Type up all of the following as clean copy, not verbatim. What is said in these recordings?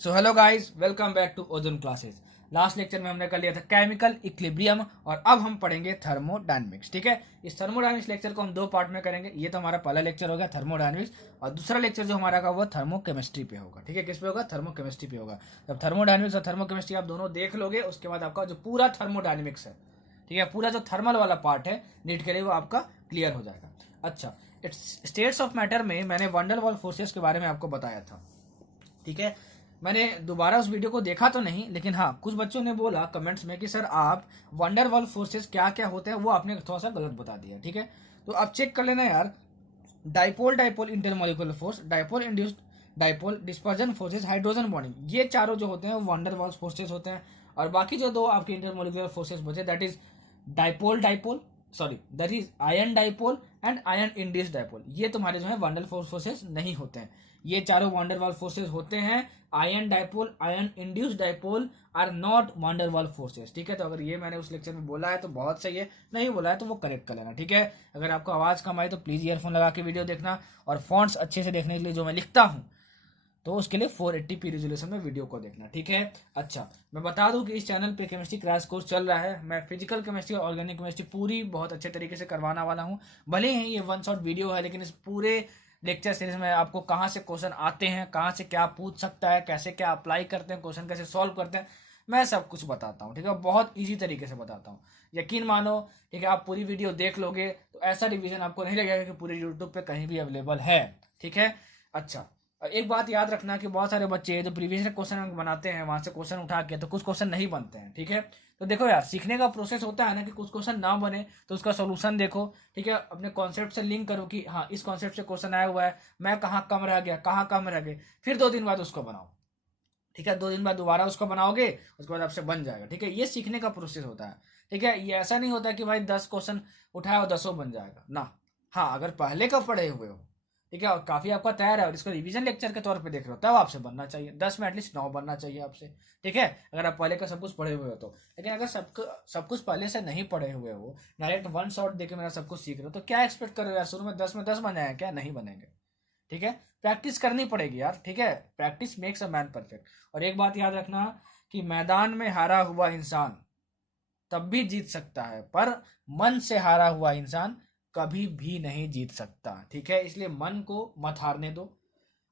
So hello guys, welcome back to Ozone classes. Last lecture में हमने कर लिया था केमिकल इक्विलिब्रियम और अब हम पढ़ेंगे थर्मोडायनेमिक्स। ठीक है, इस थर्मोडायनेमिक्स लेक्चर को हम दो पार्ट में करेंगे। ये तो हमारा पहला लेक्चर हो गया थर्मोडायनेमिक्स, और दूसरा लेक्चर जो हमारा का वो थर्मोकेमिस्ट्री पे होगा। ठीक है, किस पे होगा? थर्मोकेमिस्ट्री पे होगा। जब थर्मोडायनेमिक्स और थर्मोकेमिस्ट्री आप दोनों देख लोगे, उसके बाद आपका जो पूरा थर्मोडायनेमिक्स है, ठीक है, पूरा जो थर्मल वाला पार्ट है नीट के लिए, वो आपका क्लियर हो जाएगा। अच्छा, स्टेट्स ऑफ मैटर में मैंने वंडर वॉल फोर्सेस के बारे में आपको बताया था। ठीक है, मैंने दोबारा उस वीडियो को देखा तो नहीं, लेकिन हाँ, कुछ बच्चों ने बोला कमेंट्स में कि सर आप वंडर वॉल फोर्सेस क्या क्या होते हैं वो आपने थोड़ा सा गलत बता दिया। ठीक है, तो आप चेक कर लेना यार। Dipole dipole intermolecular force, dipole induced dipole, dispersion forces, hydrogen bonding, ये चारों जो होते हैं वो वंडर वॉल फोर्सेस होते हैं। और बाकी जो दो आपके इंटरमोलिकुलर फोर्सेस बचे, that is dipole dipole, sorry that is ion dipole and ion induced dipole. ये तुम्हारे जो है वंडर वॉल फोर्सेस नहीं होते हैं। ये चारों वंडर वॉल फोर्सेस होते हैं। Ion dipole, ion induced dipole are not van der Waals forces. ठीक है, तो अगर ये मैंने उस लेक्चर में बोला है तो बहुत सही है, नहीं बोला है तो वो करेक्ट कर लेना। ठीक है, अगर आपको आवाज कम आई तो प्लीज ईयरफोन लगा के वीडियो देखना, और फॉन्ट्स अच्छे से देखने के लिए जो मैं लिखता हूँ तो उसके लिए 480p रेजोल्यूशन में वीडियो को देखना। ठीक है, अच्छा, मैं बता दूं कि इस चैनल पे केमिस्ट्री क्रैश कोर्स चल रहा है। मैं फिजिकल केमिस्ट्री और ऑर्गेनिक केमिस्ट्री पूरी बहुत अच्छे तरीके से करवाना वाला हूँ। भले ही ये वन शॉट वीडियो है, लेकिन इस पूरे लेक्चर सीरीज में आपको कहाँ से क्वेश्चन आते हैं, कहाँ से क्या पूछ सकता है, कैसे क्या अप्लाई करते हैं, क्वेश्चन कैसे सॉल्व करते हैं, मैं सब कुछ बताता हूँ। ठीक है, बहुत ईजी तरीके से बताता हूँ, यकीन मानो। ठीक है, आप पूरी वीडियो देख लोगे तो ऐसा रिवीजन आपको नहीं लगेगा कि पूरे यूट्यूब पे कहीं भी अवेलेबल है। ठीक है, अच्छा, एक बात याद रखना कि बहुत सारे बच्चे जो प्रीवियस क्वेश्चन बनाते हैं वहां से क्वेश्चन उठा के, तो कुछ क्वेश्चन नहीं बनते हैं। ठीक है, तो देखो यार, सीखने का प्रोसेस होता है ना कि कुछ क्वेश्चन ना बने तो उसका सोल्यूशन देखो। ठीक है, अपने कॉन्सेप्ट से लिंक करो कि हाँ, इस कॉन्सेप्ट से क्वेश्चन आया हुआ है, मैं कहाँ कम रह गया, कहाँ कम रह गए, फिर 2 दिन बाद उसको बनाओ। ठीक है, 2 दिन बाद दोबारा उसको बनाओगे, उसके बाद आपसे बन जाएगा। ठीक है, ये सीखने का प्रोसेस होता है। ठीक है, ये ऐसा नहीं होता कि भाई 10 क्वेश्चन उठाया और 10 बन जाएगा ना। हाँ, अगर पहले का पढ़े हुए हो, ठीक है, और काफी आपका तैयार है और इसको रिवीजन लेक्चर के तौर पे देख रहे हो, तब आपसे बनना चाहिए 10 में एटलीस्ट 9 बनना चाहिए आपसे। ठीक है, अगर आप पहले का सब कुछ पढ़े हुए हो तो। लेकिन अगर सब कुछ पहले से नहीं पढ़े हुए हो, डायरेक्ट वन शॉट देके मेरा सब कुछ सीख रहे हो, तो क्या एक्सपेक्ट करो यार, शुरू में 10 में 10 बन जाए? क्या नहीं बनेंगे? ठीक है, प्रैक्टिस करनी पड़ेगी यार। ठीक है, practice makes a man perfect. और एक बात याद रखना कि मैदान में हारा हुआ इंसान तब भी जीत सकता है, पर मन से हारा हुआ इंसान कभी भी नहीं जीत सकता। ठीक है, इसलिए मन को मत हारने दो,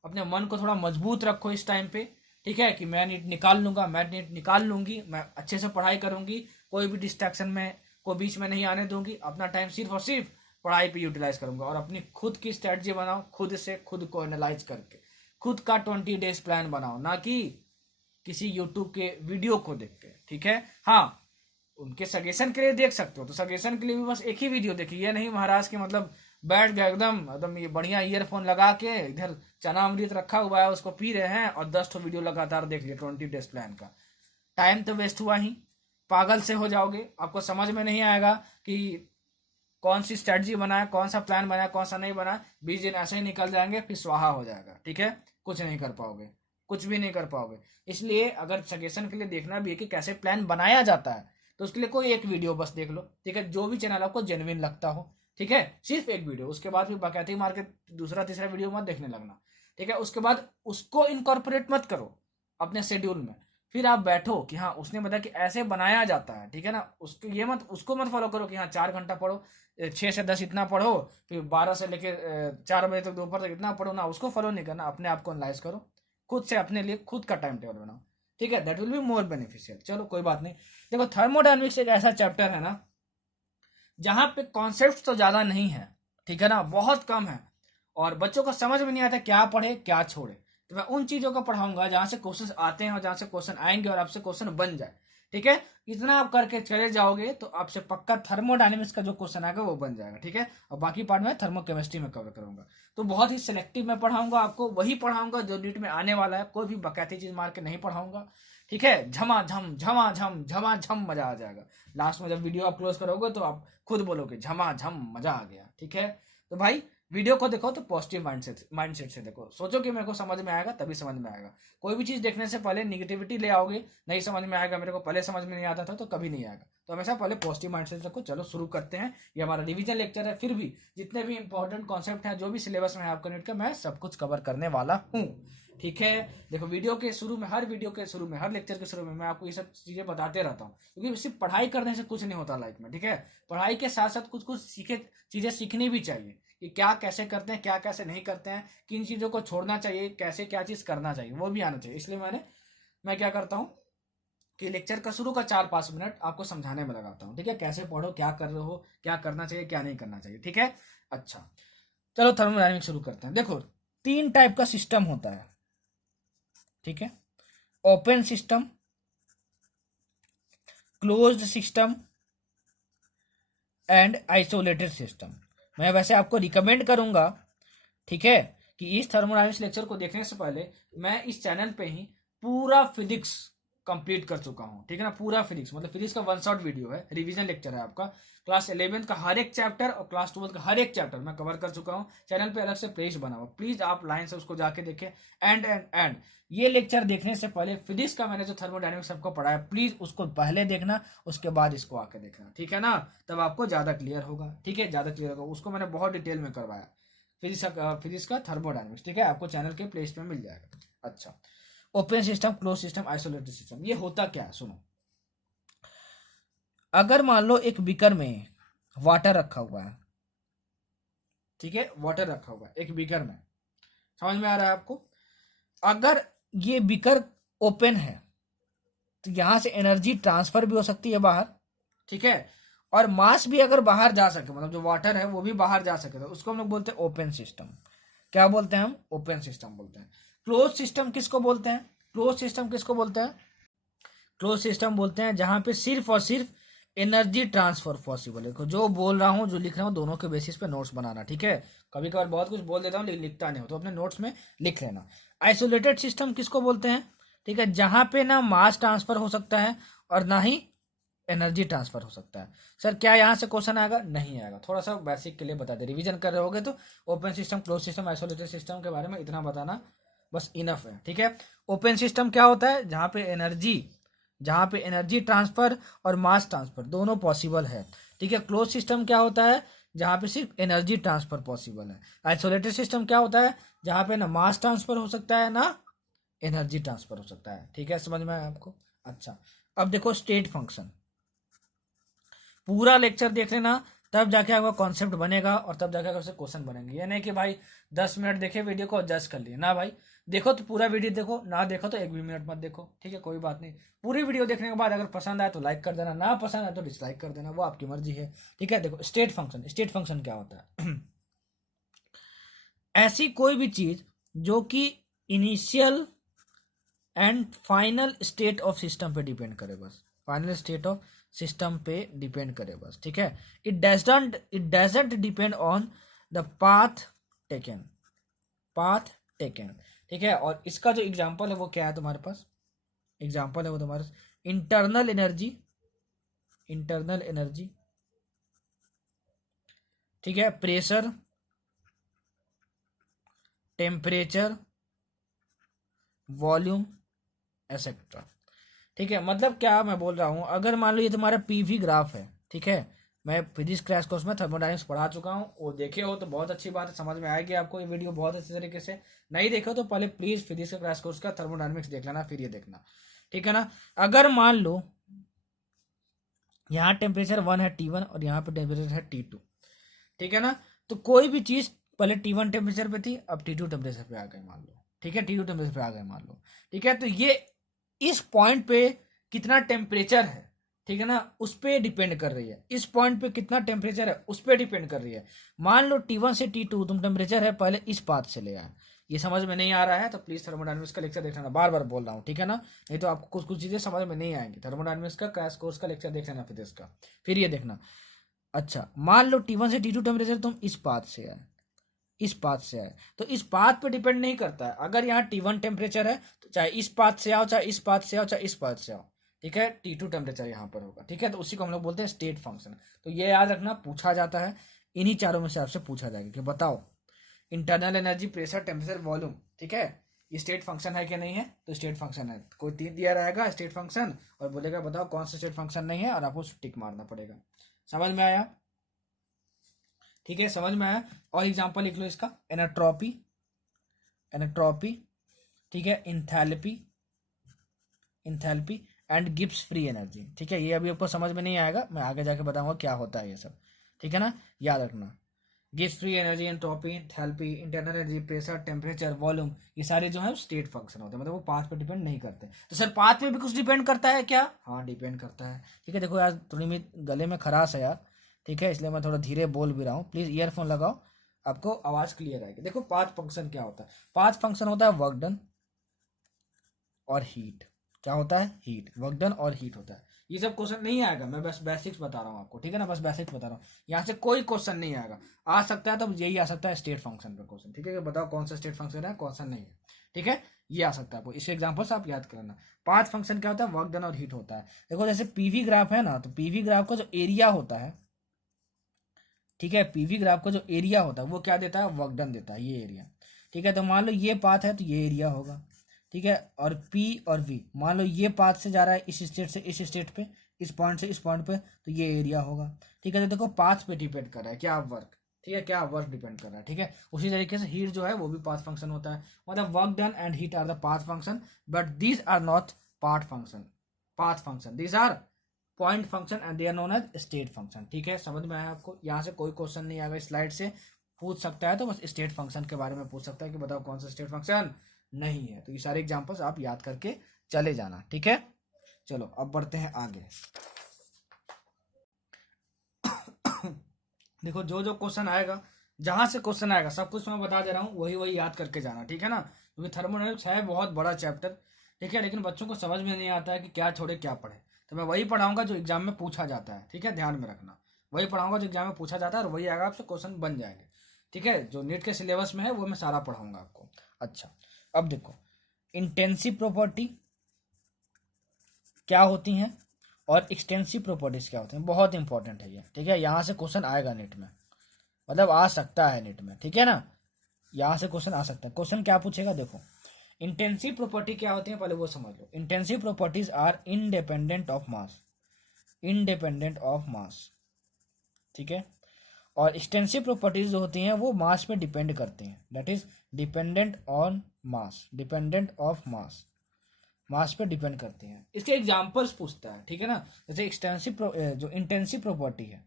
अपने मन को थोड़ा मजबूत रखो इस टाइम पे। ठीक है, कि मैं नीट निकाल लूंगा, मैं नीट निकाल लूंगी, मैं अच्छे से पढ़ाई करूंगी, कोई भी डिस्ट्रैक्शन में को बीच में नहीं आने दूंगी, अपना टाइम सिर्फ और सिर्फ पढ़ाई पे यूटिलाइज करूंगा। और अपनी खुद की स्ट्रेटजी बनाओ, खुद से खुद को एनालाइज करके खुद का 20 डेज प्लान बनाओ, ना कि किसी यूट्यूब के वीडियो को देख के। ठीक है, हाँ, उनके सजेशन के लिए देख सकते हो तो सजेशन के लिए भी बस एक ही वीडियो देखिए। ये नहीं महाराज के मतलब बैठ गए एकदम एकदम ये बढ़िया ईयरफोन लगा के, इधर चना अमृत रखा हुआ है उसको पी रहे हैं और 10 वीडियो लगातार देख लिया 20 डेज प्लान का। टाइम तो वेस्ट हुआ ही, पागल से हो जाओगे, आपको समझ में नहीं आएगा कि कौन सी स्ट्रेटजी बनाए, कौन सा प्लान बनाए, कौन सा नहीं बनाए। 20 दिन ऐसे ही निकल जाएंगे, फिर स्वाहा हो जाएगा। ठीक है, कुछ नहीं कर पाओगे, कुछ भी नहीं कर पाओगे। इसलिए अगर सजेशन के लिए देखना भी है कि कैसे प्लान बनाया जाता है, तो उसके लिए कोई एक वीडियो बस देख लो। ठीक है, जो भी चैनल आपको जेन्युइन लगता हो। ठीक है, सिर्फ एक वीडियो, उसके बाद फिर बकैती मार के दूसरा तीसरा वीडियो मत देखने लगना। ठीक है, उसके बाद उसको इनकॉर्पोरेट मत करो अपने शेड्यूल में। फिर आप बैठो कि हाँ, उसने बताया कि ऐसे बनाया जाता है। ठीक है ना, उसको ये मत, उसको मत फॉलो करो कि हाँ 4 घंटा पढ़ो, 6 से 10 इतना पढ़ो, फिर 12 से लेके 4 बजे तक दोपहर तक इतना पढ़ो ना। उसको फॉलो नहीं करना, अपने आप को एनालाइज करो, खुद से अपने लिए खुद का टाइम टेबल बनाओ। ठीक है, that will be more beneficial. चलो कोई बात नहीं। देखो, थर्मोडायनेमिक्स एक ऐसा चैप्टर है ना जहां पे कॉन्सेप्ट तो ज्यादा नहीं है, ठीक है ना, बहुत कम है, और बच्चों को समझ में नहीं आता क्या पढ़े क्या छोड़े। तो मैं उन चीजों को पढ़ाऊंगा जहां से क्वेश्चन आते हैं और जहां से क्वेश्चन आएंगे और आपसे क्वेश्चन बन जाए। ठीक है, इतना आप करके चले जाओगे तो आपसे पक्का थर्मोडायनेमिक्स का जो क्वेश्चन आएगा वो बन जाएगा। ठीक है, और बाकी पार्ट में थर्मोकेमिस्ट्री में कवर करूंगा। तो बहुत ही सिलेक्टिव में पढ़ाऊंगा आपको, वही पढ़ाऊंगा जो नीट में आने वाला है, कोई भी बकैती चीज मार के नहीं पढ़ाऊंगा। ठीक है, झमाझम झमाझम झमाझम मजा आ जाएगा। लास्ट में जब वीडियो आप क्लोज करोगे तो आप खुद बोलोगे झमाझम मजा आ गया। ठीक है, तो भाई वीडियो को देखो तो पॉजिटिव माइंडसेट से देखो, सोचो कि मेरे को समझ में आएगा तभी समझ में आएगा। कोई भी चीज देखने से पहले निगेटिविटी ले आओगे, नहीं समझ में आएगा, मेरे को पहले समझ में नहीं आता था, तो कभी नहीं आएगा। तो हमेशा पहले पॉजिटिव माइंडसेट रखो। चलो शुरू करते हैं, ये हमारा रिवीजन लेक्चर है। फिर भी जितने भी इंपॉर्टेंट कॉन्सेप्ट हैं, जो भी सिलेबस में है आपका नीट का, मैं सब कुछ कवर करने वाला हूँ। ठीक है। देखो वीडियो के शुरू में, हर वीडियो के शुरू में, हर लेक्चर के शुरू में मैं आपको ये सब चीजें बताते रहता हूँ, क्योंकि सिर्फ पढ़ाई करने से कुछ नहीं होता लाइफ में, ठीक है। पढ़ाई के साथ साथ कुछ कुछ चीजें सीखनी भी चाहिए कि क्या कैसे करते हैं, क्या कैसे नहीं करते हैं, किन चीजों को छोड़ना चाहिए, कैसे क्या चीज करना चाहिए, वो भी आना चाहिए। इसलिए मैं क्या करता हूँ कि लेक्चर का शुरू का 4-5 मिनट आपको समझाने में लगाता हूँ, ठीक है। कैसे पढ़ो, क्या कर रहे हो, क्या करना चाहिए, क्या नहीं करना चाहिए, ठीक है। अच्छा, चलो थर्मोडायनेमिक्स शुरू करते हैं। देखो 3 टाइप का सिस्टम होता है, ठीक है। Open system, closed system and isolated system. मैं वैसे आपको रिकमेंड करूंगा, ठीक है, कि इस थर्मोडायनेमिक्स लेक्चर को देखने से पहले मैं इस चैनल पे ही पूरा फिजिक्स कंप्लीट कर चुका हूँ, ठीक है ना। पूरा फिजिक्स मतलब फिजिक्स का 1 शॉट वीडियो है, रिवीजन लेक्चर है आपका। क्लास 11 का हर एक चैप्टर और क्लास 12 का हर एक चैप्टर मैं कवर कर चुका हूँ। चैनल पे अलग से प्लेलिस्ट बना हुआ, प्लीज आप लाइन से उसको जाके देखें। एंड ये लेक्चर देखने से पहले फिजिक्स का मैंने जो थर्मोडायनेमिक्स सबको पढ़ाया, प्लीज उसको पहले देखना, उसके बाद इसको आके देखना, ठीक है ना। तब आपको ज्यादा क्लियर होगा, ठीक है, ज्यादा क्लियर होगा। उसको मैंने बहुत डिटेल में करवाया, फिजिक्स का थर्मोडायनेमिक्स, ठीक है। आपको चैनल के प्लेलिस्ट में मिल जाएगा। अच्छा, open system, close system, isolated system, ये होता क्या है सुनो। अगर मान लो एक बीकर में वाटर रखा हुआ है, ठीक है, वाटर रखा हुआ है एक बीकर में, समझ में आ रहा है आपको। अगर ये बीकर ओपन है तो यहां से एनर्जी ट्रांसफर भी हो सकती है बाहर, ठीक है, और मास भी अगर बाहर जा सके, मतलब जो वाटर है वो भी बाहर जा सके, तो उसको हम लोग बोलते हैं ओपन सिस्टम। क्या बोलते हैं हम? ओपन सिस्टम बोलते हैं। क्लोज सिस्टम किसको बोलते हैं? क्लोज सिस्टम किसको बोलते हैं? क्लोज सिस्टम बोलते हैं जहां पे सिर्फ और सिर्फ एनर्जी ट्रांसफर पॉसिबल है। जो बोल रहा हूँ, जो लिख रहा हूँ, दोनों के बेसिस पे नोट्स बनाना, ठीक है। कभी कभार बहुत कुछ बोल देता हूँ लेकिन लिखता नहीं हो, तो अपने नोट्स में लिख लेना। आइसोलेटेड सिस्टम किसको बोलते हैं? ठीक है, जहां पे ना मास ट्रांसफर हो सकता है और ना ही एनर्जी ट्रांसफर हो सकता है। सर क्या यहाँ से क्वेश्चन आएगा? नहीं आएगा। थोड़ा सा बेसिक के लिए बता दे, रिवीजन कर रहे होगे तो open system, close system, isolated system के बारे में इतना बताना बस इनफ है, ठीक है। ओपन सिस्टम क्या होता है? जहाँ पे एनर्जी ट्रांसफर और मास ट्रांसफर दोनों पॉसिबल है, ठीक है। क्लोज सिस्टम क्या होता है? जहाँ पे सिर्फ एनर्जी ट्रांसफर पॉसिबल है। आइसोलेटेड सिस्टम क्या होता है? जहाँ पे ना मास ट्रांसफर हो सकता है ना एनर्जी ट्रांसफर हो सकता है, ठीक है। समझ में आया आपको? अच्छा, अब देखो स्टेट फंक्शन, पूरा लेक्चर देख लेना, तब जाके आपका कॉन्सेप्ट बनेगा और तब जाके आपसे क्वेश्चन बनेंगे। ये नहीं कि भाई 10 मिनट देखे वीडियो को जज कर लिए ना, भाई देखो तो पूरा वीडियो देखो, ना देखो तो 1 भी मिनट मत देखो, ठीक है, कोई बात नहीं। पूरी वीडियो देखने के बाद अगर पसंद आए तो लाइक कर देना, ना पसंद आए तो डिसलाइक कर देना, वो आपकी मर्जी है, ठीक है। देखो स्टेट फंक्शन क्या होता है? ऐसी कोई भी चीज जो कि initial and final state of system पे डिपेंड करे, बस फाइनल स्टेट ऑफ सिस्टम पे डिपेंड करे बस, ठीक है। It doesn't depend on the path taken, ठीक है। और इसका जो एग्जांपल है वो क्या है तुम्हारे पास? एग्जांपल है वो तुम्हारे इंटरनल एनर्जी, ठीक है, प्रेशर, टेम्परेचर, वॉल्यूम, एक्सेट्रा, ठीक है। मतलब क्या मैं बोल रहा हूँ, अगर मान लो ये तुम्हारा पीवी ग्राफ है, ठीक है। मैं फिजिक्स क्रैश कोर्स में थर्मोडायनेमिक्स पढ़ा चुका हूँ, वो देखे हो तो बहुत अच्छी बात है, समझ में आएगी आपको ये वीडियो बहुत अच्छी तरीके से। नहीं देखो तो पहले प्लीज फिजिक्स क्रैश कोर्स का थर्मोडायनेमिक्स देख लेना, फिर ये देखना, ठीक है ना। अगर मान लो यहाँ टेम्परेचर 1 है T1 और यहाँ पे टेम्परेचर है T2, ठीक है ना। तो कोई भी चीज पहले T1 टेम्परेचर पे थी, अब T2 टेम्परेचर पे आ गए मान लो, ठीक है, T2 टेम्परेचर पे आ गए मान लो, ठीक है। तो ये इस पॉइंट पे कितना टेम्परेचर है, ठीक है ना, उस पे डिपेंड कर रही है। इस पॉइंट पे कितना टेम्परेचर है उस पे डिपेंड कर रही है। मान लो T1 से T2 तुम टेम्परेचर है पहले इस पाथ से ले आए, ये समझ में नहीं आ रहा है तो प्लीज थर्मोडायनेमिक्स का लेक्चर देख लेना, बार बार बोल रहा हूँ, ठीक है ना। नहीं तो आपको कुछ कुछ चीजें समझ में नहीं आएंगी। थर्मोडायनेमिक्स का क्रैश कोर्स का लेक्चर देख लेना फिजिक्स का, फिर ये देखना। अच्छा, मान लो T1 से T2 टेम्परेचर तुम इस पाथ से आए, तो इस पाथ पे डिपेंड नहीं करता है। अगर यहाँ T1 टेम्परेचर है तो चाहे इस पाथ से आओ, चाहे इस पाथ से आओ, चाहे इस पाथ से आओ, ठीक है, T2 टेम्परेचर यहाँ पर होगा, ठीक है। तो उसी को हम लोग बोलते हैं स्टेट फंक्शन। तो ये याद रखना, पूछा जाता है, इन्हीं चारों में से आपसे पूछा जाएगा कि बताओ internal energy, pressure, temperature, volume, ठीक है, ये स्टेट फंक्शन है कि नहीं है? तो स्टेट फंक्शन है। कोई 3 दिया रहेगा स्टेट फंक्शन और बोलेगा बताओ कौन सा स्टेट फंक्शन नहीं है, और आपको टिक मारना पड़ेगा। समझ में आया? ठीक है, समझ में आया। और एग्जांपल लिख लो इसका, एनाट्रॉपी ठीक है, enthalpy, enthalpy and Gibbs free energy. ठीक है, ये अभी आपको समझ में नहीं आएगा, मैं आगे जाके बताऊंगा क्या होता है ये सब। ठीक है ना, याद रखना। Gives free energy, entropy, enthalpy, internal energy, pressure, temperature, volume, ये सारे जो है स्टेट फंक्शन होते हैं, मतलब वो पाथ पे डिपेंड नहीं करते। तो सर पाथ पे भी कुछ डिपेंड करता है क्या? हाँ डिपेंड करता है। ठीक है, देखो यार थोड़ी मेरी गले में खराश है यार, ठीक है, इसलिए मैं थोड़ा धीरे बोल भी रहा हूँ, प्लीज ईयरफोन लगाओ, आपको आवाज क्लियर आएगी। देखो पाथ फंक्शन क्या होता है, पाथ फंक्शन होता है वर्क डन और हीट। क्या होता है? हीट, वर्क डन और हीट होता है। ये सब क्वेश्चन नहीं आएगा, मैं बस बेसिक्स बता रहा हूँ आपको, ठीक है ना, बस बेसिक्स बता रहा हूँ, यहाँ से कोई क्वेश्चन नहीं आएगा। आ सकता है तो यही आ सकता है स्टेट फंक्शन पे क्वेश्चन, ठीक है, बताओ कौन सा स्टेट फंक्शन है, कौन सा नहीं है। ठीक है, ये आ सकता है आपको, इस एग्जाम्पल से आप याद करना। पाथ फंक्शन क्या होता है? वर्क डन और हीट होता है। देखो जैसे पीवी ग्राफ है ना, तो पीवी ग्राफ का जो एरिया होता है, ठीक है, पीवी ग्राफ का जो एरिया होता है वो क्या देता है? वर्क डन देता है, ये एरिया। ठीक है, तो मान लो ये पाथ है तो ये एरिया होगा। ठीक है, और पी और वी, मान लो ये पाथ से जा रहा है इस स्टेट से इस स्टेट पे, इस पॉइंट से इस पॉइंट पे, तो ये एरिया होगा। ठीक है, तो देखो पाथ पे डिपेंड कर रहा है क्या? वर्क। ठीक है, क्या वर्क डिपेंड कर रहा है। ठीक है, उसी तरीके से हीट जो है वो भी पाथ फंक्शन होता है, मतलब work done and heat are the path function, but these are not path function, path function, these are point function and they are known as state function. ठीक है, समझ में आया आपको? यहाँ से कोई क्वेश्चन नहीं आएगा, स्लाइड से पूछ सकता है तो बस स्टेट फंक्शन के बारे में पूछ सकता है कि बताओ कौन सा स्टेट फंक्शन नहीं है। तो ये सारे एग्जांपल्स आप याद करके चले जाना। ठीक है, चलो अब बढ़ते हैं आगे। देखो जो जो क्वेश्चन आएगा, जहां से क्वेश्चन आएगा सब कुछ मैं बता दे रहा हूँ, वही वही याद करके जाना। ठीक है ना, क्योंकि थर्मोडायनेमिक्स है बहुत बड़ा चैप्टर। ठीक है, लेकिन बच्चों को समझ में नहीं आता है कि क्या छोड़े क्या पढ़े, तो मैं वही पढ़ाऊंगा जो एग्जाम में पूछा जाता है। ठीक है, ध्यान में रखना, वही पढ़ाऊंगा जो एग्जाम में पूछा जाता है, और वही आएगा आपसे क्वेश्चन बन जाएंगे। ठीक है, जो नीट के सिलेबस में है वो मैं सारा पढ़ाऊंगा आपको। अच्छा, अब देखो इंटेंसिव प्रॉपर्टी क्या होती हैं और एक्सटेंसिव प्रॉपर्टीज क्या होती हैं, बहुत इंपॉर्टेंट है ये। ठीक है, यहाँ से क्वेश्चन आएगा नेट में, मतलब आ सकता है नेट में। ठीक है ना, यहाँ से क्वेश्चन आ सकता है। क्वेश्चन क्या पूछेगा, देखो इंटेंसिव प्रॉपर्टी क्या होती है पहले वो समझ लो। Intensive properties are independent of mass, independent of mass. ठीक है, और एक्सटेंसिव प्रॉपर्टीज जो होती हैं वो मास पे डिपेंड करती हैं, that is dependent on mass, dependent of mass, mass पे डिपेंड करती हैं। इसके एग्जांपल्स पूछता है। ठीक है ना, जैसे एक्सटेंसिव जो इंटेंसिव प्रॉपर्टी है,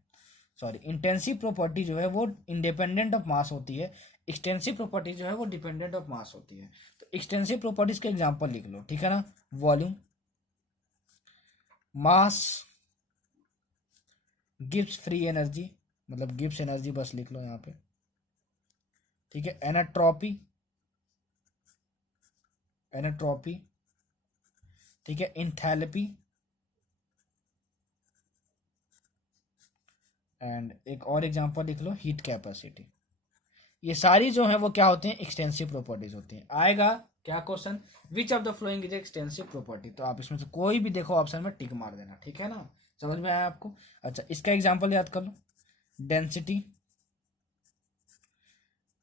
सॉरी इंटेंसिव प्रॉपर्टी जो है वो इंडिपेंडेंट ऑफ मास होती है, एक्सटेंसिव प्रॉपर्टी जो है वो डिपेंडेंट ऑफ मास होती है। तो एक्सटेंसिव प्रॉपर्टीज के एग्जांपल लिख लो। ठीक है ना, वॉल्यूम, मास, गिब्स फ्री एनर्जी, मतलब गिब्स एनर्जी बस लिख लो यहाँ पे। ठीक है, एनाट्रॉपी, एनाट्रॉपी, ठीक है, इंथैल्पी, एंड एक और एग्जांपल लिख लो, हीट कैपेसिटी। ये सारी जो है वो क्या होती हैं? एक्सटेंसिव प्रॉपर्टीज होती हैं। आएगा क्या question, which of the following is extensive property, तो आप इसमें से कोई भी देखो ऑप्शन में टिक मार देना। ठीक है ना, समझ में आया आपको? अच्छा, इसका एग्जांपल याद कर लो, डेंसिटी,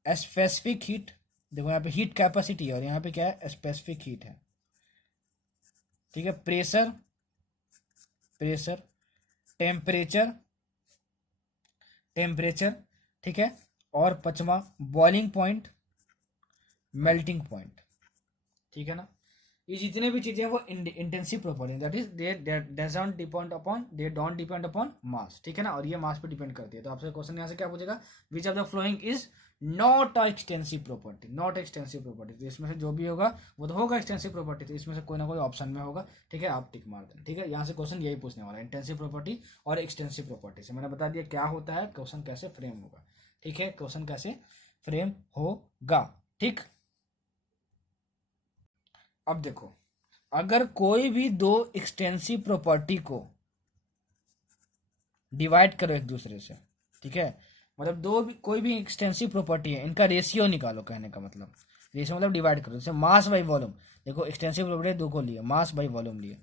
स्पेसिफिक हीट, देखो यहाँ पे हीट कैपेसिटी है और यहाँ पे क्या है? स्पेसिफिक हीट है। ठीक है, प्रेशर, प्रेशर, टेम्परेचर, टेम्परेचर, ठीक है, और पांचवा बॉइलिंग पॉइंट, मेल्टिंग पॉइंट। ठीक है ना, ये जितने भी चीजें हैं वो intensive property, that is they doesn't depend upon, they don't depend upon mass. ठीक है ना, और ये मास पे डिपेंड करती है। तो आपसे क्वेश्चन यहाँ से क्या पूछेगा, विच of the following is not extensive property, not extensive property. तो इसमें से जो भी होगा वो तो होगा एक्सटेंसिव प्रॉपर्टी, तो इसमें से कोई ना कोई ऑप्शन में होगा। ठीक है, आप टिक मार देना। ठीक है, यहाँ से क्वेश्चन यही पूछने वाला है, इंटेंसिव प्रॉपर्टी और एक्सटेंसिव प्रॉपर्टी से। मैंने बता दिया क्या होता है, क्वेश्चन कैसे फ्रेम होगा। ठीक है, क्वेश्चन कैसे फ्रेम होगा। ठीक, अब देखो अगर कोई भी दो एक्सटेंसिव प्रॉपर्टी को डिवाइड करो एक दूसरे से, ठीक है, मतलब दो भी कोई भी एक्सटेंसिव प्रॉपर्टी है, इनका रेशियो निकालो, कहने का मतलब रेशियो मतलब डिवाइड करो। जैसे मास बाई वॉल्यूम, देखो एक्सटेंसिव प्रॉपर्टी दो को लिए, मास बाई वॉल्यूम लिए,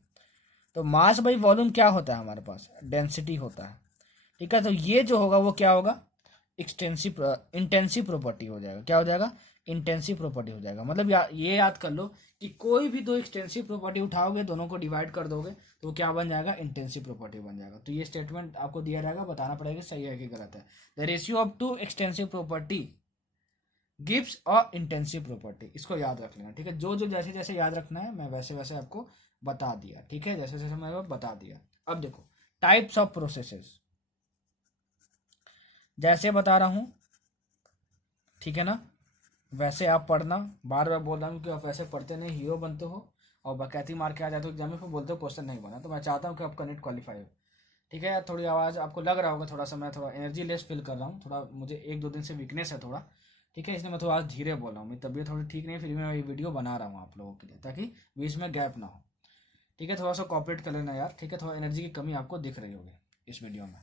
तो मास बाई वॉल्यूम क्या होता है हमारे पास? डेंसिटी होता है। ठीक है, तो ये जो होगा वो क्या होगा? एक्सटेंसिव इंटेंसिव प्रॉपर्टी हो जाएगा। क्या हो जाएगा? इंटेंसिव प्रॉपर्टी हो जाएगा। मतलब ये याद कर लो कि कोई भी दो एक्सटेंसिव प्रॉपर्टी उठाओगे, दोनों को डिवाइड कर दोगे, तो वो क्या बन जाएगा? इंटेंसिव प्रॉपर्टी बन जाएगा। तो ये स्टेटमेंट आपको दिया जाएगा, बताना पड़ेगा सही है कि गलत है। The ratio of two extensive property gives a intensive property, इसको याद रख लेना, ठीक है। जो जो जैसे जैसे याद रखना है मैं वैसे वैसे आपको बता दिया, ठीक है, जैसे जैसे मैं बता दिया। अब देखो टाइप्स ऑफ प्रोसेसेस, जैसे बता रहा हूं, ठीक है ना, वैसे आप पढ़ना। बार बार बोल रहा हूँ कि आप वैसे पढ़ते नहीं, हीरो बनते हो और बकैती मार के आ जाते हो एग्जाम में, फिर बोलते हो क्वेश्चन नहीं बना। तो मैं चाहता हूँ कि आपका नेट क्वालिफाई हो, ठीक है यार। थोड़ी आवाज़ आपको लग रहा होगा थोड़ा सा मैं थोड़ा एनर्जी लेस फील कर रहा हूँ, थोड़ा मुझे एक दो दिन से वीकनेस है थोड़ा, ठीक है, इसलिए मैं थोड़ा आज धीरे बोल रहा हूँ। मेरी तबीयत थोड़ी ठीक नहीं है, फिर भी मैं ये वीडियो बना रहा हूँ आप लोगों के लिए, ताकि बीच में गैप ना हो, ठीक है। थोड़ा सा कॉपरेट कर लेना यार, ठीक है। थोड़ा एनर्जी की कमी आपको दिख रही होगी इस वीडियो में।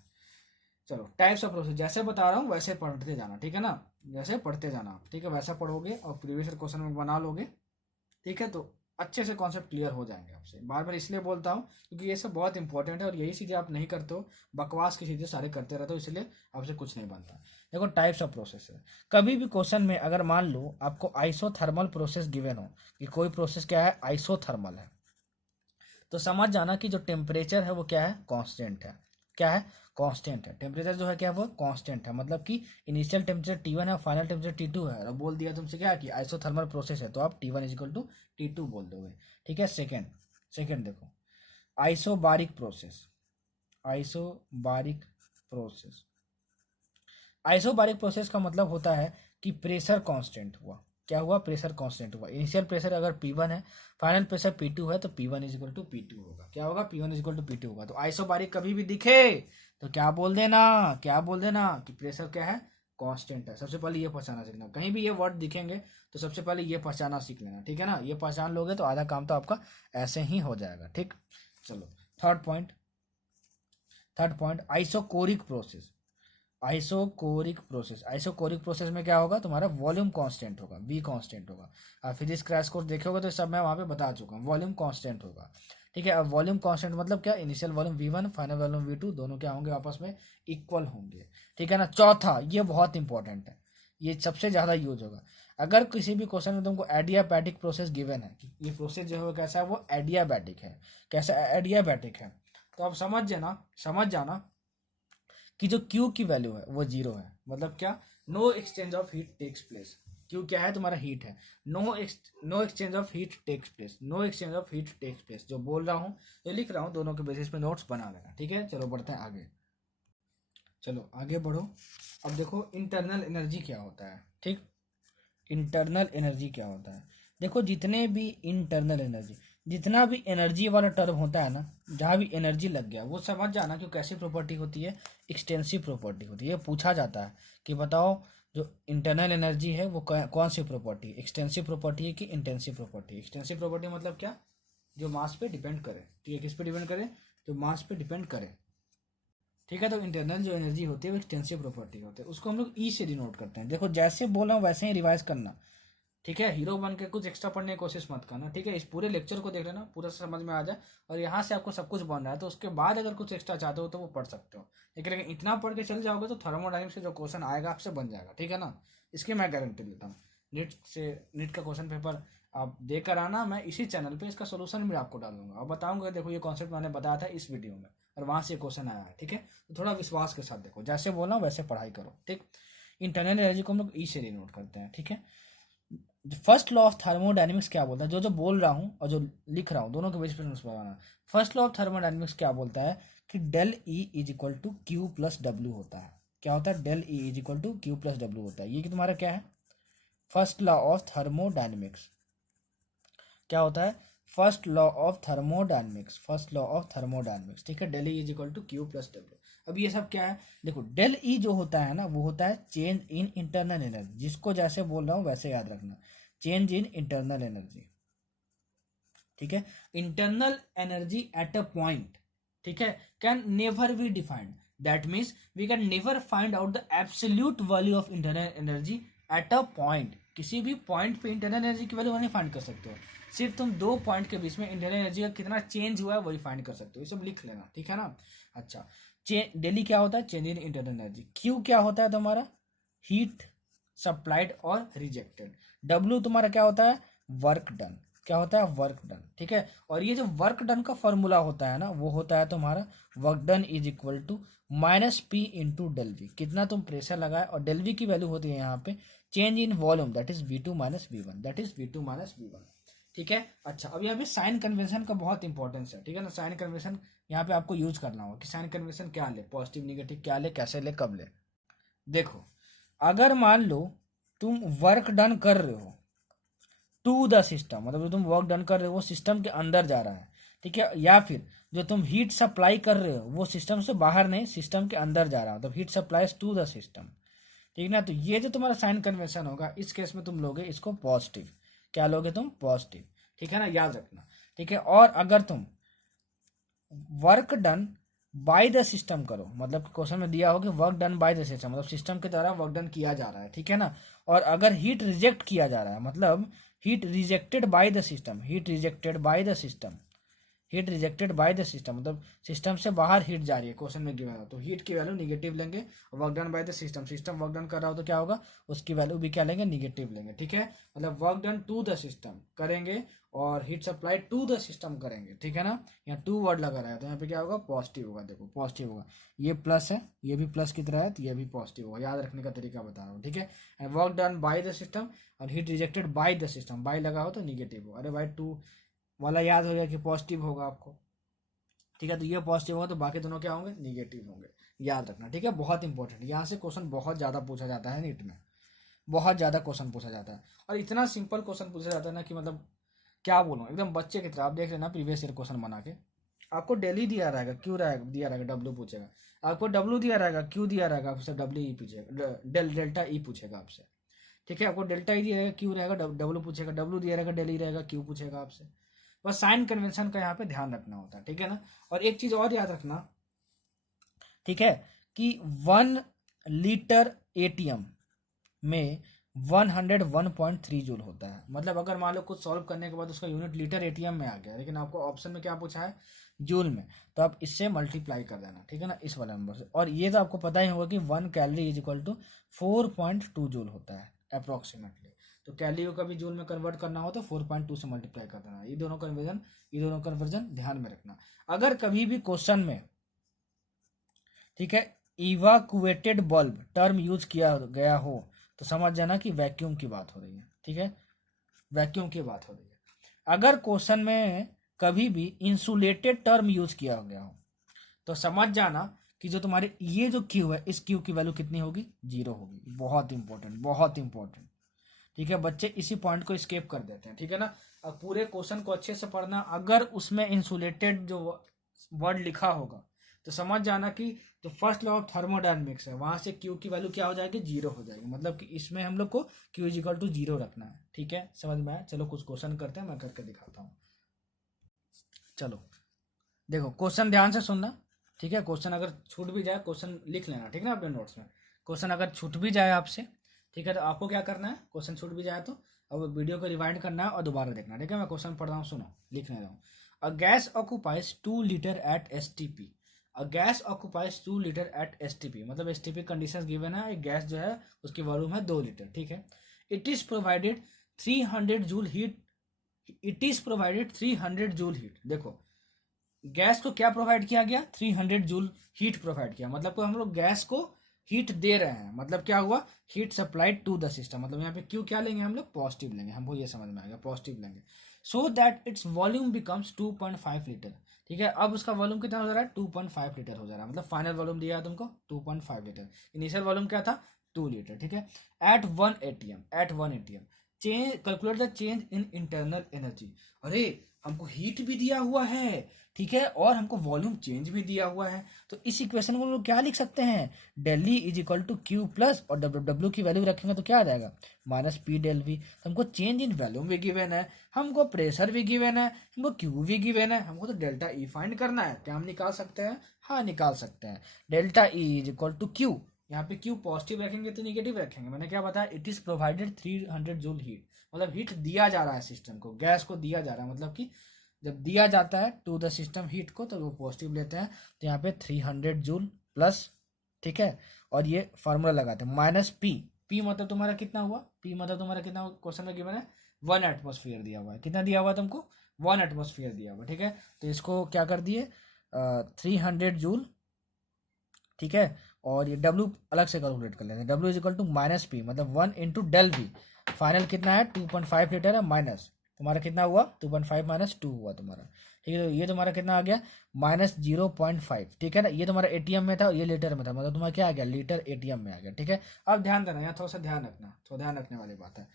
चलो टाइप्स ऑफ प्रोसेस, जैसे बता रहा हूँ वैसे पढ़ते जाना, ठीक है ना, जैसे पढ़ते जाना आप, ठीक है। वैसा पढ़ोगे और प्रीवियस क्वेश्चन में बना लोगे, ठीक है, तो अच्छे से कॉन्सेप्ट क्लियर हो जाएंगे आपसे। बार बार इसलिए बोलता हूँ क्योंकि ये सब बहुत इंपॉर्टेंट है, और यही चीज़ें आप नहीं करते हो, बकवास की चीज़ें सारे करते रहते हो, इसलिए आपसे कुछ नहीं बनता। देखो टाइप्स ऑफ प्रोसेस है, कभी भी क्वेश्चन में अगर मान लो आपको आइसोथर्मल प्रोसेस गिवन हो, कि कोई प्रोसेस क्या है, आइसोथर्मल है, तो समझ जाना कि जो टेम्परेचर है वो क्या है, कांस्टेंट है। क्या है, कांस्टेंट है। टेम्परेचर जो है क्या है, वो कांस्टेंट है, मतलब कि इनिशियल टेम्परेचर T1 है, फाइनल टेम्परेचर T2 है, और बोल दिया तुमसे क्या कि आइसोथर्मल प्रोसेस है, तो आप T1 इजिकल टू T2 बोल दोगे, ठीक है। सेकेंड, सेकेंड देखो isobaric process, isobaric process, isobaric process का मतलब होता है कि प्रेशर कांस्टेंट हुआ। क्या हुआ, प्रेशर कांस्टेंट हुआ। इनिशियल प्रेशर अगर P1 है, फाइनल प्रेशर P2 है, तो P1 is equal to P2 होगा। क्या होगा, P1 is equal to P2 होगा। तो आइसोबारिक कभी भी दिखे तो क्या बोल देना, क्या बोल देना कि प्रेशर क्या है, कांस्टेंट है। सबसे पहले ये पहचाना सीखना, कहीं भी ये वर्ड दिखेंगे तो सबसे पहले ये पहचाना सीख लेना, ठीक है ना। ये पहचान लोगे तो आधा काम तो आपका ऐसे ही हो जाएगा, ठीक। चलो third point, third point isochoric process, isochoric process. Isochoric process में क्या होगा, तुम्हारा वॉल्यूम कांस्टेंट होगा, वी कांस्टेंट होगा। आप फिजिक्स क्रैश कोर्स देखोगे तो सब मैं वहां पे बता चुका हूँ, वॉल्यूम कांस्टेंट होगा, ठीक है। अब वॉल्यूम कांस्टेंट मतलब क्या, initial volume V1 final volume V2 दोनों क्या होंगे, आपस में इक्वल होंगे, ठीक है ना। चौथा, ये बहुत इंपॉर्टेंट है, ये सबसे ज्यादा यूज होगा। अगर किसी भी क्वेश्चन में तुमको एडियाबैटिक प्रोसेस गिवन है, कि ये प्रोसेस जो है कैसा है, वो एडियाबैटिक है, कैसा एडियाबैटिक है, तो आप समझ जाना, समझ जाना कि जो Q की वैल्यू है वो जीरो है। मतलब क्या, no exchange of heat takes place. Q क्या है, तुम्हारा हीट है। No exchange of heat takes place, no exchange of heat takes place. जो बोल रहा हूँ, जो लिख रहा हूँ, दोनों के बेसिस पे नोट्स बना लेना, ठीक है। चलो बढ़ते हैं आगे, चलो आगे बढ़ो। अब देखो इंटरनल एनर्जी क्या होता है, ठीक। इंटरनल एनर्जी क्या होता है, देखो जितने भी इंटरनल एनर्जी, जितना भी एनर्जी वाला टर्म होता है ना, जहाँ भी एनर्जी लग गया वो समझ जाना कि कैसी प्रॉपर्टी होती है, एक्सटेंसिव प्रॉपर्टी होती है। ये पूछा जाता है कि बताओ जो इंटरनल एनर्जी है वो कौन सी प्रॉपर्टी, एक्सटेंसिव प्रॉपर्टी है कि इंटेंसिव प्रॉपर्टी। एक्सटेंसिव प्रॉपर्टी मतलब क्या, जो मास पे डिपेंड करे, ठीक है। किस पे डिपेंड करे, जो मास पे डिपेंड करे, ठीक है। तो इंटरनल जो एनर्जी होती है वो एक्सटेंसिव प्रॉपर्टी होती है, उसको हम लोग ई से डिनोट करते हैं। देखो जैसे बोला वैसे ही रिवाइज करना, ठीक है। हीरो बन के कुछ एक्स्ट्रा पढ़ने की कोशिश मत करना, ठीक है। इस पूरे लेक्चर को देख लेना, पूरा समझ में आ जाए, और यहाँ से आपको सब कुछ बन रहा है तो उसके बाद अगर कुछ एक्स्ट्रा चाहते हो तो वो पढ़ सकते हो, लेकिन इतना पढ़ के चल जाओगे तो थर्मोडायनेमिक्स से जो क्वेश्चन आएगा आपसे बन जाएगा, ठीक है ना। इसकी मैं गारंटी देता हूँ। नीट से, नीट का क्वेश्चन पेपर आप देकर आना, मैं इसी चैनल पे इसका सोल्यूशन भी आपको डाल दूंगा और बताऊंगा देखो ये कॉन्सेप्ट मैंने बताया था इस वीडियो में, और वहाँ से क्वेश्चन आया है, ठीक है। तो थोड़ा विश्वास के साथ देखो, जैसे बोला वैसे पढ़ाई करो, ठीक। इंटरनल एनर्जी को हम लोग ई से डिनोट करते हैं, ठीक है। फर्स्ट लॉ ऑफ थर्मोडायनेमिक्स क्या बोलता है, जो जो बोल रहा हूँ और जो लिख रहा हूँ दोनों के बीच में बनाना। फर्स्ट लॉ ऑफ थर्मोडायनेमिक्स क्या बोलता है कि del E is equal to Q plus W होता है। क्या होता है, del E is equal to Q plus W होता है। ये कि तुम्हारा क्या है, फर्स्ट लॉ ऑफ थर्मोडायनेमिक्स। क्या होता है, first law of thermodynamics, first law of thermodynamics, ठीक है। Del E is equal to Q plus W. अब ये सब क्या है, देखो डेल ई जो होता है ना वो होता है चेंज इन इंटरनल एनर्जी, जिसको जैसे बोल रहा हूँ वैसे याद रखना, चेंज इन इंटरनल एनर्जी, ठीक है। Internal energy at a point, ठीक है, can never be defined. That means we can never find out the absolute value of internal energy at a point. किसी भी पॉइंट पे इंटरनल एनर्जी की value नहीं find कर सकते हो, सिर्फ तुम दो पॉइंट के बीच में इंटरनल एनर्जी का कितना चेंज हुआ है वही फाइंड कर सकते हो। ये सब लिख लेना, ठीक है ना। अच्छा, डेली क्या होता है, change in internal energy. Q क्या होता है तुम्हारा, हीट सप्लाइड और रिजेक्टेड। डब्ल्यू तुम्हारा क्या होता है, वर्क डन। क्या होता है, वर्क डन, ठीक है। और ये जो वर्क डन का फॉर्मूला होता है ना वो होता है तुम्हारा work done is equal to minus P into del V. कितना तुम प्रेशर लगाए, और डेल वी की वैल्यू होती है यहाँ पे change in volume that is V2 minus V1, that is V2 minus V1। ठीक है। अच्छा, अब यहाँ पे साइन कन्वेंशन का बहुत इंपॉर्टेंस है, ठीक है ना। साइन कन्वेंशन यहाँ पे आपको यूज करना होगा कि साइन कन्वेंशन क्या ले, पॉजिटिव निगेटिव क्या ले, कैसे ले, कब ले। देखो, अगर मान लो तुम वर्क डन कर रहे हो टू द सिस्टम, मतलब जो तुम वर्क डन कर रहे हो वो सिस्टम के अंदर जा रहा है, ठीक है, या फिर जो तुम हीट सप्लाई कर रहे हो वो सिस्टम से बाहर नहीं सिस्टम के अंदर जा रहा है, मतलब heat supplies to the system, ठीक ना। तो ये जो तुम्हारा साइन कन्वेंशन होगा इस केस में तुम लोगे इसको पॉजिटिव। क्या लोगे तुम? पॉजिटिव, ठीक है ना, याद रखना, ठीक है। और अगर तुम work done by the system करो, मतलब क्वेश्चन में दिया हो कि work done by the system, मतलब सिस्टम के द्वारा वर्क डन किया जा रहा है, ठीक है ना। और अगर हीट रिजेक्ट किया जा रहा है, मतलब heat rejected by the system, heat rejected by the system, heat rejected by the system, मतलब सिस्टम से बाहर हीट जा रही है क्वेश्चन में गिवन हो, तो हीट की वैल्यू निगेटिव लेंगे। Work done by the system, system work done कर रहा हो तो क्या होगा, उसकी वैल्यू भी क्या लेंगे, निगेटिव लेंगे, ठीक है। मतलब work done to the system करेंगे और heat supply to the system करेंगे, ठीक है ना। यहाँ टू वर्ड लगा रहा है तो यहाँ पे क्या होगा, पॉजिटिव होगा। देखो पॉजिटिव होगा, ये प्लस है, ये भी प्लस की तरह है, तो ये भी पॉजिटिव होगा। याद रखने का तरीका बता रहा हूँ, ठीक है। Work done by the system और heat rejected by the system, by लगा हो तो निगेटिव हो। अरे भाई टू वाला याद हो गया कि पॉजिटिव होगा आपको, ठीक है। तो ये पॉजिटिव होगा तो बाकी दोनों क्या होंगे, निगेटिव होंगे, याद रखना, ठीक है। बहुत इंपॉर्टेंट, यहाँ से क्वेश्चन बहुत ज़्यादा पूछा जाता है नीट में, बहुत ज़्यादा क्वेश्चन पूछा जाता है और इतना सिंपल क्वेश्चन पूछा जाता है ना कि मतलब क्या बोलूँ, एकदम बच्चे की तरह। आप देख लेना प्रीवियस ईयर क्वेश्चन बना के, आपको डेली दिया रहेगा, क्यू रहेगा, दिया रहेगा, डब्ल्यू पूछेगा आपको, डब्ल्यू दिया रहेगा, क्यू दिया रहेगा आपसे, डब्ल्यू ई पूछेगा, डेल्टा ई पूछेगा आपसे, ठीक है। आपको डेल्टा ई दिया रहेगा, क्यू रहेगा, डब्ल्यू पूछेगा, डब्ल्यू दिया रहेगा, डेल ई रहेगा, क्यू पूछेगा आपसे। बस साइन कन्वेंशन का यहाँ पे ध्यान रखना होता है, ठीक है ना। और एक चीज और याद रखना, ठीक है, कि 1 लीटर एटीएम में 101.3 जूल होता है। मतलब अगर मान लो कुछ सॉल्व करने के बाद उसका यूनिट लीटर एटीएम में आ गया, लेकिन आपको ऑप्शन में क्या पूछा है, जूल में, तो आप इससे मल्टीप्लाई कर देना, ठीक है ना, इस वाले नंबर से। और ये तो आपको पता ही होगा कि 1 calorie is equal to 4.2 joule होता है अप्रोक्सीमेटली। तो कैलोरी को कभी जूल में कन्वर्ट करना हो तो 4.2 से मल्टीप्लाई कर देना। ये दोनों कन्वर्जन ध्यान में रखना। अगर कभी भी क्वेश्चन में, ठीक है, इवाकुएटेड बल्ब टर्म यूज किया गया हो तो समझ जाना कि वैक्यूम की बात हो रही है, ठीक है, वैक्यूम की बात हो रही है। अगर क्वेश्चन में कभी भी इंसुलेटेड टर्म यूज किया गया हो तो समझ जाना कि जो तुम्हारे ये जो क्यू है, इस क्यू की वैल्यू कितनी होगी, 0 होगी। बहुत इंपॉर्टेंट, बहुत इंपॉर्टेंट, ठीक है। बच्चे इसी पॉइंट को स्केप कर देते हैं, ठीक है ना। अब पूरे क्वेश्चन को अच्छे से पढ़ना। अगर उसमें इंसुलेटेड जो वर्ड लिखा होगा तो समझ जाना कि जो फर्स्ट लॉ ऑफ थर्मोडायनेमिक्स है वहां से क्यू की वैल्यू क्या हो जाएगी, 0 हो जाएगी। मतलब कि इसमें हम लोग को क्यू इज इक्वल टू 0 रखना है, ठीक है। समझ में आया? चलो कुछ क्वेश्चन करते हैं, मैं करके दिखाता हूँ। चलो देखो, क्वेश्चन ध्यान से सुनना, ठीक है। क्वेश्चन अगर छूट भी जाए, क्वेश्चन लिख लेना, ठीक है ना, अपने नोट्स में। क्वेश्चन अगर छूट भी जाए आपसे, ठीक है, तो आपको क्या करना है, क्वेश्चन छूट भी जाए तो अब वीडियो को रिवाइंड करना है और दोबारा देखना, ठीक है। मैं क्वेश्चन पढ़ रहा हूँ, सुनो, लिख ले रहा हूँ। A gas occupies 2 litre at STP. A gas occupies 2 litre at STP, मतलब एसटीपी कंडीशंस गिवन है। एक गैस जो है उसकी वॉल्यूम है 2 लीटर, ठीक है। It is provided 300 joule heat, it is provided 300 joule heat. देखो गैस को क्या प्रोवाइड किया गया, 300 जूल हीट प्रोवाइड किया, मतलब को हम लोग गैस को हीट दे रहे हैं, मतलब क्या हुआ, heat supplied to the system. मतलब यहाँ पे क्यू क्या लेंगे हम लोग, पॉजिटिव लेंगे, हमको ये समझ में आएगा, पॉजिटिव लेंगे। So that its volume becomes 2.5 litre, ठीक है। अब उसका वॉल्यूम कितना हो जा रहा है, 2.5 लीटर हो जा रहा है। मतलब फाइनल वॉल्यूम दिया है तुमको 2.5 लीटर, इनिशियल वॉल्यूम क्या था, 2 लीटर, ठीक है। At 1 ATM, at 1 ATM change, calculate the change in internal energy. अरे हमको हीट भी दिया हुआ है, ठीक है, और हमको वॉल्यूम चेंज भी दिया हुआ है। तो इस इक्वेशन को हम लोग क्या लिख सकते हैं, del E is equal to Q plus, और डब्ल्यू डब्ल्यू की वैल्यू रखेंगे तो क्या आ जाएगा, माइनस पी डेल वी। हमको चेंज इन वॉल्यूम भी गिवन है, हमको प्रेशर भी गिवन है, हमको क्यू भी गिवन है, हमको तो डेल्टा ई फाइंड करना है। क्या हम निकाल सकते हैं, हाँ निकाल सकते हैं। Delta E is equal to Q, यहाँ पे क्यू पॉजिटिव रखेंगे तो निगेटिव रखेंगे। मैंने क्या बताया, it is provided 300 joule heat, मतलब हीट दिया जा रहा है सिस्टम को, गैस को दिया जा रहा है। मतलब कि जब दिया जाता है टू द सिस्टम हीट को तो वो पॉजिटिव लेते हैं, तो यहाँ पे 300 जूल प्लस, ठीक है, और ये फार्मूला लगाते हैं माइनस पी। पी मतलब तुम्हारा कितना हुआ, पी मतलब तुम्हारा कितना क्वेश्चन में गिवन है, 1 एटमोस्फियर दिया हुआ है। कितना दिया हुआ है तुमको, 1 एटमोस्फियर दिया हुआ, ठीक है। तो इसको क्या कर दिए, 300 जूल, ठीक है, और ये डब्ल्यू अलग से कैलकुलेट कर लेते हैं। W is equal to minus P, मतलब 1 इंटू डेल वी। फाइनल कितना है 2.5 लीटर है, माइनस तुम्हारा कितना हुआ 2.5 माइनस 2 हुआ तुम्हारा, ठीक है। तो ये तुम्हारा कितना आ गया माइनस 0.5, ठीक है ना। ये तुम्हारा एटीएम में था और ये लीटर में था, मतलब तुम्हारा क्या आ गया लीटर एटीएम में आ गया, ठीक है। अब ध्यान देना, यहाँ थोड़ा सा ध्यान रखना, थोड़ा ध्यान रखने वाली बात है।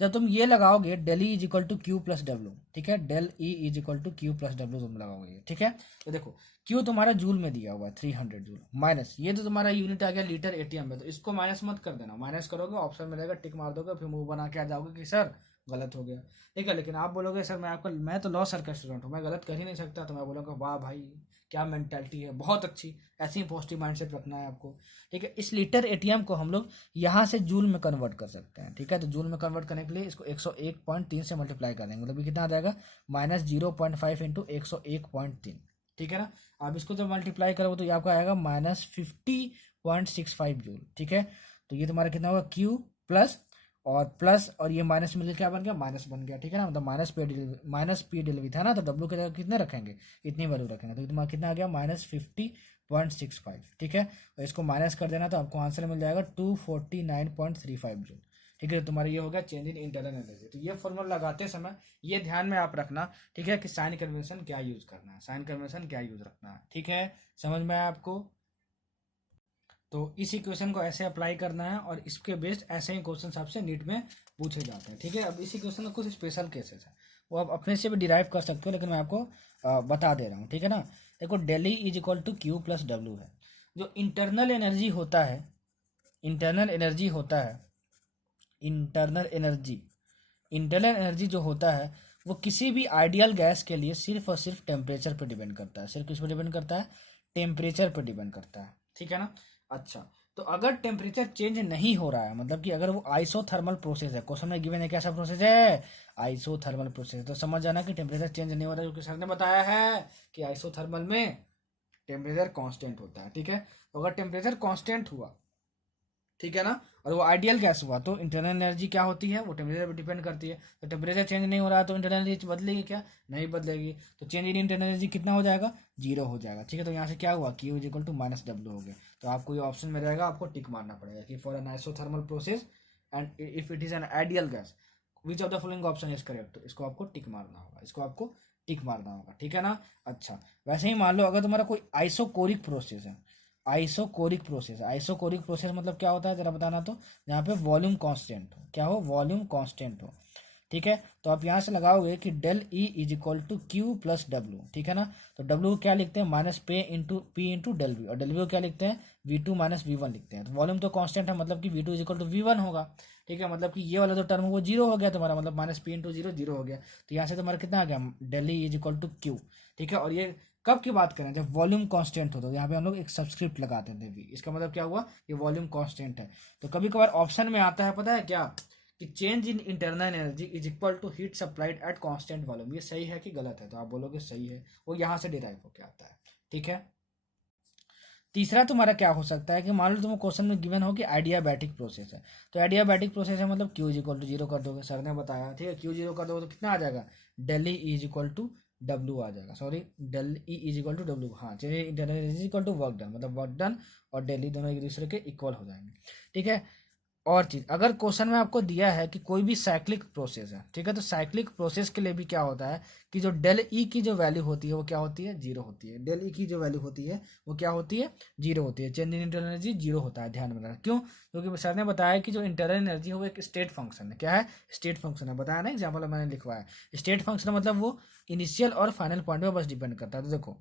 जब तुम ये लगाओगे del E is equal to Q plus W, ठीक है, del E is equal to Q plus W तुम लगाओगे, ठीक है। तो देखो क्यू तुम्हारा जूल में दिया हुआ है 300 जूल, माइनस ये तो तुम्हारा यूनिट आ गया लीटर एटीएम में, तो इसको माइनस मत कर देना। माइनस करोगे ऑप्शन में रहेगा, टिक मार दोगे, फिर मुंह बना के आ जाओगे कि सर गलत हो गया, ठीक है। लेकिन आप बोलोगे सर मैं तो लॉ सर का स्टूडेंट हूँ, मैं गलत कर ही नहीं सकता, तो मैं बोलूँगा वाह भाई क्या मेंटालिटी है, बहुत अच्छी, ऐसी ही पॉजिटिव माइंडसेट रखना है आपको, ठीक है। इस लीटर एटीएम को हम लोग यहाँ से जूल में कन्वर्ट कर सकते हैं, ठीक है। तो जूल में कन्वर्ट करने के लिए इसको 101.3 से मल्टीप्लाई कर देंगे, मतलब ये कितना आ जाएगा माइनस 0.5 इंटू 101.3, ठीक है ना। आप इसको जब मल्टीप्लाई करोगे तो ये आपका आएगा माइनस 50.65 जूल, ठीक है। तो ये तुम्हारा कितना होगा क्यू प्लस और ये माइनस मिलकर क्या बन गया माइनस बन गया, ठीक है ना। मतलब माइनस पी डिलीवरी था ना, तो डब्ल्यू के जगह कितने रखेंगे इतनी वैल्यू रखेंगे, तो तुम्हारा कितना आ गया माइनस 50.65, ठीक है। और इसको माइनस कर देना तो आपको आंसर मिल जाएगा 249.35 जूल, ठीक है। तो तुम्हारा ये हो गया चेंज इन इंटरनल एनर्जी। तो ये फॉर्मूला लगाते समय ये ध्यान में आप रखना, ठीक है, कि साइन कन्वेंशन क्या यूज करना है, साइन कन्वेंशन क्या यूज रखना है, ठीक है। समझ में आया आपको। तो इस इक्वेशन को ऐसे अप्लाई करना है और इसके बेस्ड ऐसे ही क्वेश्चन आपसे नीट में पूछे जाते हैं, ठीक है। अब इस इक्वेशन में कुछ स्पेशल केसेस है, वो आप अपने से भी डिराइव कर सकते हो, लेकिन मैं आपको बता दे रहा हूँ, ठीक है ना। देखो del E is equal to Q plus W है। जो इंटरनल एनर्जी होता है, इंटरनल एनर्जी होता है, इंटरनल एनर्जी इंटरनल एनर्जी जो होता है वो किसी भी आइडियल गैस के लिए सिर्फ और सिर्फ टेम्परेचर पर डिपेंड करता है। सिर्फ किस पर डिपेंड करता है टेम्परेचर पर डिपेंड करता है, ठीक है ना। अच्छा, तो अगर टेम्परेचर चेंज नहीं हो रहा है, मतलब कि अगर वो आइसोथर्मल प्रोसेस है, क्वेश्चन में गिवन है कैसा प्रोसेस है आइसोथर्मल प्रोसेस, तो समझ जाना कि टेम्परेचर चेंज नहीं हो रहा है, क्योंकि सर ने बताया है कि आइसोथर्मल में टेम्परेचर कांस्टेंट होता है, ठीक है। तो अगर टेम्परेचर कांस्टेंट हुआ, ठीक है ना, और वो आइडियल गैस हुआ, तो इंटरनल एनर्जी क्या होती है वो टेम्परेचर पर डिपेंड करती है। तो टेम्परेचर चेंज नहीं हो रहा है तो इंटरनल एनर्जी बदलेगी क्या, नहीं बदलेगी। तो चेंज इन इंटरनल एनर्जी कितना हो जाएगा जीरो हो जाएगा, ठीक है। तो यहाँ से क्या हुआ Q is equal to minus W हो गया। तो आपको ये ऑप्शन में रहेगा, आपको टिक मारना पड़ेगा कि for an isothermal process and if it is an ideal gas which of the following option is correct, तो इसको आपको टिक मारना होगा, इसको आपको टिक मारना होगा, ठीक है ना। अच्छा, वैसे ही मान लो अगर तुम्हारा कोई आइसोकोरिक प्रोसेस है, आइसोकोरिक प्रोसेस मतलब क्या होता है जरा बताना। तो यहाँ पे वॉल्यूम कांस्टेंट हो, क्या हो वॉल्यूम कांस्टेंट हो, ठीक है। तो आप यहाँ से लगाओगे कि del E is equal to Q plus W, ठीक है ना। तो डब्ल्यू को क्या लिखते हैं minus P into del V, और डेल वी को क्या लिखते हैं V two minus V one लिखते हैं। तो वॉल्यूम तो कांस्टेंट है, मतलब कि V two is equal to V one होगा, ठीक है। मतलब कि ये वाला जो टर्म वो जीरो हो गया तुम्हारा, मतलब minus P into zero zero हो गया। तो यहाँ से तुम्हारा कितना आ गया del E is equal to Q, ठीक है। और ये कब की बात करें जब वॉल्यूम कांस्टेंट हो, तो यहाँ पे हम लोग एक सब्सक्रिप्ट लगाते थे वी, इसका मतलब क्या हुआ ये वॉल्यूम कांस्टेंट है। तो कभी कभार ऑप्शन में आता है पता है क्या कि change in internal energy is equal to heat supplied at constant volume. ये सही है कि गलत है, तो आप बोलोगे सही है, वो यहाँ से डिराइव होकर आता है, ठीक है। तीसरा तुम्हारा क्या हो सकता है कि मान लो तुम्हें क्वेश्चन में गिवन हो कि आइडियाबैटिक प्रोसेस है। तो आइडियाबैटिक प्रोसेस है मतलब Q is equal to zero कर दोगे, सर ने बताया, ठीक है। क्यू जीरो कर दोगे तो कितना आ जाएगा del E is equal to W आ जाएगा, sorry del E is equal to W, हाँ चलिए internal is equal to work done, मतलब वर्क डन और डेली दोनों एक दूसरे के इक्वल हो जाएंगे, ठीक है। और चीज अगर क्वेश्चन में आपको दिया है कि कोई भी साइक्लिक प्रोसेस है, ठीक है, तो साइक्लिक प्रोसेस के लिए भी क्या होता है कि जो डेल ई की जो वैल्यू होती है वो क्या होती है जीरो होती है। डेल ई की जो वैल्यू होती है वो क्या होती है जीरो होती है। Change in internal energy zero होता है, ध्यान में रखना। क्यों, क्योंकि सर ने बताया कि जो इंटरनल एनर्जी है वो एक स्टेट फंक्शन है। क्या है स्टेट फंक्शन है, बताया ना एग्जाम्पल मैंने लिखवाया। स्टेट फंक्शन मतलब वो इनिशियल और फाइनल पॉइंट में बस डिपेंड करता है। तो देखो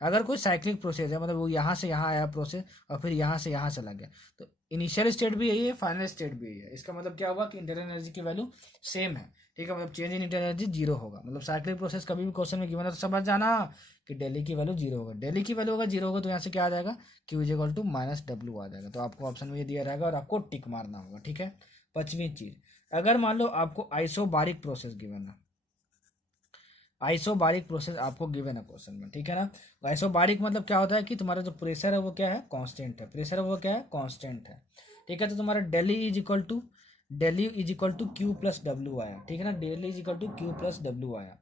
अगर कोई साइक्लिक प्रोसेस है, मतलब वो यहाँ से यहाँ आया प्रोसेस और फिर यहाँ से यहाँ चला गया, तो इनिशियल स्टेट भी यही है, फाइनल स्टेट भी यही है। इसका मतलब क्या हुआ कि इंटरनल एनर्जी की वैल्यू सेम है, ठीक है। मतलब change in internal energy zero होगा, मतलब साइक्लिक प्रोसेस कभी भी क्वेश्चन में गिवन है तो समझ जाना कि डेली की वैल्यू जीरो होगा। डेली की वैल्यू होगा जीरो होगा तो यहाँ से क्या आ जाएगा Q is equal to minus W आ जाएगा। तो आपको ऑप्शन में ये दिया रहेगा और आपको टिक मारना होगा, ठीक है। पांचवी चीज, अगर मान लो आपको आइसोबारिक प्रोसेस गिवन है, आइसोबारिक प्रोसेस आपको गिवन है क्वेश्चन में, ठीक है ना। आइसोबारिक मतलब क्या होता है कि तुम्हारा जो प्रेशर है वो क्या है कांस्टेंट है, प्रेशर है वो क्या है कांस्टेंट है, ठीक है। तो तुम्हारा del E is equal to Q plus W आया, ठीक है ना। Del E is equal to Q plus W आया,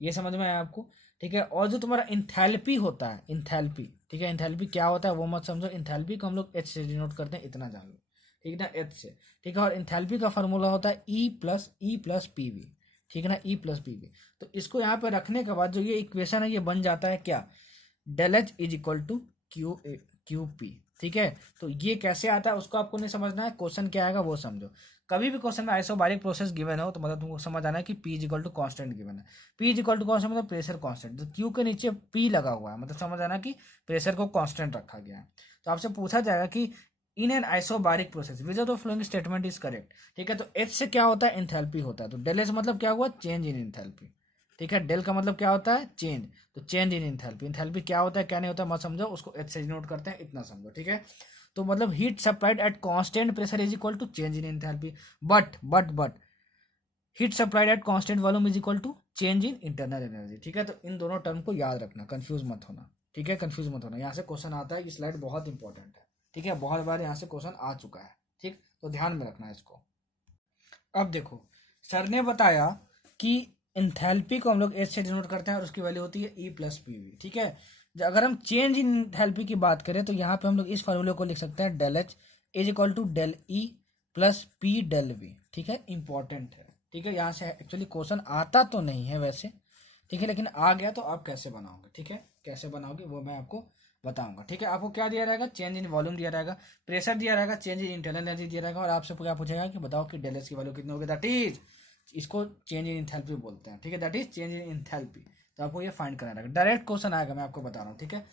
ये समझ में आया आपको। ठीक है। और जो तुम्हारा इंथैल्पी होता है, इंथैल्पी, ठीक है, इंथैल्पी क्या होता है वो मत समझो, इंथैल्पी को हम लोग एच से डिनोट करते हैं, इतना जान लो, ठीक है ना, एच से, ठीक है। और इंथैल्पी का फार्मूला होता है ई प्लस पी वी, ठीक है ना, ई प्लस पी वी। तो इसको यहाँ पे रखने के बाद जो ये इक्वेशन है ये बन जाता है क्या, del H is equal to Q P, ठीक है। तो ये कैसे आता है उसको आपको नहीं समझना है, क्वेश्चन क्या आएगा वो समझो। कभी भी क्वेश्चन में आइसोबारिक प्रोसेस गिवन हो तो मतलब तुमको समझ आना है कि P is equal to constant given है। P is equal to constant मतलब प्रेशर कॉन्स्टेंट, तो क्यू के नीचे पी लगा हुआ है, मतलब समझ आना कि प्रेशर को कॉन्स्टेंट रखा गया है। तो आपसे पूछा जाएगा कि in an isobaric process which of the following statement is correct, ठीक है। तो एच से क्या होता है, इंथैल्पी होता है, तो डेल एच मतलब क्या हुआ, चेंज इन इंथैल्पी, ठीक है। डेल का मतलब क्या होता है, चेंज, तो चेंज इन इंथैल्पी। इंथैल्पी क्या होता है क्या नहीं होता है मत समझो, उसको एच से डिनोट करते हैं, इतना समझो, ठीक है। तो मतलब heat supplied at constant pressure is equal to change in enthalpy, but heat supplied at constant volume is equal to change in internal energy, ठीक है। तो इन दोनों टर्म को याद रखना, कंफ्यूज मत होना, ठीक है, कंफ्यूज मत होना। यहाँ से क्वेश्चन आता है, ये स्लाइड बहुत इंपॉर्टेंट है, ठीक है, बहुत बार यहाँ से क्वेश्चन आ चुका है, ठीक, तो ध्यान में रखना इसको। अब देखो, सर ने बताया कि इंथैल्पी को हम लोग एच से डिनोट करते हैं और उसकी वैल्यू होती है ई प्लस पी वी, ठीक है। अगर हम चेंज इन इंथैल्पी की बात करें तो यहाँ पे हम लोग इस फॉर्मूले को लिख सकते हैं, del H is equal to del E plus P del V, ठीक है, इंपॉर्टेंट है, ठीक है। यहाँ से एक्चुअली क्वेश्चन आता तो नहीं है वैसे, ठीक है, लेकिन आ गया तो आप कैसे बनाओगे, ठीक है, कैसे बनाओगे वो मैं आपको बताऊंगा, ठीक है। आपको क्या दिया रहेगा, चेंज इन वॉल्यूम दिया रहेगा, प्रेशर दिया रहेगा, चेंज इन इंटरनल एनर्जी दिया रहेगा, और आपसे क्या पूछेगा कि बताओ कि डेल एच की वैल्यू कितनी होगी, दैट इज, इसको चेंज इन इंथैल्पी बोलते हैं, ठीक है, that is change in enthalpy. तो आपको ये फाइंड करना रहेगा, डायरेक्ट क्वेश्चन आएगा, मैं आपको बता रहा हूँ, ठीक है।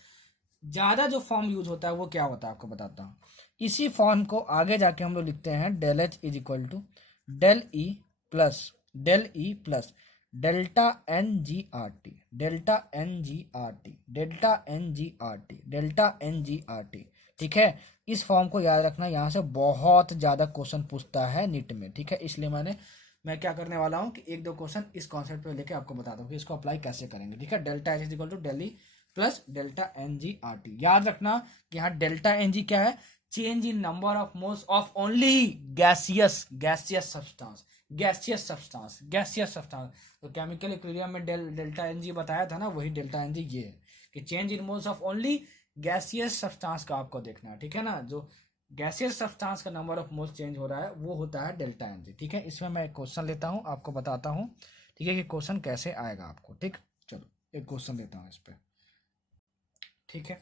ज्यादा जो फॉर्म यूज होता है वो क्या होता है आपको बताता हूँ। इसी फॉर्म को आगे जाके हम लोग लिखते हैं, del H is equal to del E plus delta N G R T, delta N G R T, delta N G R T, delta N G R T, ठीक है। इस फॉर्म को याद रखना, यहाँ से बहुत ज्यादा क्वेश्चन पूछता है नीट में, ठीक है। इसलिए मैं क्या करने वाला हूँ कि एक दो क्वेश्चन इस कॉन्सेप्ट पे लेके आपको बताता हूँ कि इसको अप्लाई कैसे करेंगे, ठीक है। Delta H is equal to del E plus delta N G R T, याद रखना कि यहाँ डेल्टा एन जी क्या है, change in number of moles of only gaseous substance. तो केमिकल इक्विलिब्रियम में डेल्टा एन जी बताया था ना, वही डेल्टा एन जी ये है कि change in moles of only gaseous substance का आपको देखना है, ठीक है ना। जो गैसियस सब्सटेंस का नंबर ऑफ मोल्स चेंज हो रहा है वो होता है डेल्टा एन जी, ठीक है। इसमें मैं एक क्वेश्चन लेता हूँ, आपको बताता हूँ, ठीक है, कि क्वेश्चन कैसे आएगा आपको, ठीक। चलो एक क्वेश्चन लेता हूँ इस पर, ठीक है।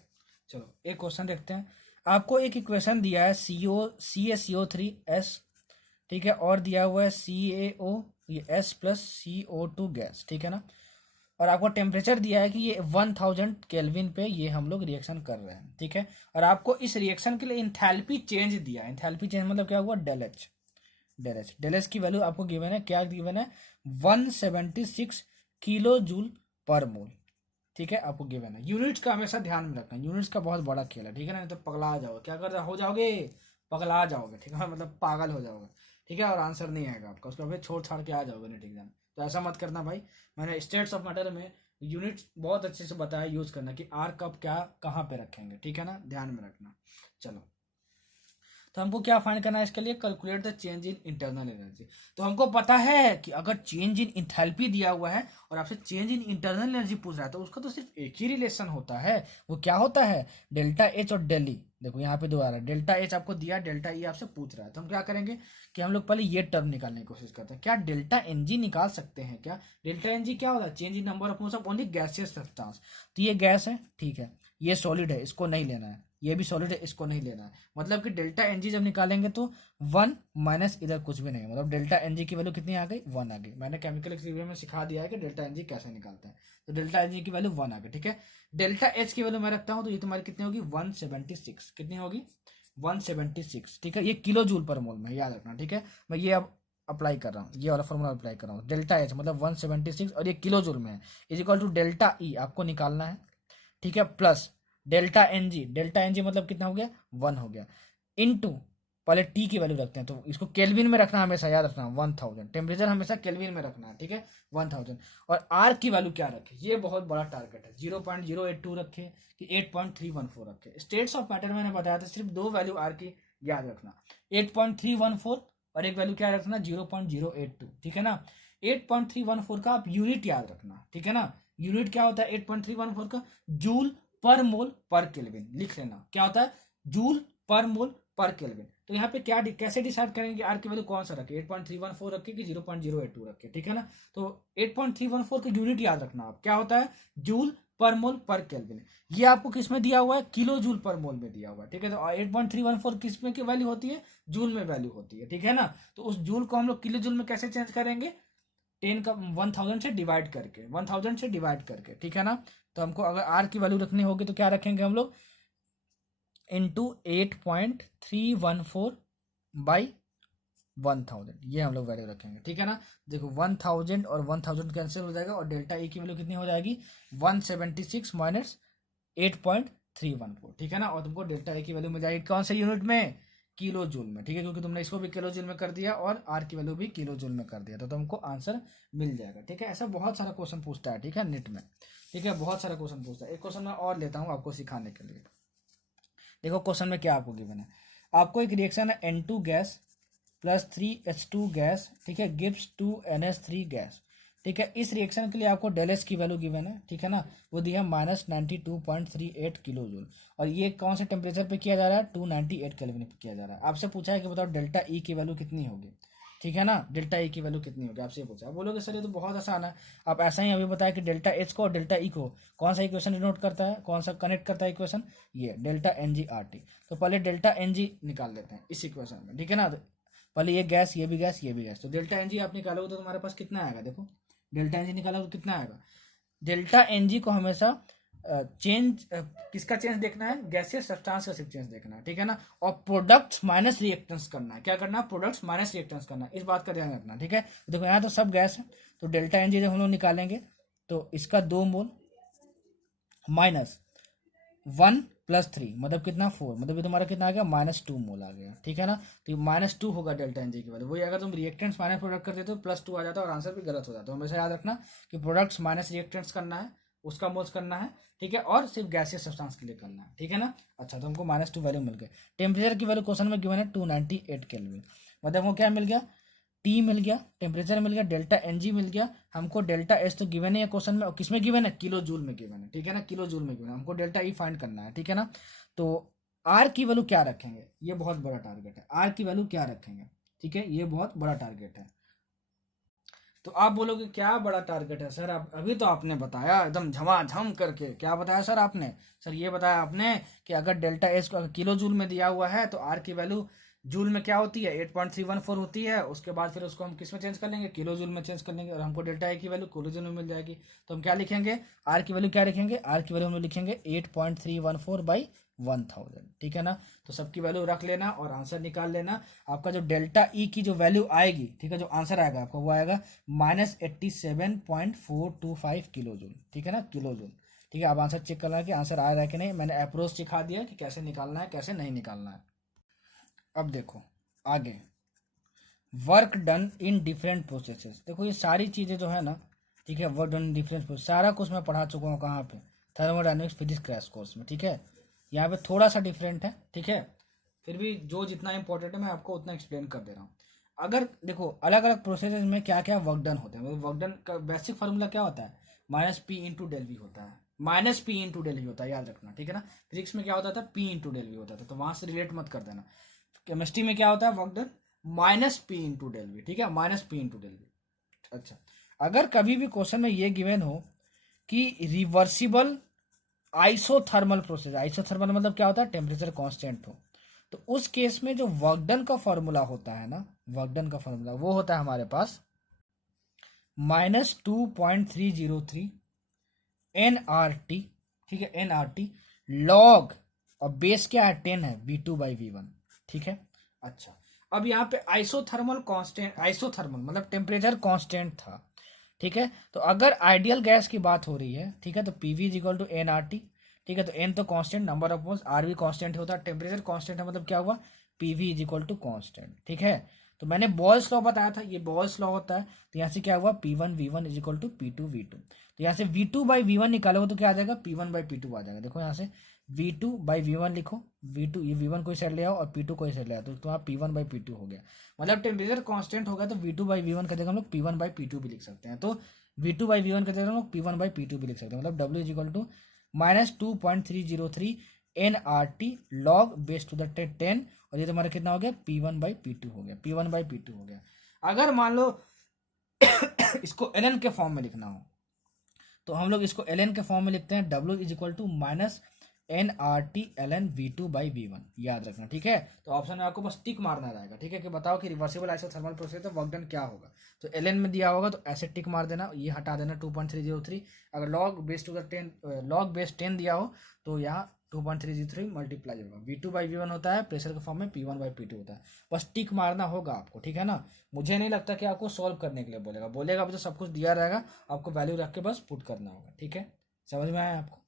चलो एक क्वेश्चन देखते हैं। आपको एक इक्वेशन दिया है CaCO3S, ठीक है, और दिया हुआ है CaO ये S प्लस CO2 गैस, ठीक है ना। और आपको टेम्परेचर दिया है कि ये 1000 केल्विन पे ये हम लोग रिएक्शन कर रहे हैं, ठीक है। और आपको इस रिएक्शन के लिए इंथैल्पी चेंज दिया है, इंथैल्पी चेंज मतलब क्या हुआ, डेल एच की वैल्यू आपको गिवन है, क्या गिवन है, 176 किलो जूल पर मोल, ठीक है, आपको गिवन है। यूनिट्स का हमेशा ध्यान में रखना, यूनिट्स का बहुत बड़ा खेल है, ठीक है ना, नहीं तो पगला जाओगे, क्या कर हो जाओगे, पगला जाओगे, ठीक है, मतलब पागल हो जाओगे, ठीक है, और आंसर नहीं आएगा आपका, उसको फिर छोड़ छाड़ के आ जाओगे नेट एग्जाम। तो ऐसा मत करना भाई, मैंने स्टेट्स ऑफ मैटर में यूनिट्स बहुत अच्छे से बताया, यूज करना कि आर कब क्या कहाँ पे रखेंगे, ठीक है ना, ध्यान में रखना। चलो, तो हमको क्या फाइंड करना है इसके लिए, calculate the change in internal energy. तो हमको पता है कि अगर चेंज इन इंथैल्पी दिया हुआ है और आपसे चेंज इन इंटरनल एनर्जी पूछ रहा है तो उसका तो सिर्फ एक ही रिलेशन होता है, वो क्या होता है, डेल्टा एच और डेल ई। देखो यहाँ पे दोबारा डेल्टा एच आपको दिया, डेल्टा ई आपसे पूछ रहा है, तो हम क्या करेंगे कि हम लोग पहले ये टर्म निकालने की कोशिश करते हैं। क्या डेल्टा एन जी निकाल सकते हैं क्या, डेल्टा एन जी क्या होता है, change in number of moles of only gaseous substance. तो ये गैस है, ठीक है, ये सॉलिड है, इसको नहीं लेना है, ये भी सॉलिड है, इसको नहीं लेना है। मतलब कि डेल्टा एन जी जब निकालेंगे तो 1 माइनस इधर कुछ भी नहीं, मतलब डेल्टा एन जी की वैल्यू कितनी आ गई, 1 आ गई। मैंने केमिकल इक्विलिब्रियम में सिखा दिया है कि डेल्टा एन जी कैसे निकालते हैं। तो डेल्टा एन जी की वैल्यू 1 आ गई, ठीक है। डेल्टा एच की वैल्यू मैं रखता हूँ, तो ये तुम्हारी कितनी होगी, 176, कितनी होगी, 176, ठीक है। ये किलो जूल पर मोल में, याद रखना, ठीक है। मैं ये अब अप्लाई कर रहा हूँ, ये वाला फॉर्मूला अप्लाई कर रहा हूँ, डेल्टा एच मतलब 176 और ये किलो जूल में है, is equal to delta E आपको निकालना है, ठीक है, प्लस डेल्टा एन जी मतलब कितना हो गया, 1 हो गया, इनटू पहले टी की वैल्यू रखते हैं, तो इसको केल्विन में रखना, हमेशा याद रखना 1000, टेम्परेचर हमेशा केल्विन में रखना है, ठीक है, 1000। और आर की वैल्यू क्या रखे, ये बहुत बड़ा टारगेट है, 0.082 रखे कि 8.314 रखे। स्टेट्स ऑफ मैटर मैंने बताया था, सिर्फ दो वैल्यू आर की याद रखना, 8.314 और एक वैल्यू क्या रखना, 0.082, ठीक है ना। 8.314 का आप यूनिट याद रखना, ठीक है ना, यूनिट क्या होता है 8.314 का, जूल पर मोल पर केल्विन, लिख लेना क्या होता है, जूल पर मोल पर केल्विन। तो यहाँ पे क्या कैसे डिसाइड करेंगे आर की वैल्यू कौन सा रखे, 8.314 रखे कि 0.082 रखे, ठीक है ना। तो 8.314 की यूनिट याद रखना आप, क्या होता है, जूल पर मोल पर केल्विन। ये आपको किस में दिया हुआ है, किलो जूल पर मोल में दिया हुआ है, ठीक है। तो 8.314 किस में की वैल्यू होती है, जूल में वैल्यू होती है, ठीक है ना। तो उस जूल को हम लोग किलो जूल में कैसे चेंज करेंगे, 10 का 1000 से डिवाइड करके, 1000 से डिवाइड करके, ठीक है ना। तो हमको अगर आर की वैल्यू रखनी होगी तो क्या रखेंगे हम लोग, इंटू 8.314 बाई 1000, ये हम लोग वैल्यू रखेंगे, ठीक है ना। देखो 1000 और 1000 कैंसिल हो जाएगा और डेल्टा ए की वैल्यू कितनी हो जाएगी, 176 माइनस 8.314, ठीक है ना। और तुमको डेल्टा ए की वैल्यू मिल जाएगी कौन से यूनिट में, किलो जूल में, ठीक है, क्योंकि तुमने इसको भी किलो जूल में कर दिया और आर की वैल्यू भी किलो जूल में कर दिया, तो तुमको आंसर मिल जाएगा, ठीक है। ऐसा बहुत सारा क्वेश्चन पूछता है, ठीक है, नेट में, ठीक है, बहुत सारा क्वेश्चन पूछता है। एक क्वेश्चन मैं और लेता हूँ आपको सिखाने के लिए। देखो क्वेश्चन में क्या आपको गिवन है, आपको एक रिएक्शन है N2 gas plus 3H2 gas, ठीक है, गिव्स 2NH3 गैस, ठीक है। इस रिएक्शन के लिए आपको डेल एस की वैल्यू गिवन है, ठीक है ना, वो दी है -92.38 किलो जूल, और ये कौन से टेम्परेचर पे किया जा रहा है, 298 केल्विन पे किया जा रहा है। आपसे पूछा है कि बताओ डेल्टा ई की वैल्यू कितनी होगी, ठीक है ना, डेल्टा ई की वैल्यू कितनी होगी आपसे पूछा। आप बोलोगे सर ये तो बहुत आसान है, आप ऐसा ही अभी बताया कि डेल्टा एच को और डेल्टा ई को कौन सा इक्वेशन डिनोट करता है, कौन सा कनेक्ट करता है इक्वेशन, ये delta N G R T. तो पहले डेल्टा एन जी निकाल लेते हैं इस इक्वेशन में, ठीक है ना। तो पहले ये गैस, ये भी गैस, ये भी गैस, तो डेल्टा एन जी आप निकालोगे तो तुम्हारे पास कितना आएगा, देखो डेल्टा एन जी निकालोगे तो कितना आएगा। डेल्टा एन जी को हमेशा चेंज किसका चेंज देखना है, गैसियस सब्सटेंस का चेंज देखना है, ठीक है ना। और प्रोडक्ट्स माइनस रिएक्टेंस करना है, क्या करना है, प्रोडक्ट्स माइनस रिएक्टेंस करना है, इस बात का ध्यान रखना, ठीक है। देखो यहाँ तो सब गैस है, तो डेल्टा एन जी जब हम लोग निकालेंगे तो इसका 2 मोल माइनस 1 प्लस 3 मतलब कितना 4, मतलब ये तुम्हारा कितना आ गया, -2 मोल आ गया, ठीक है ना। तो ये -2 होगा डेल्टा एन जी की वैल्यू। वही अगर तुम रिएक्टेंट्स माइनस प्रोडक्ट करते तो +2 आ जाता और आंसर भी गलत हो जाता। तो हमेशा याद रखना कि प्रोडक्ट्स माइनस रिएक्टेंट्स करना है, उसका मोल्स करना है, ठीक है, और सिर्फ गैसियस सब्सटेंस के लिए करना है, ठीक है ना। अच्छा तो हमको -2 वैल्यू मिल गए। टेम्परेचर की वैल्यू क्वेश्चन में गिवन है 298 केल्विन, मतलब हमको क्या मिल गया, टी मिल गया, टेम्परेचर मिल गया, डेल्टा एन जी मिल गया, हमको डेल्टा एस तो गिवन है क्वेश्चन में, और किस में गिवन है, किलो जूल में गिवन है, ठीक है ना, किलो जूल में गिवन है। हमको डेल्टा ई फाइंड करना है, ठीक है ना। तो आर की वैल्यू क्या रखेंगे, ये बहुत बड़ा टारगेट है, आर की वैल्यू क्या रखेंगे, ठीक है, ये बहुत बड़ा टारगेट है। तो आप बोलोगे क्या बड़ा टारगेट है सर, आप अभी तो आपने बताया एकदम झमाझम करके, क्या बताया सर आपने, सर ये बताया आपने कि अगर डेल्टा एस को किलो जूल में दिया हुआ है तो आर की वैल्यू जूल में क्या होती है, 8.314 होती है। उसके बाद फिर उसको हम किस में चेंज कर लेंगे, किलो जूल में चेंज कर लेंगे, और हमको डेल्टा ए की वैल्यू किलो जूल में मिल जाएगी। तो हम क्या लिखेंगे, आर की वैल्यू क्या लिखेंगे, आर की वैल्यू हम लोग लिखेंगे 8.314 बाई 1000, ठीक है ना। तो सबकी वैल्यू रख लेना और आंसर निकाल लेना। आपका जो डेल्टा ई की जो वैल्यू आएगी, ठीक है, जो आंसर आएगा आपका वो आएगा -87.425 किलो जूल, ठीक है ना, किलो जूल, ठीक है। आप आंसर चेक करना है कि आंसर आ रहा है कि नहीं, मैंने अप्रोच सिखा दिया कि कैसे निकालना है कैसे नहीं निकालना है। अब देखो आगे, work done in different processes. देखो ये सारी चीज़ें जो है ना, ठीक है, work done in different process सारा कुछ मैं पढ़ा चुका हूँ कहाँ पे, थर्मोडायनेमिक्स फिजिक्स क्रैश कोर्स में, ठीक है। यहाँ पे थोड़ा सा डिफरेंट है, ठीक है, फिर भी जो जितना इंपॉर्टेंट है मैं आपको उतना एक्सप्लेन कर दे रहा हूँ। अगर देखो अलग अलग प्रोसेसेस में क्या क्या वर्क डन होते हैं, वर्क डन का बेसिक फार्मूला क्या होता है, -P/ΔV होता है, -P/ΔV होता है, याद रखना, ठीक है ना। फिजिक्स में क्या होता था, P/ΔV होता था, तो वहां से रिलेट मत कर देना। केमिस्ट्री में क्या होता है वर्क डन, -P/ΔV, ठीक है, -P/ΔV। अच्छा, अगर कभी भी क्वेश्चन में ये गिवन हो कि रिवर्सिबल आइसोथर्मल प्रोसेस, आइसोथर्मल मतलब क्या होता है, टेम्परेचर कांस्टेंट हो, तो उस केस में जो वर्क डन का फॉर्मूला होता है ना, वर्क डन का फॉर्मूला वो होता है हमारे पास -2.303 nRT, ठीक है, nRT लॉग, और बेस क्या है 10 है, V2/V1, ठीक है। अच्छा अब यहाँ पे आइसोथर्मल कांस्टेंट, आइसोथर्मल मतलब टेम्परेचर कांस्टेंट था, ठीक है। तो अगर आइडियल गैस की बात हो रही है, ठीक है, तो PV is equal to nRT, ठीक है। तो n तो constant, number of moles, R भी कांस्टेंट होता है, टेम्परेचर कांस्टेंट है, मतलब क्या हुआ, PV is equal to constant, ठीक है। तो मैंने बॉयल्स लॉ बताया था, ये बॉयल्स लॉ होता है, तो यहाँ से क्या हुआ P1V1 is equal to P2V2। तो यहाँ से V2/V1 निकालोगे तो क्या आ जाएगा, P1/P2 आ जाएगा। देखो यहाँ से V2/V1 लिखो, V2 ये V1 को साइड ले आओ और P2 को साइड ले आओ, तो तुम्हारा P1/P2 हो गया। मतलब टेम्परेचर कांस्टेंट होगा तो V2/V1 का जगह हम लोग P1/P2 भी लिख सकते हैं। तो V2/V1 कैसे हम लोग P1/P2 भी लिख सकते हैं, मतलब W is equal to -2.303 nRT log base to the 10, और ये तुम्हारा कितना हो गया P1/P2 हो गया, P1/P2 हो गया। अगर मान लो इसको ln के फॉर्म में लिखना हो तो हम लोग इसको ln के फॉर्म में लिखते हैं, W is equal to -nRT ln V2/V1, याद रखना, ठीक है। तो ऑप्शन में आपको बस टिक मारना रहेगा, ठीक है, कि बताओ कि रिवर्सिबल आइसोथर्मल प्रोसेस तो वर्क डन क्या होगा। तो ln में दिया होगा तो ऐसे टिक मार देना, ये हटा देना 2.303। अगर लॉग बेस 10 दिया हो तो यहाँ 2.303 मल्टीप्लाई होगा, V2/V1 होता है प्रेशर के फॉर्म में, P1/P2 होता है, बस टिक मारना होगा आपको, ठीक है ना। मुझे नहीं लगता कि आपको सॉल्व करने के लिए बोलेगा अभी तो सब कुछ दिया रहेगा, आपको वैल्यू रख के बस पुट करना होगा, ठीक है। समझ में आया आपको,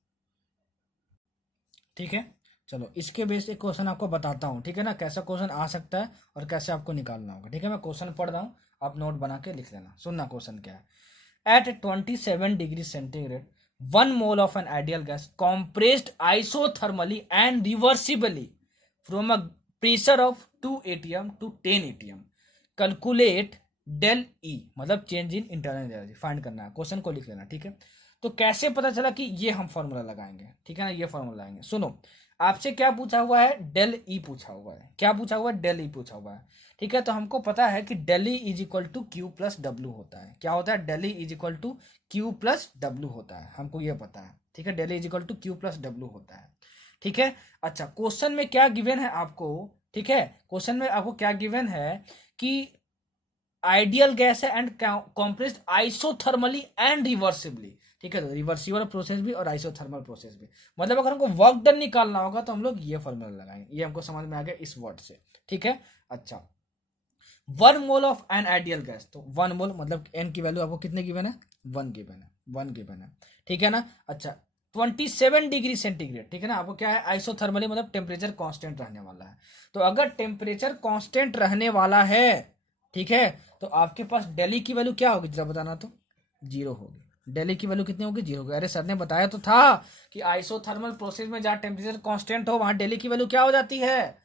ठीक है। चलो इसके बेस एक क्वेश्चन आपको बताता हूँ, ठीक है ना, कैसा क्वेश्चन आ सकता है और कैसे आपको निकालना होगा, ठीक है। मैं क्वेश्चन पढ़ रहा हूँ, आप नोट बना के लिख लेना। सुनना क्वेश्चन क्या है। At 27 degree centigrade 1 mole of an ideal gas compressed isothermally and reversibly from a pressure of 2 atm to 10 atm, calculate del E, मतलब change in internal energy find करना है। क्वेश्चन को लिख लेना, ठीक है। तो कैसे पता चला कि ये हम फॉर्मूला लगाएंगे, ठीक है ना, ये फॉर्मूला लगाएंगे। सुनो, आपसे क्या पूछा हुआ है, डेल ई पूछा हुआ है, क्या पूछा हुआ है, डेल ई पूछा हुआ है, ठीक है। तो हमको पता है कि del E is equal to Q plus W होता है। क्या होता है, del E is equal to Q plus W होता है, हमको ये पता है, ठीक है। Del E is equal to Q plus W होता है, ठीक है। अच्छा, क्वेश्चन में क्या गिवन है आपको, ठीक है, क्वेश्चन में आपको क्या गिवन है कि आइडियल गैस है and compressed isothermally and reversibly, ठीक है। तो रिवर्सिबल प्रोसेस भी और आइसोथर्मल प्रोसेस भी, मतलब अगर हमको वर्क डन निकालना होगा तो हम लोग ये फॉर्मूला लगाएंगे। ये हमको समझ में आ गया इस वर्ड से, ठीक है। अच्छा, 1 mole of an ideal gas, तो 1 मोल मतलब एन की वैल्यू आपको कितने गिवन है, 1 गिवन है, 1 गिवन है, ठीक है ना। अच्छा, 27 डिग्री सेंटीग्रेड, ठीक है ना, आपको क्या है, आइसोथर्मली मतलब टेम्परेचर कांस्टेंट रहने वाला है। तो अगर टेम्परेचर कांस्टेंट रहने वाला है, ठीक है, तो आपके पास डेली की वैल्यू क्या होगी, जरा बताना तो, 0 होगी। डेली की वैल्यू कितनी होगी, 0 होगी। अरे सर ने बताया तो था कि आइसोथर्मल प्रोसेस में जहाँ टेम्परेचर कांस्टेंट हो वहां डेली की वैल्यू क्या हो जाती है,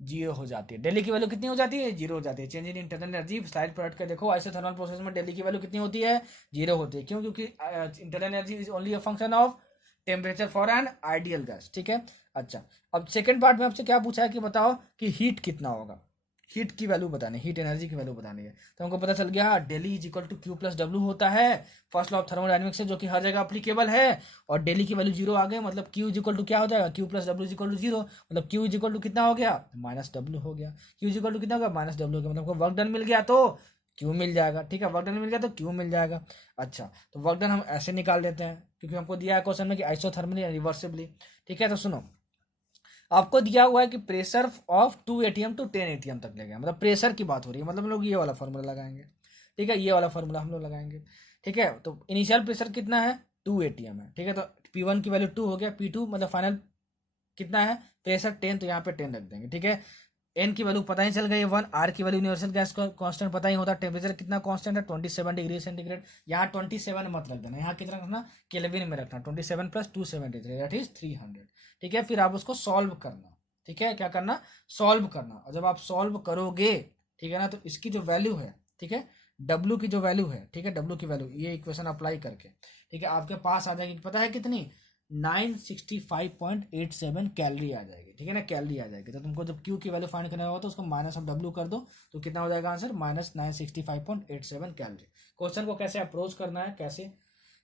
0 हो जाती है। डेली की वैल्यू कितनी हो जाती है, 0 हो जाती है। Change in internal energy slide product के देखो, आइसोथर्मल प्रोसेस में डेली की वैल्यू कितनी होती है, 0 होती है। क्यों, क्योंकि internal energy is only a function of temperature for an ideal gas, ठीक है। अच्छा, अब सेकंड पार्ट में आपसे क्या पूछा है कि बताओ कि हीट कितना होगा, हीट की वैल्यू बतानी, हीट एनर्जी की वैल्यू बतानी है। तो हमको पता चल गया del U is equal to Q plus W होता है, फर्स्ट लॉ ऑफ थर्मोडायनेमिक्स से, जो कि हर जगह अप्लीकेबल है। और डेली की वैल्यू 0 आ गई, मतलब क्यू इज इक्वल टू क्या हो जाएगा, Q plus W is equal to 0, मतलब क्यू इज इक्वल टू कितना हो गया, माइनस डब्ल्यू हो गया। क्यू इज इक्वल टू कितना हो गया, माइनस डब्ल्यू हो गया, मतलब वर्क डन मिल गया तो क्यू मिल जाएगा, ठीक है, वर्क डन मिल गया तो क्यू मिल जाएगा। अच्छा, तो वर्क डन हम ऐसे निकाल देते हैं, क्योंकि हमको दिया है क्वेश्चन में कि आइसोथर्मली रिवर्सिबली, ठीक है। तो सुनो, आपको दिया हुआ है कि pressure of 2 ATM to 10 ATM तक ले गया, मतलब प्रेशर की बात हो रही है, मतलब हम लोग ये वाला फॉर्मूला लगाएंगे, ठीक है, ये वाला फॉर्मूला हम लोग लगाएंगे, ठीक है। तो इनिशियल प्रेशर कितना है, 2 एटीएम है, ठीक है। तो P1 की वैल्यू 2 हो गया, P2 मतलब फाइनल कितना है, प्रेशर 10, तो यहाँ पे 10 रख देंगे, ठीक है। एन की वैल्यू पता ही चल गई 1, आर की वैल्यू यूनिवर्सल गैस कांस्टेंट पता ही होता है, टेम्परेचर कितना कांस्टेंट है 27 डिग्री सेंटीग्रेड। यहाँ 27 मत रख देना, यहाँ कितना रखना, केल्विन में रखना, 27 प्लस 273 दैट इज 300, ठीक है। फिर आप उसको सॉल्व करना, ठीक है, क्या करना, सॉल्व करना। और जब आप सॉल्व करोगे, ठीक है ना, तो इसकी जो वैल्यू है, ठीक है, डब्ल्यू की जो वैल्यू है, ठीक है, डब्ल्यू की वैल्यू, ये इक्वेशन अप्लाई करके, ठीक है, आपके पास आ जाएगी, पता है कितनी, 965.87 कैलोरी आ जाएगी, ठीक है ना, कैलोरी आ जाएगी। तो तुमको जब क्यू की वैल्यू फाइंड करना होगा तो उसको माइनस ऑफ डब्ल्यू कर दो, तो कितना हो जाएगा आंसर, माइनस 965.87 कैलोरी। क्वेश्चन को कैसे अप्रोच करना है, कैसे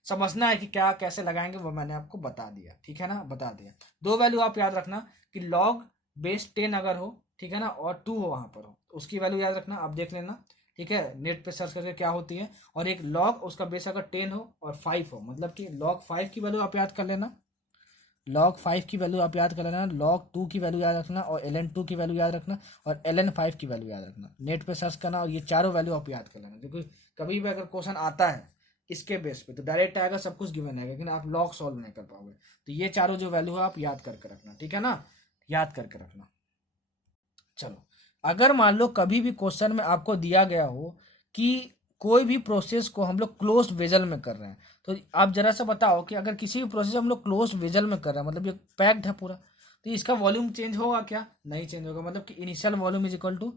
समझना है कि क्या कैसे लगाएंगे, वो मैंने आपको बता दिया, ठीक है ना, बता दिया। 2 वैल्यू आप याद रखना कि लॉग बेस 10 अगर हो, ठीक है ना, और 2 हो वहां पर हो, उसकी वैल्यू याद रखना, आप देख लेना, ठीक है, नेट पे सर्च करके क्या होती है। और एक लॉग उसका बेस अगर 10 हो और 5 हो, मतलब कि लॉग 5 की वैल्यू आप याद कर लेना, लॉग 5 की वैल्यू आप याद कर लेना, लॉग 2 की वैल्यू याद रखना, और ln 2 की वैल्यू याद रखना, और ln 5 की वैल्यू याद रखना। नेट पे सर्च करना और ये चारों वैल्यू आप याद कर लेना, क्योंकि कभी भी अगर क्वेश्चन आता है इसके बेस पे तो डायरेक्ट आएगा, सब कुछ गिवन है, लेकिन आप लॉग सॉल्व नहीं कर पाओगे। तो ये चारों जो वैल्यू है आप याद करके रखना, ठीक है ना, याद करके रखना। चलो, अगर मान लो कभी भी क्वेश्चन में आपको दिया गया हो कि कोई भी प्रोसेस को हम लोग क्लोज वेजल में कर रहे हैं, तो आप जरा सा बताओ कि अगर किसी भी प्रोसेस हम लोग क्लोज वेजल में कर रहे हैं, मतलब ये पैक्ड है पूरा, तो इसका वॉल्यूम चेंज होगा क्या, नहीं चेंज होगा। मतलब कि initial volume is equal to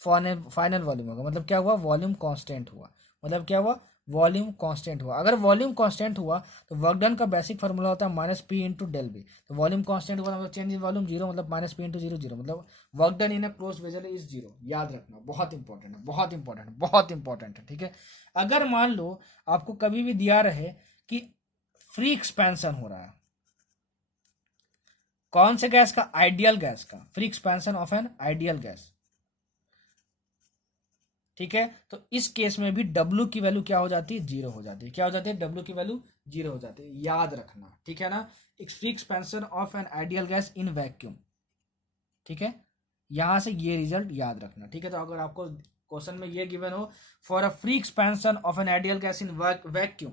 final volume होगा, मतलब क्या हुआ, वॉल्यूम कांस्टेंट हुआ, मतलब क्या हुआ, वॉल्यूम कांस्टेंट हुआ। अगर वॉल्यूम कांस्टेंट हुआ तो वर्क डन का बेसिक फार्मूला होता है minus P into del V. तो वॉल्यूम कांस्टेंट हुआ मतलब चेंज इन वॉल्यूम जीरो, मतलब minus P into zero zero, मतलब work done in a close vessel is zero. याद रखना, बहुत इंपॉर्टेंट है, बहुत इंपॉर्टेंट है, बहुत इंपॉर्टेंट है, ठीक है। अगर मान लो आपको कभी भी दिया रहे कि फ्री एक्सपेंशन हो रहा है, कौन से गैस का? आइडियल गैस का, free expansion of an ideal gas, ठीक है। तो इस केस में भी W की वैल्यू क्या हो जाती है? जीरो हो जाती है। क्या हो जाती है? W की वैल्यू जीरो हो जाती है, याद रखना, ठीक है ना। Free expansion of an ideal gas in vacuum, ठीक है। यहां से ये रिजल्ट याद रखना, ठीक है। तो अगर आपको क्वेश्चन में ये गिवन हो for a free expansion of an ideal gas in vacuum,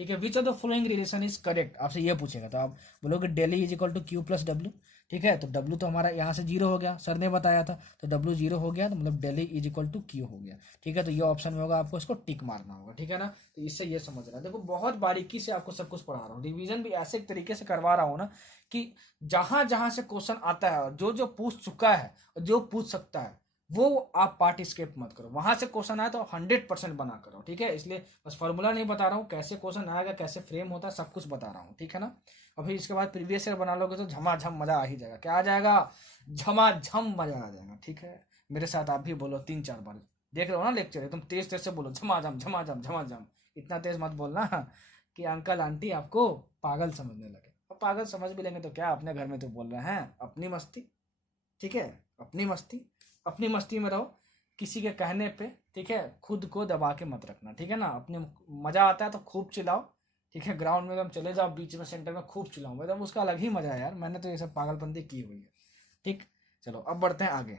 ठीक है, which of the following relation is correct, आपसे ये पूछेगा तो आप बोलोगे del U is equal to Q plus W, ठीक है। तो डब्ल्यू तो हमारा यहाँ से जीरो हो गया, सर ने बताया था, तो डब्ल्यू जीरो हो गया, तो मतलब del U is equal to Q हो गया, ठीक है। तो ये ऑप्शन में होगा, आपको इसको टिक मारना होगा, ठीक है ना। तो इससे ये समझ रहा है, देखो बहुत बारीकी से आपको सब कुछ पढ़ा रहा हूँ, रिवीजन भी ऐसे तरीके से करवा रहा हूँ ना कि जहां जहां से क्वेश्चन आता है और जो जो पूछ चुका है और जो पूछ सकता है वो आप पार्टिसिपेट मत करो। वहां से क्वेश्चन आया तो 100% बना करो, ठीक है। इसलिए बस फॉर्मूला नहीं बता रहा हूँ, कैसे क्वेश्चन आएगा, कैसे फ्रेम होता है, सब कुछ बता रहा हूँ, ठीक है ना। और फिर इसके बाद प्रीवियस ईयर बना लोगे तो झमाझम मजा आ ही जाएगा। क्या आ जाएगा? झमाझम मजा आ जाएगा, ठीक है। मेरे साथ आप भी बोलो 3-4 बार, देख रहे हो ना लेक्चर, एकदम तेज तेज से बोलो, झमाझम झमाझम झमाझम। इतना तेज मत बोलना कि अंकल आंटी आपको पागल समझने लगे। और पागल समझ भी लेंगे तो क्या, अपने घर में तो बोल रहे हैं, अपनी मस्ती, ठीक है, अपनी मस्ती, अपनी मस्ती में रहो, किसी के कहने पे, ठीक है, खुद को दबा के मत रखना, ठीक है ना। अपने मजा आता है तो खूब चिल्लाओ, ठीक है। ग्राउंड में एकदम चले जाओ, बीच में सेंटर में खूब चिल्लाओ, एकदम उसका अलग ही मजा है यार। मैंने तो ये सब पागलपंती की हुई है, ठीक। चलो अब बढ़ते हैं आगे।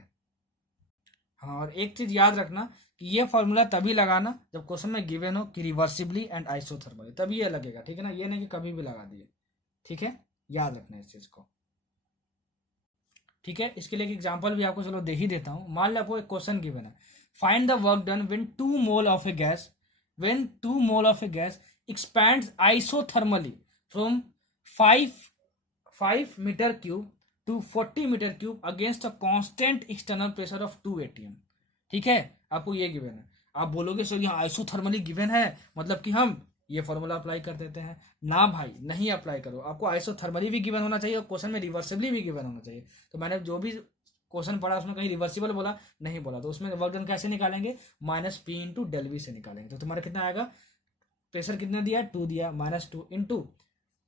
हाँ, और एक चीज याद रखना कि ये फॉर्मूला तभी लगाना जब क्वेश्चन में गिवन हो कि रिवर्सिबली एंड आइसोथर्मली, तभी ये लगेगा, ठीक है ना। ये नहीं कि कभी भी लगा दिए, ठीक है, याद रखना इस चीज को, ठीक है। इसके लिए एक एग्जांपल भी आपको चलो दे ही देता हूं। मान लो आपको एक क्वेश्चन गिवन है, find the work done when 2 mole of a gas, when 2 mole of a gas expands isothermally from 5 metre cube to 40 metre cube against a constant external pressure of 2 atm, ठीक है। आपको ये given है, आप बोलोगे sir यहाँ isothermally given है, मतलब कि हम ये फॉर्मूला अप्लाई कर देते हैं ना। भाई नहीं अप्लाई करो, आपको आइसोथर्मली भी गिवन होना चाहिए और क्वेश्चन में रिवर्सिबली भी गिवन होना चाहिए। तो मैंने जो भी क्वेश्चन पढ़ा उसमें कहीं रिवर्सिबल बोला नहीं बोला, तो उसमें वर्क डन कैसे निकालेंगे? Minus P into del V से निकालेंगे। तो तुम्हारा कितना आएगा? प्रेशर कितना दिया? 2 दिया, -2 इंटू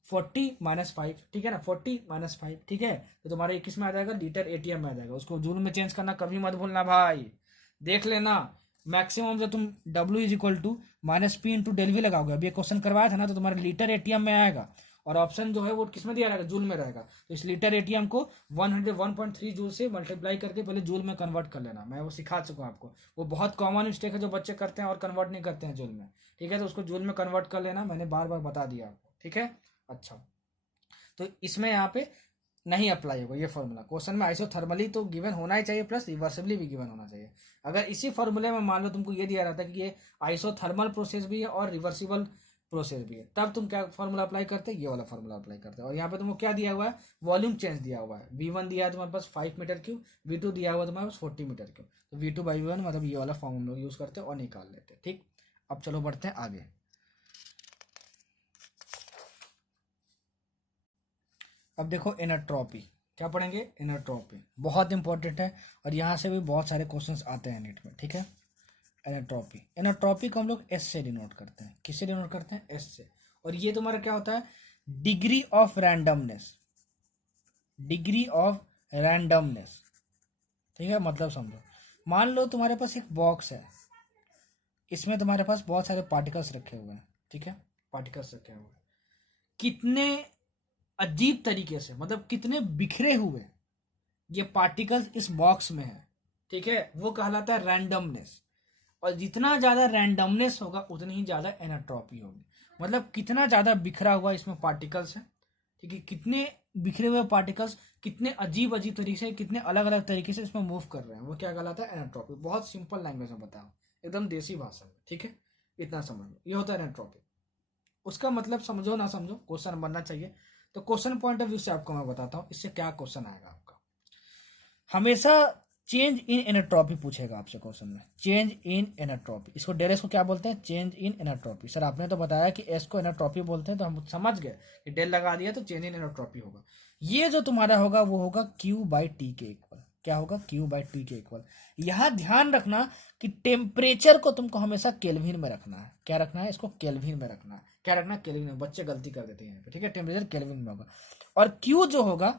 40-5, ठीक है ना, 40-5, ठीक है। तो तुम्हारे किस में आ जाएगा? लीटर एटीएम में आ जाएगा। उसको जूल में चेंज करना कभी मत भूलना भाई, देख लेना। मैक्सिमम जब तुम W is equal to minus P into del V लगाओगे, अभी ये क्वेश्चन करवाया था ना, तो तुम्हारे लीटर एटीएम में आएगा और ऑप्शन जो है वो किस में दिया रहेगा? जूल में रहेगा। तो इस लीटर एटीएम को 101.3 जूल से मल्टीप्लाई करके पहले जूल में कन्वर्ट कर लेना। मैं वो सिखा चुका हूँ आपको, वो बहुत कॉमन मिस्टेक है जो बच्चे करते हैं और कन्वर्ट नहीं करते हैं जूल में, ठीक है। तो उसको जूल में कन्वर्ट कर लेना, मैंने बार बार बता दिया आपको, ठीक है। अच्छा, तो इसमें यहाँ पे नहीं अप्लाई होगा ये फॉर्मूला। क्वेश्चन में आइसोथर्मली तो गिवन होना ही चाहिए, प्लस रिवर्सिबली भी गिवन होना चाहिए। अगर इसी फॉर्मूले में मान लो तुमको ये दिया रहता है कि ये आइसोथर्मल प्रोसेस भी है और रिवर्सिबल प्रोसेस भी है, तब तुम क्या फॉर्मूला अप्लाई करते? ये वाला फॉर्मूला अप्लाई करते हैं। और यहाँ पे तुमको क्या दिया हुआ है? वॉल्यूम चेंज दिया हुआ है। V1 दिया है तुम्हारे पास 5 मीटर क्यूब, V2 दिया हुआ है तुम्हारे पास 40 मीटर क्यूब। तो V2/V1 मतलब ये वाला फॉर्म हम लोग यूज करते हैं और निकाल लेते हैं, ठीक। अब चलो बढ़ते हैं आगे। अब देखो एनाट्रॉपी, क्या पढ़ेंगे? एनाट्रॉपी बहुत इंपॉर्टेंट है और यहाँ से भी बहुत सारे क्वेश्चंस आते हैं नीट में, ठीक है। एनाट्रॉपी, एनाट्रॉपी को हम लोग एस से डिनोट करते हैं। किससे डिनोट करते हैं? एस से। और ये तुम्हारा क्या होता है? Degree of randomness, degree of randomness, ठीक है। मतलब समझो, मान लो तुम्हारे पास एक बॉक्स है, इसमें तुम्हारे पास बहुत सारे पार्टिकल्स रखे हुए हैं, ठीक है, पार्टिकल्स रखे हुए हैं। कितने अजीब तरीके से, मतलब कितने बिखरे हुए ये पार्टिकल्स इस बॉक्स में है, ठीक है, वो कहलाता है रैंडमनेस। और जितना ज्यादा रैंडमनेस होगा उतनी ही ज्यादा एनाट्रॉपी होगी। मतलब कितना ज्यादा बिखरा हुआ इसमें पार्टिकल्स है, ठीक है, कितने बिखरे हुए पार्टिकल्स कितने अजीब अजीब तरीके से, कितने अलग अलग तरीके से इसमें मूव कर रहे हैं, वो क्या कहलाता है? एनाट्रॉपी। बहुत सिंपल लैंग्वेज में बताओ, एकदम देसी भाषा में, ठीक है। इतना समझ लो, ये होता है एनाट्रॉपी। उसका मतलब समझो ना समझो, क्वेश्चन बनना चाहिए। तो क्वेश्चन पॉइंट ऑफ व्यू से आपको मैं बताता हूँ इससे क्या क्वेश्चन आएगा आपका। हमेशा चेंज इन एनट्रॉपी पूछेगा आपसे क्वेश्चन में, चेंज इन एनट्रॉपी। इसको डेल को क्या बोलते हैं, चेंज इन एनट्रॉपी। सर आपने तो बताया कि एस को एनट्रॉपी बोलते हैं, तो हम समझ गए कि डेल लगा दिया तो चेंज इन एनट्रॉपी होगा। ये जो तुम्हारा होगा वो होगा क्यू बाई टी के इक्वल। क्या होगा, क्यू बाई टी के इक्वल। यहाँ ध्यान रखना कि टेम्परेचर को तुमको हमेशा केल्विन में रखना है। क्या रखना है, इसको केल्विन में रखना है। क्या रखना है, केल्विन में। बच्चे गलती कर देते हैं यहाँ पे, ठीक है, टेम्परेचर केल्विन में होगा। और क्यू जो होगा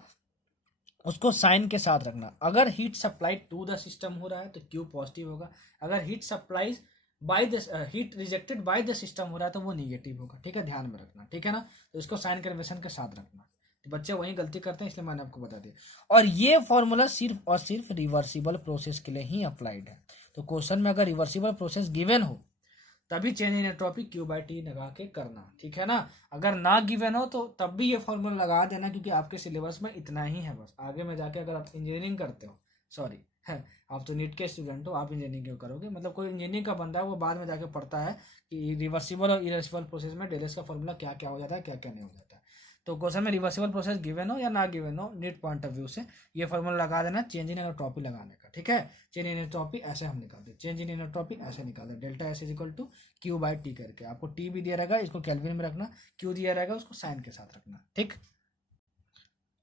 उसको साइन के साथ रखना। अगर heat supply to the system हो रहा है तो क्यू पॉजिटिव होगा, अगर heat supply by the heat rejected by the system हो रहा है तो वो निगेटिव होगा, ठीक है, ध्यान में रखना, ठीक है ना। तो इसको साइन कन्वेंशन के साथ रखना। तो बच्चे वही गलती करते हैं, इसलिए मैंने आपको बता दिया। और ये फॉर्मूला सिर्फ और सिर्फ रिवर्सिबल प्रोसेस के लिए ही अप्लाइड है। तो क्वेश्चन में अगर रिवर्सिबल प्रोसेस गिवन हो तभी change in entropy Q by T लगा के करना, ठीक है ना। अगर ना गिवन हो तो तब भी ये फॉर्मूला लगा देना, क्योंकि आपके सिलेबस में इतना ही है बस। आगे में जाके अगर आप इंजीनियरिंग करते हो, सॉरी है, आप तो नीट के स्टूडेंट हो, आप इंजीनियरिंग क्यों करोगे, मतलब कोई इंजीनियरिंग का बंदा है वो बाद में जाके पढ़ता है कि रिवर्सिबल और इरिवर्सिबल प्रोसेस में डेलेस का फॉर्मूला क्या क्या हो जाता है, क्या क्या नहीं हो जाता है। तो क्वेश्चन में रिवर्सिबल प्रोसेस गिवन हो या ना गिवन हो, नीट पॉइंट ऑफ व्यू से ये फॉर्मूला लगा देना चेंज इन एनट्रॉपी लगाने का, ठीक है। चेंज इन एनट्रॉपी ऐसे हम निकालते हैं, चेंज इन एनट्रॉपी ऐसे निकालते हैं, delta S is equal to Q by T करके। आपको टी भी दिया रहेगा, इसको केल्विन में रखना, क्यू दिया रहेगा उसको साइन के साथ रखना, ठीक।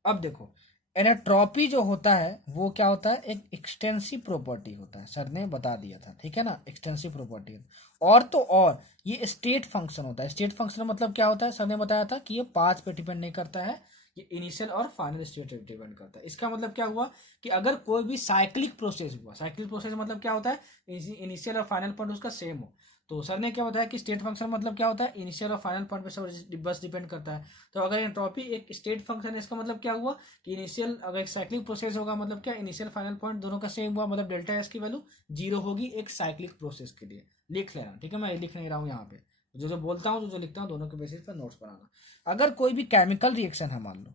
अब देखो एनट्रॉपी जो होता है वो क्या होता है, एक एक्सटेंसिव प्रॉपर्टी होता है, सर ने बता दिया था, ठीक है ना, एक्सटेंसिव प्रॉपर्टी। और तो और ये स्टेट फंक्शन होता है। स्टेट फंक्शन मतलब क्या होता है, सर ने बताया था कि ये पाथ पे डिपेंड नहीं करता है, ये इनिशियल और फाइनल स्टेट पे डिपेंड करता है। इसका मतलब क्या हुआ कि अगर कोई भी साइक्लिक प्रोसेस हुआ, साइक्लिक प्रोसेस मतलब क्या होता है, इनिशियल और फाइनल पॉइंट उसका सेम हो। तो सर ने क्या बताया कि स्टेट फंक्शन मतलब क्या होता है, इनिशियल और फाइनल पॉइंट पे सब बस डिपेंड करता है। तो अगर एंट्रोपी एक स्टेट फंक्शन है, इसका मतलब क्या हुआ कि इनिशियल, अगर एक साइक्लिक प्रोसेस होगा मतलब क्या, इनिशियल फाइनल पॉइंट दोनों का सेम हुआ, मतलब डेल्टा एस की वैल्यू 0 होगी एक साइक्लिक प्रोसेस के लिए। लिख लेना, ठीक है, मैं लिख नहीं रहा हूँ यहाँ पे, जो जो बोलता हूँ, जो लिखता हूँ, दोनों के बेसिस पर नोट्स बनाना। अगर कोई भी केमिकल रिएक्शन है, मान लो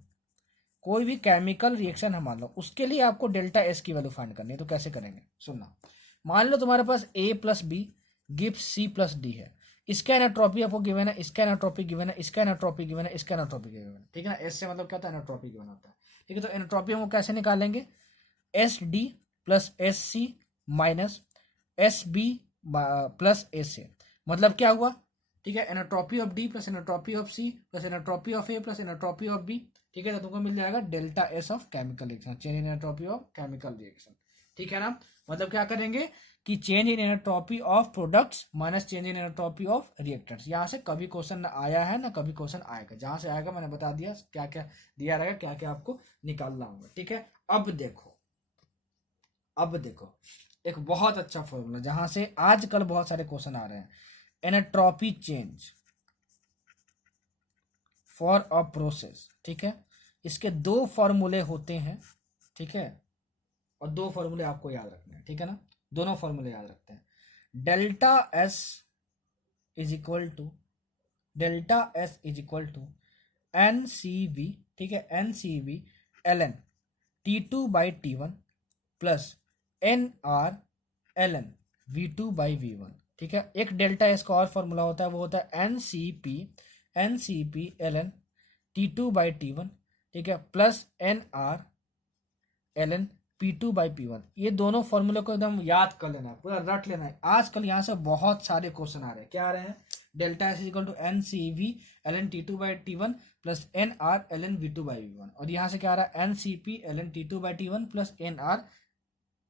कोई भी केमिकल रिएक्शन है मान लो, उसके लिए आपको डेल्टा एस की वैल्यू फाइंड करनी है। तो कैसे करेंगे, सुनना। मान लो तुम्हारे पास A plus B gives C plus D है, इसका एनाट्रॉपी आपको गिवन है, इसका एनाट्रॉपी गिवन है, इसका एनाट्रॉपी गिवन है, इसका एनाट्रॉपी गिवन है, ठीक है ना। एस से मतलब क्या होता है, एनाट्रॉपी गिवन होता है, ठीक है। तो एनाट्रॉपी हम कैसे निकालेंगे, S D plus S C minus S B plus S A. मतलब क्या हुआ, ठीक है, entropy of D plus entropy of C plus entropy of A plus entropy of B, ठीक है। तो तुमको मिल जाएगा delta S of chemical reaction, change in entropy of chemical reaction, ठीक है ना। मतलब क्या करेंगे कि change in entropy of products minus change in entropy of reactors. यहाँ से कभी क्वेश्चन ना आया है ना कभी क्वेश्चन आएगा, जहां से आएगा मैंने बता दिया क्या क्या दिया रहेगा, क्या क्या आपको निकालना होगा, ठीक है। अब देखो एक बहुत अच्छा फॉर्मूला जहां से आजकल बहुत सारे क्वेश्चन आ रहे हैं, एनाट्रॉपी चेंज फॉर अ प्रोसेस, ठीक है। इसके दो फॉर्मूले होते हैं, ठीक है, और दो फॉर्मूले आपको याद रखने हैं, ठीक है ना। दोनों फॉर्मूले याद रखते हैं। Delta S is equal to N C B, ठीक है, N C B L N T two by T one plus N R L N V two by V one, ठीक है। एक डेल्टा एस का और फॉर्मूला होता है, वो होता है N C P L N T two by T one, ठीक है, plus N R L N P two by P one. ये दोनों फॉर्मूले को एकदम याद कर लेना है, पूरा रट लेना है। आजकल यहाँ से बहुत सारे क्वेश्चन आ रहे हैं, क्या आ रहे हैं, delta S equal to N C V L N T two by T one plus N R L N V two by V one. और यहाँ से क्या आ रहा है, N C P L N T two by T one plus N R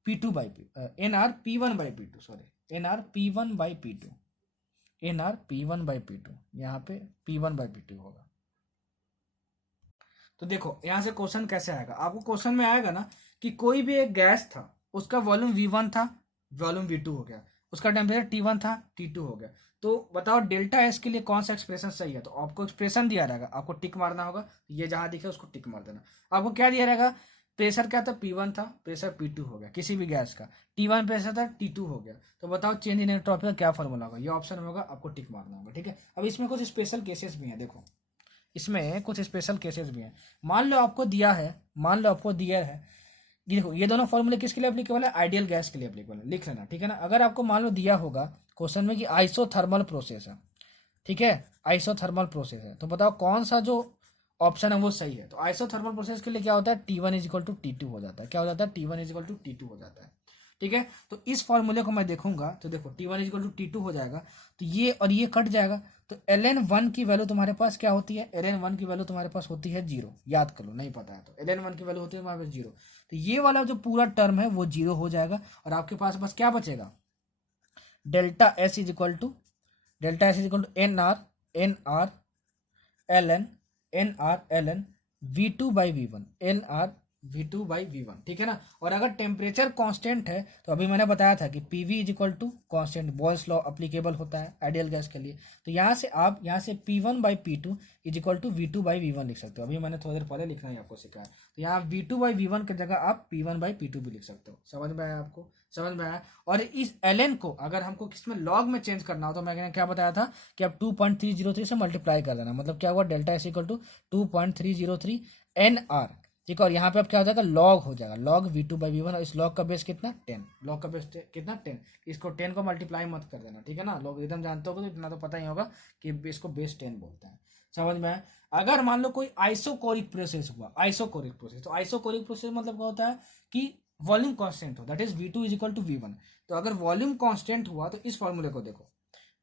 P two by P N R P one by P two, sorry N R P one by P two, N R P one by P two, यहाँ पे P one by P two होगा। तो देखो यहां से question कैसे आएगा, आपको क्वेश्चन में आएगा ना कि कोई भी एक गैस था, उसका वॉल्यूम V1 था, वॉल्यूम V2 हो गया, उसका टेम्परेचर T1 था, T2 हो गया। तो बताओ डेल्टा एस के लिए कौन सा एक्सप्रेशन सही है। तो आपको एक्सप्रेशन दिया रहेगा, आपको टिक मारना होगा, ये जहां दिखे उसको टिक मार देना। आपको क्या दिया रहेगा, प्रेशर क्या था, P1 था, प्रेशर P2 हो गया किसी भी गैस का, T1 प्रेशर था, T2 हो गया। तो बताओ चेंज इन एंट्रोपी का क्या फॉर्मूला होगा, ये ऑप्शन में होगा, आपको टिक मारना होगा, ठीक है। अब इसमें कुछ स्पेशल केसेस भी हैं, देखो इसमें कुछ स्पेशल केसेस भी हैं। मान लो आपको दिया है, देखो ये दोनों फॉर्मूले किसके लिए एप्लीकेबल है, आइडियल गैस के लिए एप्लीकेबल है, लिख लेना, ठीक है ना। अगर आपको मान लो दिया होगा क्वेश्चन में कि आइसोथर्मल प्रोसेस है, ठीक है, आइसोथर्मल प्रोसेस है, तो बताओ कौन सा जो ऑप्शन है वो सही है। तो आइसोथर्मल प्रोसेस के लिए क्या होता है, T1 is equal to T2 हो जाता है। क्या हो जाता है, T1 is equal to T2 हो जाता है। ठीक है, तो इस फॉर्मूले को मैं देखूंगा तो देखो T1 is equal to T2 हो जाएगा, तो ये और ये कट जाएगा, तो ln1 की वैल्यू तुम्हारे पास क्या होती है, ln1 की वैल्यू तुम्हारे पास होती है 0। याद कर लो, नहीं पता है तो ln1 की वैल्यू होती है तुम्हारे पास 0। तो ये वाला जो पूरा टर्म है वो 0 हो जाएगा, और आपके पास बस क्या बचेगा, delta S is equal to N R L N V2/V1 ठीक है ना। और अगर टेम्परेचर कांस्टेंट है तो अभी मैंने बताया था कि PV is equal to constant, Boyle's law applicable होता है आइडियल गैस के लिए। तो यहाँ से आप P1/P2 is equal to V2/V1 लिख सकते हो। अभी मैंने थोड़ी देर पहले लिखना ही आपको सिखाया। तो यहाँ V2/V1 की जगह आप P1/P2 भी लिख सकते हो। समझ में आया आपको, समझ में आया। और इस ln को अगर हमको किसमें लॉग में चेंज करना हो तो मैंने क्या बताया था कि आप 2.303 से मल्टीप्लाई कर देना, मतलब क्या हुआ, delta S equal to 2.303 NR। ठीक है, और यहाँ पे अब क्या हो जाएगा, लॉग हो जाएगा, लॉग V2/V1। और इस लॉग का बेस कितना 10, लॉग का बेस कितना 10। इसको 10 को मल्टीप्लाई मत कर देना, ठीक है ना। लॉग एकदम जानते हो तो इतना तो पता ही होगा कि इसको बेस 10 बोलते हैं। समझ में आया। अगर मान लो कोई आइसोकोरिक प्रोसेस हुआ, आइसोकोरिक प्रोसेस, तो आइसोकोरिक प्रोसेस मतलब क्या होता है कि वॉल्यूम कांस्टेंट हो, that is V2 is equal to V1। तो अगर वॉल्यूम कांस्टेंट हुआ तो इस फॉर्मूले को देखो,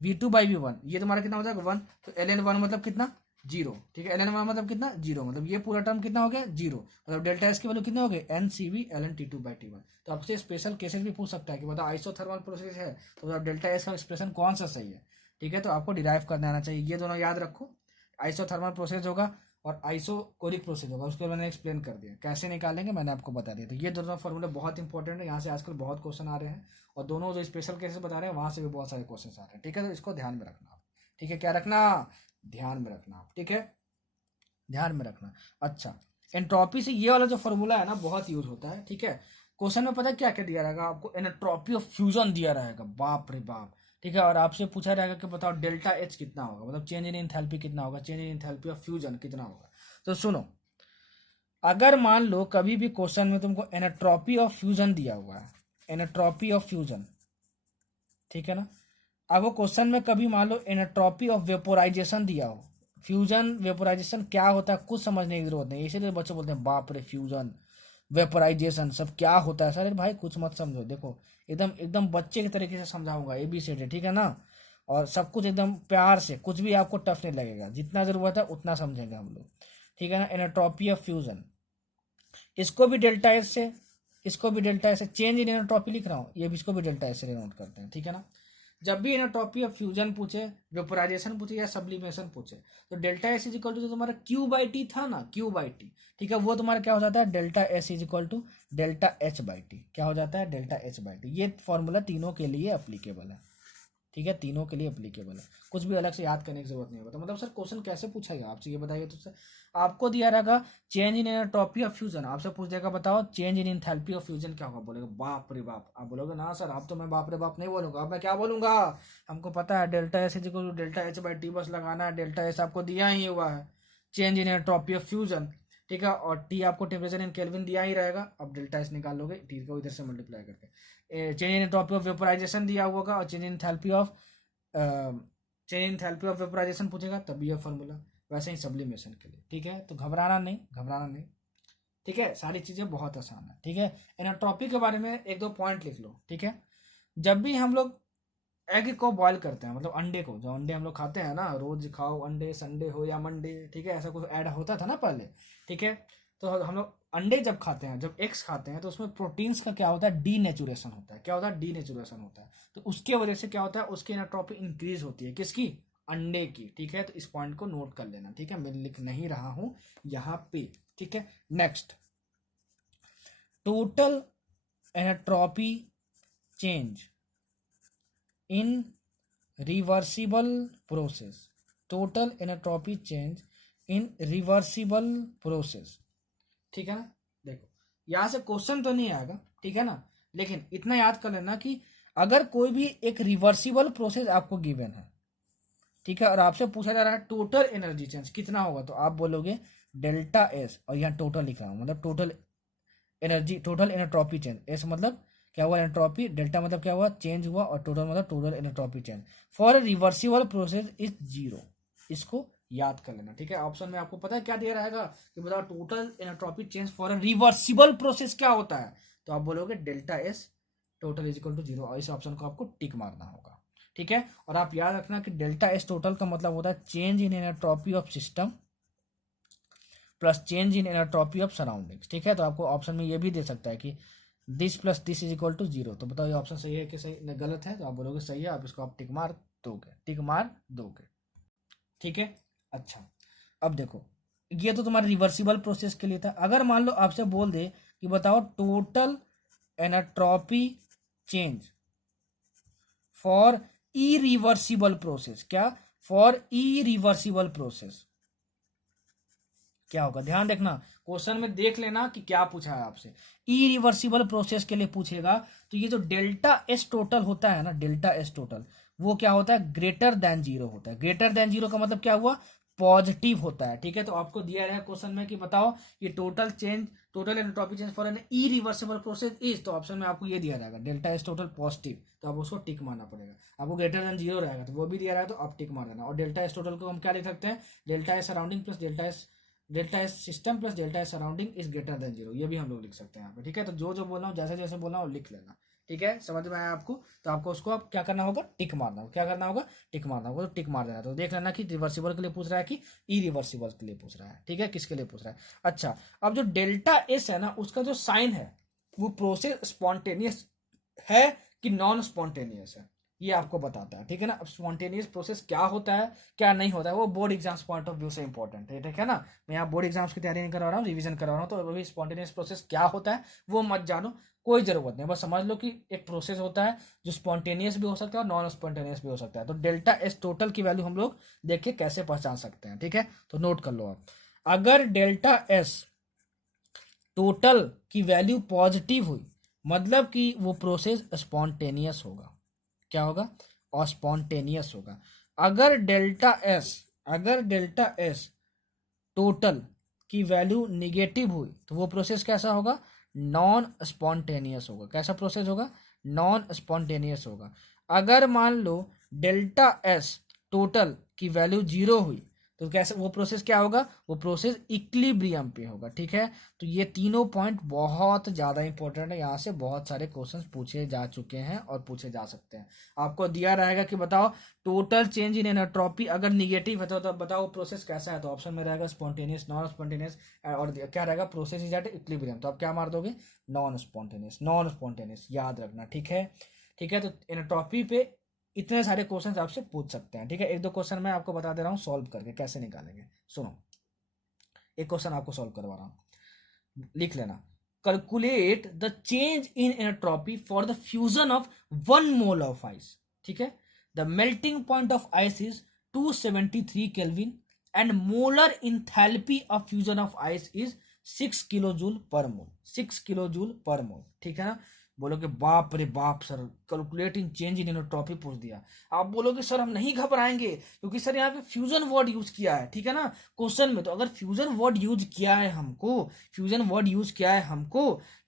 V2/V1 ये तुम्हारा कितना हो जाएगा 1, तो ln1 मतलब कितना 0। ठीक है, ln1 मतलब कितना 0, मतलब ये पूरा टर्म कितना हो गया 0, मतलब डेल्टा एस की वैल्यू कितने हो गए NCV ln T2/T1। तो आपसे स्पेशल केसेस भी पूछ सकता है कि बताओ आइसोथर्मल प्रोसेस है तो मतलब डेल्टा एस का एक्सप्रेशन कौन सा सही है। ठीक है, तो आपको डिराइव करना आना चाहिए। ये दोनों याद रखो, आइसोथर्मल प्रोसेस होगा और आइसोकोरिक प्रोसेस होगा, उसको मैंने एक्सप्लेन कर दिया कैसे निकालेंगे, मैंने आपको बता दिया। तो ये दोनों फॉर्मूले बहुत इंपॉर्टेंट है, यहाँ से आजकल बहुत क्वेश्चन आ रहे हैं, और दोनों जो स्पेशल केसेस बता रहे हैं वहाँ से भी बहुत सारे क्वेश्चन आ रहे हैं। ठीक है, तो इसको ध्यान में रखना आप। ठीक है, क्या रखना, ध्यान में रखना आप। ठीक है, ध्यान में रखना। अच्छा, एंट्रोपी से ये वाला जो फॉर्मूला है ना बहुत यूज होता है। ठीक है, क्वेश्चन में पता है क्या क्या दिया रहेगा आपको, एंट्रोपी ऑफ फ्यूजन दिया रहेगा, बाप रे बाप। ठीक है, और आपसे पूछा रहेगा कि बताओ डेल्टा एच कितना होगा, मतलब चेंज इन एंथैल्पी कितना होगा, change in enthalpy of fusion कितना होगा। तो सुनो, अगर मान लो कभी भी क्वेश्चन में तुमको एंट्रोपी ऑफ फ्यूजन दिया हुआ है, एंट्रोपी ऑफ फ्यूजन, ठीक है ना। अब वो क्वेश्चन में कभी मान लो एंट्रोपी ऑफ वेपोराइजेशन दिया हो, फ्यूजन वेपोराइजेशन क्या होता है कुछ समझने की जरूरत नहीं, इसीलिए बच्चे बोलते हैं बाप रे फ्यूजन वेपोराइजेशन सब क्या होता है। सर भाई कुछ मत समझो, देखो एकदम एकदम बच्चे के तरीके से समझाऊंगा ABCD, ठीक है ना। और सब कुछ एकदम प्यार से, कुछ भी आपको टफ नहीं लगेगा, जितना जरूरत है उतना समझेंगे हम लोग। ठीक है ना, एंट्रोपी ऑफ फ्यूजन, इसको भी डेल्टा एस से, इसको भी डेल्टा एस से, चेंज इन एंट्रोपी लिख रहा हूँ, ये भी इसको भी डेल्टा एस से नोट करते हैं। ठीक है ना, जब भी एंट्रोपी ऑफ फ्यूजन पूछे, वेपोराइजेशन पूछे या सब्लिमेशन पूछे, तो delta S is equal to जो तुम्हारा Q/T था ना, Q/T, ठीक है, वो तुम्हारा क्या हो जाता है, delta S is equal to delta H/T। क्या हो जाता है, डेल्टा H/T। ये फॉर्मूला तीनों के लिए अप्लीकेबल है। ठीक है, तीनों के लिए एप्लीकेबल है, कुछ भी अलग से याद करने की जरूरत नहीं होगा। तो मतलब सर क्वेश्चन कैसे पूछेगा आपसे ये बताइए। तो सर आपको दिया रहेगा change in entropy of fusion, आपसे पूछ देगा बताओ change in enthalpy of fusion क्या होगा, बोलेगा बाप रे बाप। आप बोलोगे ना सर आप तो, मैं बाप रे बाप नहीं बोलूंगा, अब मैं क्या बोलूंगा, हमको पता है delta S is equal to delta H/T बस लगाना है, डेल्टा एस आपको दिया ही हुआ है, change in entropy of fusion. ठीक है, और टी आपको टेम्परेचर इन केल्विन दिया ही रहेगा, अब डेल्टा एस निकाल लोगे टी को इधर से मल्टीप्लाई करके। Change in entropy of vaporisation दिया हुआ होगा, और change in enthalpy of change enthalpy of vaporisation पूछेगा तब ये फॉर्मूला, वैसे ही सब्लिमेशन के लिए। ठीक है, तो घबराना नहीं, घबराना नहीं। ठीक है, सारी चीज़ें बहुत आसान है। ठीक है, एनाट्रोपी के बारे में एक दो पॉइंट लिख लो। ठीक है, जब भी हम लोग एग को बॉयल करते हैं, मतलब अंडे को, जो अंडे हम लोग खाते हैं ना, रोज खाओ अंडे, संडे हो या मंडे, ठीक है, ऐसा कुछ ऐड होता था ना पहले। ठीक है, तो हम लोग अंडे जब खाते हैं, जब एग्स खाते हैं, तो उसमें प्रोटीन्स का क्या होता है, डीनेचुरेशन होता है। क्या होता है, डीनेचुरेशन होता है। तो उसके वजह से क्या होता है, उसकी एनाट्रोपी इंक्रीज होती है, किसकी, अंडे की। ठीक है, तो इस पॉइंट को नोट कर लेना। ठीक है, मैं लिख नहीं रहा हूं यहाँ पे। ठीक है, next, total entropy change in reversible process, total entropy change in reversible process. ठीक है ना, देखो यहां से क्वेश्चन तो नहीं आएगा, ठीक है ना, लेकिन इतना याद कर लेना कि अगर कोई भी एक रिवर्सिबल प्रोसेस आपको गिवन है, ठीक है, और आपसे पूछा जा रहा है टोटल एनर्जी चेंज कितना होगा, तो आप बोलोगे डेल्टा एस, और यहाँ टोटल लिख रहा हूं, मतलब total energy, total entropy change, S मतलब क्या हुआ, एनाट्रोपी, डेल्टा मतलब क्या हुआ, चेंज हुआ, और टोटल मतलब total entropy change for reversible process is 0। इसको याद कर लेना, ठीक है। ऑप्शन में आपको पता है क्या दिया रहेगा कि बताओ total entropy change for a reversible process क्या होता है, तो आप बोलोगे delta S total is equal to 0 और इस ऑप्शन को आपको टिक मारना होगा, ठीक है। और आप याद रखना कि डेल्टा एस टोटल का मतलब होता है change in entropy of system plus change in entropy of surroundings, ठीक है। तो आपको ऑप्शन में ये भी दे सकता है कि this plus this is equal to 0, तो बताओ ये ऑप्शन सही है कि सही गलत है, तो आप बोलोगे सही है, आप इसको आप टिक मार दोगे, ठीक है। अच्छा, अब देखो ये तो तुम्हारे रिवर्सिबल प्रोसेस के लिए था। अगर मान लो आपसे बोल दे कि बताओ total entropy change for irreversible process, क्या, फॉर इरिवर्सिबल प्रोसेस, क्या होगा, ध्यान रखना, क्वेश्चन में देख लेना कि क्या पूछा है आपसे। इरिवर्सिबल प्रोसेस के लिए पूछेगा तो ये जो डेल्टा एस टोटल होता है ना, डेल्टा एस टोटल वो क्या होता है, ग्रेटर देन 0 होता है। ग्रेटर देन 0 का मतलब क्या हुआ, पॉजिटिव होता है, ठीक है। तो आपको दिया रहेगा क्वेश्चन में कि बताओ ये total entropy change for an irreversible process is, तो ऑप्शन में आपको ये दिया रहेगा डेल्टा एस टोटल पॉजिटिव, तो आप उसको टिक मारना पड़ेगा। आपको ग्रेटर देन 0 रहेगा तो वो भी दिया रहेगा तो आप टिक मार देना। और डेल्टा एस टोटल को हम क्या लिख सकते हैं, delta S surrounding plus delta S system plus delta S surrounding is greater then 0, ये भी हम लोग लिख सकते हैं यहाँ पे, ठीक है। तो जो बोल रहा हूँ जैसे जैसे बोल रहा हूँ लिख लेना, ठीक है। समझ में आया आपको, तो आपको उसको अब क्या करना होगा, टिक मारना होगा। क्या करना होगा, टिक मारना होगा, तो टिक मार देना। तो देख लेना कि रिवर्सिबल के लिए पूछ रहा है कि इरिवर्सिबल के लिए पूछ रहा है, ठीक है, किसके लिए पूछ रहा है। अच्छा, अब जो डेल्टा एस है ना उसका जो साइन है वो प्रोसेस स्पॉन्टेनियस है कि नॉन स्पॉन्टेनियस है, ये आपको बताता है, ठीक है ना। अब स्पॉन्टेनियस प्रोसेस क्या होता है क्या नहीं होता है वो board exams point of view से इंपॉर्टेंट है, ठीक है ना। मैं यहाँ बोर्ड एग्जाम्स की तैयारी नहीं करवा रहा हूँ, रिवीजन करवा रहा हूँ, तो अभी स्पॉन्टेनियस प्रोसेस क्या होता है वो मत जानो, कोई जरूरत नहीं, बस समझ लो कि एक प्रोसेस होता है जो स्पॉन्टेनियस भी हो सकता है और नॉन स्पॉन्टेनियस भी हो सकता है। तो डेल्टा एस टोटल की वैल्यू हम लोग देखिए कैसे पहचान सकते हैं, ठीक है। तो नोट कर लो आप, अगर डेल्टा एस टोटल की वैल्यू पॉजिटिव हुई मतलब कि वो प्रोसेस स्पॉन्टेनियस होगा, क्या होगा, और स्पॉन्टेनियस होगा। अगर डेल्टा एस टोटल की वैल्यू निगेटिव हुई तो वो प्रोसेस कैसा होगा, नॉन स्पॉन्टेनियस होगा। कैसा प्रोसेस होगा, नॉन स्पॉन्टेनियस होगा। अगर मान लो डेल्टा एस टोटल की वैल्यू 0 हुई तो कैसे वो प्रोसेस क्या होगा, वो प्रोसेस इक्विलिब्रियम पे होगा, ठीक है। तो ये तीनों पॉइंट बहुत ज़्यादा इंपॉर्टेंट है, यहाँ से बहुत सारे क्वेश्चंस पूछे जा चुके हैं और पूछे जा सकते हैं। आपको दिया रहेगा कि बताओ टोटल चेंज इन एनाट्रोपी अगर निगेटिव है तो बताओ प्रोसेस कैसा है, तो ऑप्शन में रहेगा स्पॉन्टेनियस, नॉन स्पॉन्टेनियस, और क्या रहेगा, प्रोसेस इज एट इक्विलिब्रियम, तो आप क्या मार दोगे, नॉन स्पॉन्टेनियस, याद रखना, ठीक है, ठीक है। तो एनाट्रोपी पे इतने सारे क्वेश्चंस आपसे पूछ सकते हैं, ठीक है। एक दो क्वेश्चन मैं आपको बता दे रहा हूँ सॉल्व करके कैसे निकालेंगे, सुनो। एक क्वेश्चन आपको सॉल्व करवा रहा हूँ, लिख लेना। Calculate the change in entropy for the fusion of 1 mole of ice, ठीक है। The melting point of ice is 273 kelvin and molar enthalpy of fusion of ice is 6 kilo joule पर मोल, 6 kilo joule पर मोल, ठीक है ना। बोलोगे बाप रे बाप सर, कैलकुलेटिंग चेंज इन एनट्रॉपी पूछ दिया। आप बोलोगे सर हम नहीं घबराएंगे क्योंकि सर यहाँ पे फ्यूजन वर्ड यूज किया है, ठीक है ना, क्वेश्चन में। तो अगर फ्यूजन वर्ड यूज किया है हमको,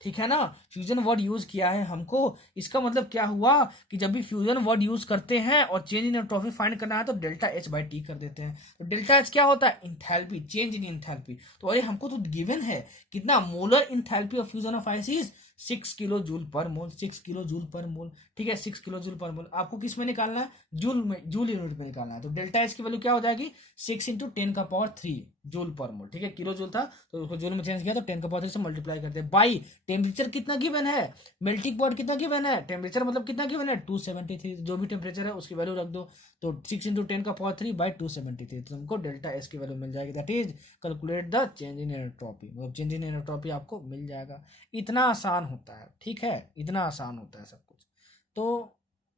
ठीक है ना, फ्यूजन वर्ड यूज किया है हमको, इसका मतलब क्या हुआ कि जब भी फ्यूजन वर्ड यूज करते हैं और चेंज इन एनट्रॉपी फाइंड करना है तो डेल्टा एच बाई टी कर देते हैं। तो डेल्टा एच क्या होता है, इंथैल्पी, चेंज इन इंथैल्पी। तो अरे हमको तो गिवन है कितना, molar enthalpy of fusion of ice is 6 kilo joule पर मोल, 6 किलो जूल पर मोल, ठीक है, 6 किलो जूल पर मोल। आपको किस में निकालना है, जूल में, जूल यूनिट में निकालना है। तो डेल्टा एच की वैल्यू क्या हो जाएगी, 6 इंटू 10⁻³ जूल पर मोल, ठीक है। किलो जूल था तो उसको जूल में चेंज किया तो 10⁻³ से मल्टीप्लाई करते हैं बाई टेम्परेचर कितना गिवन है, मेल्टिंग पॉइंट कितना गिवन है, टेम्परेचर मतलब कितना गिवन है 273, जो भी टेम्परेचर है उसकी वैल्यू रख दो। तो 6 इंटू 10⁻³ बाई 273, तो तुमको डेल्टा एस की वैल्यू मिल जाएगी, that is calculate the change in entropy, मतलब चेंज इन एनट्रॉपी आपको मिल जाएगा। इतना आसान होता है, ठीक है, इतना आसान होता है सब कुछ। तो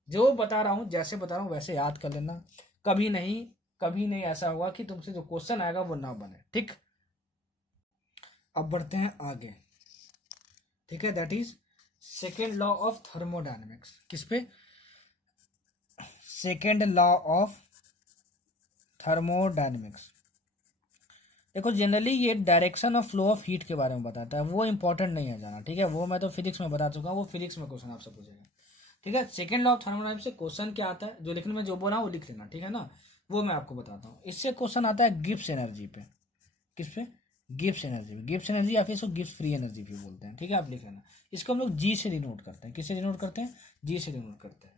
जो बता रहा हूँ, जैसे बता रहा हूँ वैसे याद कर लेना, कभी नहीं ऐसा होगा कि तुमसे जो क्वेश्चन आएगा वो ना बने, ठीक। अब बढ़ते हैं आगे, ठीक है, that is second law of thermodynamics. किस पे, सेकेंड लॉ ऑफ थर्मोडायनेमिक्स। देखो जनरली ये direction of flow of heat के बारे में बताता है, वो इंपॉर्टेंट नहीं है जाना, ठीक है, वो मैं तो फिजिक्स में बता चुका हूँ, वो फिजिक्स में क्वेश्चन आपसे पूछेगा, ठीक है। सेकंड लॉ ऑफ थर्मोडायनेमिक्स से क्वेश्चन क्या आता है, जो लिखने में जो बोला वो लिख लेना, ठीक है ना। वो मैं आपको बताता हूँ। इससे क्वेश्चन आता है गिब्स एनर्जी पे। किस पे? गिब्स एनर्जी पे। गिब्स एनर्जी या फिर इसको गिब्स फ्री एनर्जी भी बोलते हैं, ठीक है, आप लिख लेना। इसको हम लोग जी से डिनोट करते हैं। किससे डिनोट करते हैं? जी से डिनोट करते हैं,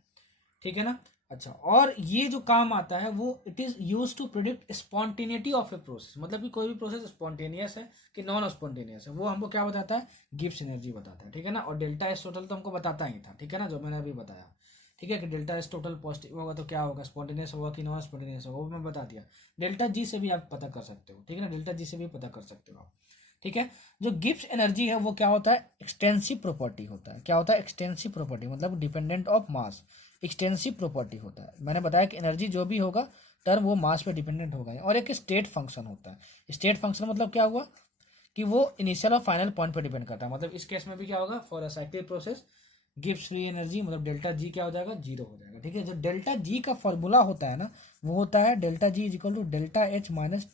ठीक है ना। अच्छा, और ये जो काम आता है वो it is use to predict spontaneity of a process, मतलब कि कोई भी प्रोसेस स्पॉन्टेनियस है कि नॉन स्पॉन्टेनियस है, वो हमको क्या बताता है? गिब्स एनर्जी बताता है, ठीक है ना। और डेल्टा एस टोटल तो हमको बताता ही था, ठीक है ना, जो मैंने अभी बताया, ठीक है, कि डेल्टा एस टोटल पॉजिटिव होगा तो क्या होगा, स्पॉन्टेनियस होगा कि नॉन स्पॉन्टेनियस होगा, वो मैं बता दिया। डेल्टा जी से भी आप पता कर सकते हो, ठीक है ना, डेल्टा जी से भी पता कर सकते हो आप, ठीक है। जो गिब्स एनर्जी है वो क्या होता है? एक्सटेंसिव प्रॉपर्टी होता है। क्या होता है? एक्सटेंसिव प्रॉपर्टी, मतलब dependent of mass, extensive property होता है। मैंने बताया कि एनर्जी जो भी होगा टर्म वो मास पे डिपेंडेंट होगा। और एक स्टेट फंक्शन होता है। स्टेट फंक्शन मतलब क्या हुआ कि वो इनिशियल और फाइनल पॉइंट पर डिपेंड करता है। मतलब इस केस में भी क्या होगा, for a cyclic process Gibbs free energy मतलब डेल्टा जी क्या हो जाएगा? जीरो हो जाएगा, ठीक है। जो डेल्टा जी का फॉर्मूला होता है ना, वो होता है delta G is equal to delta H minus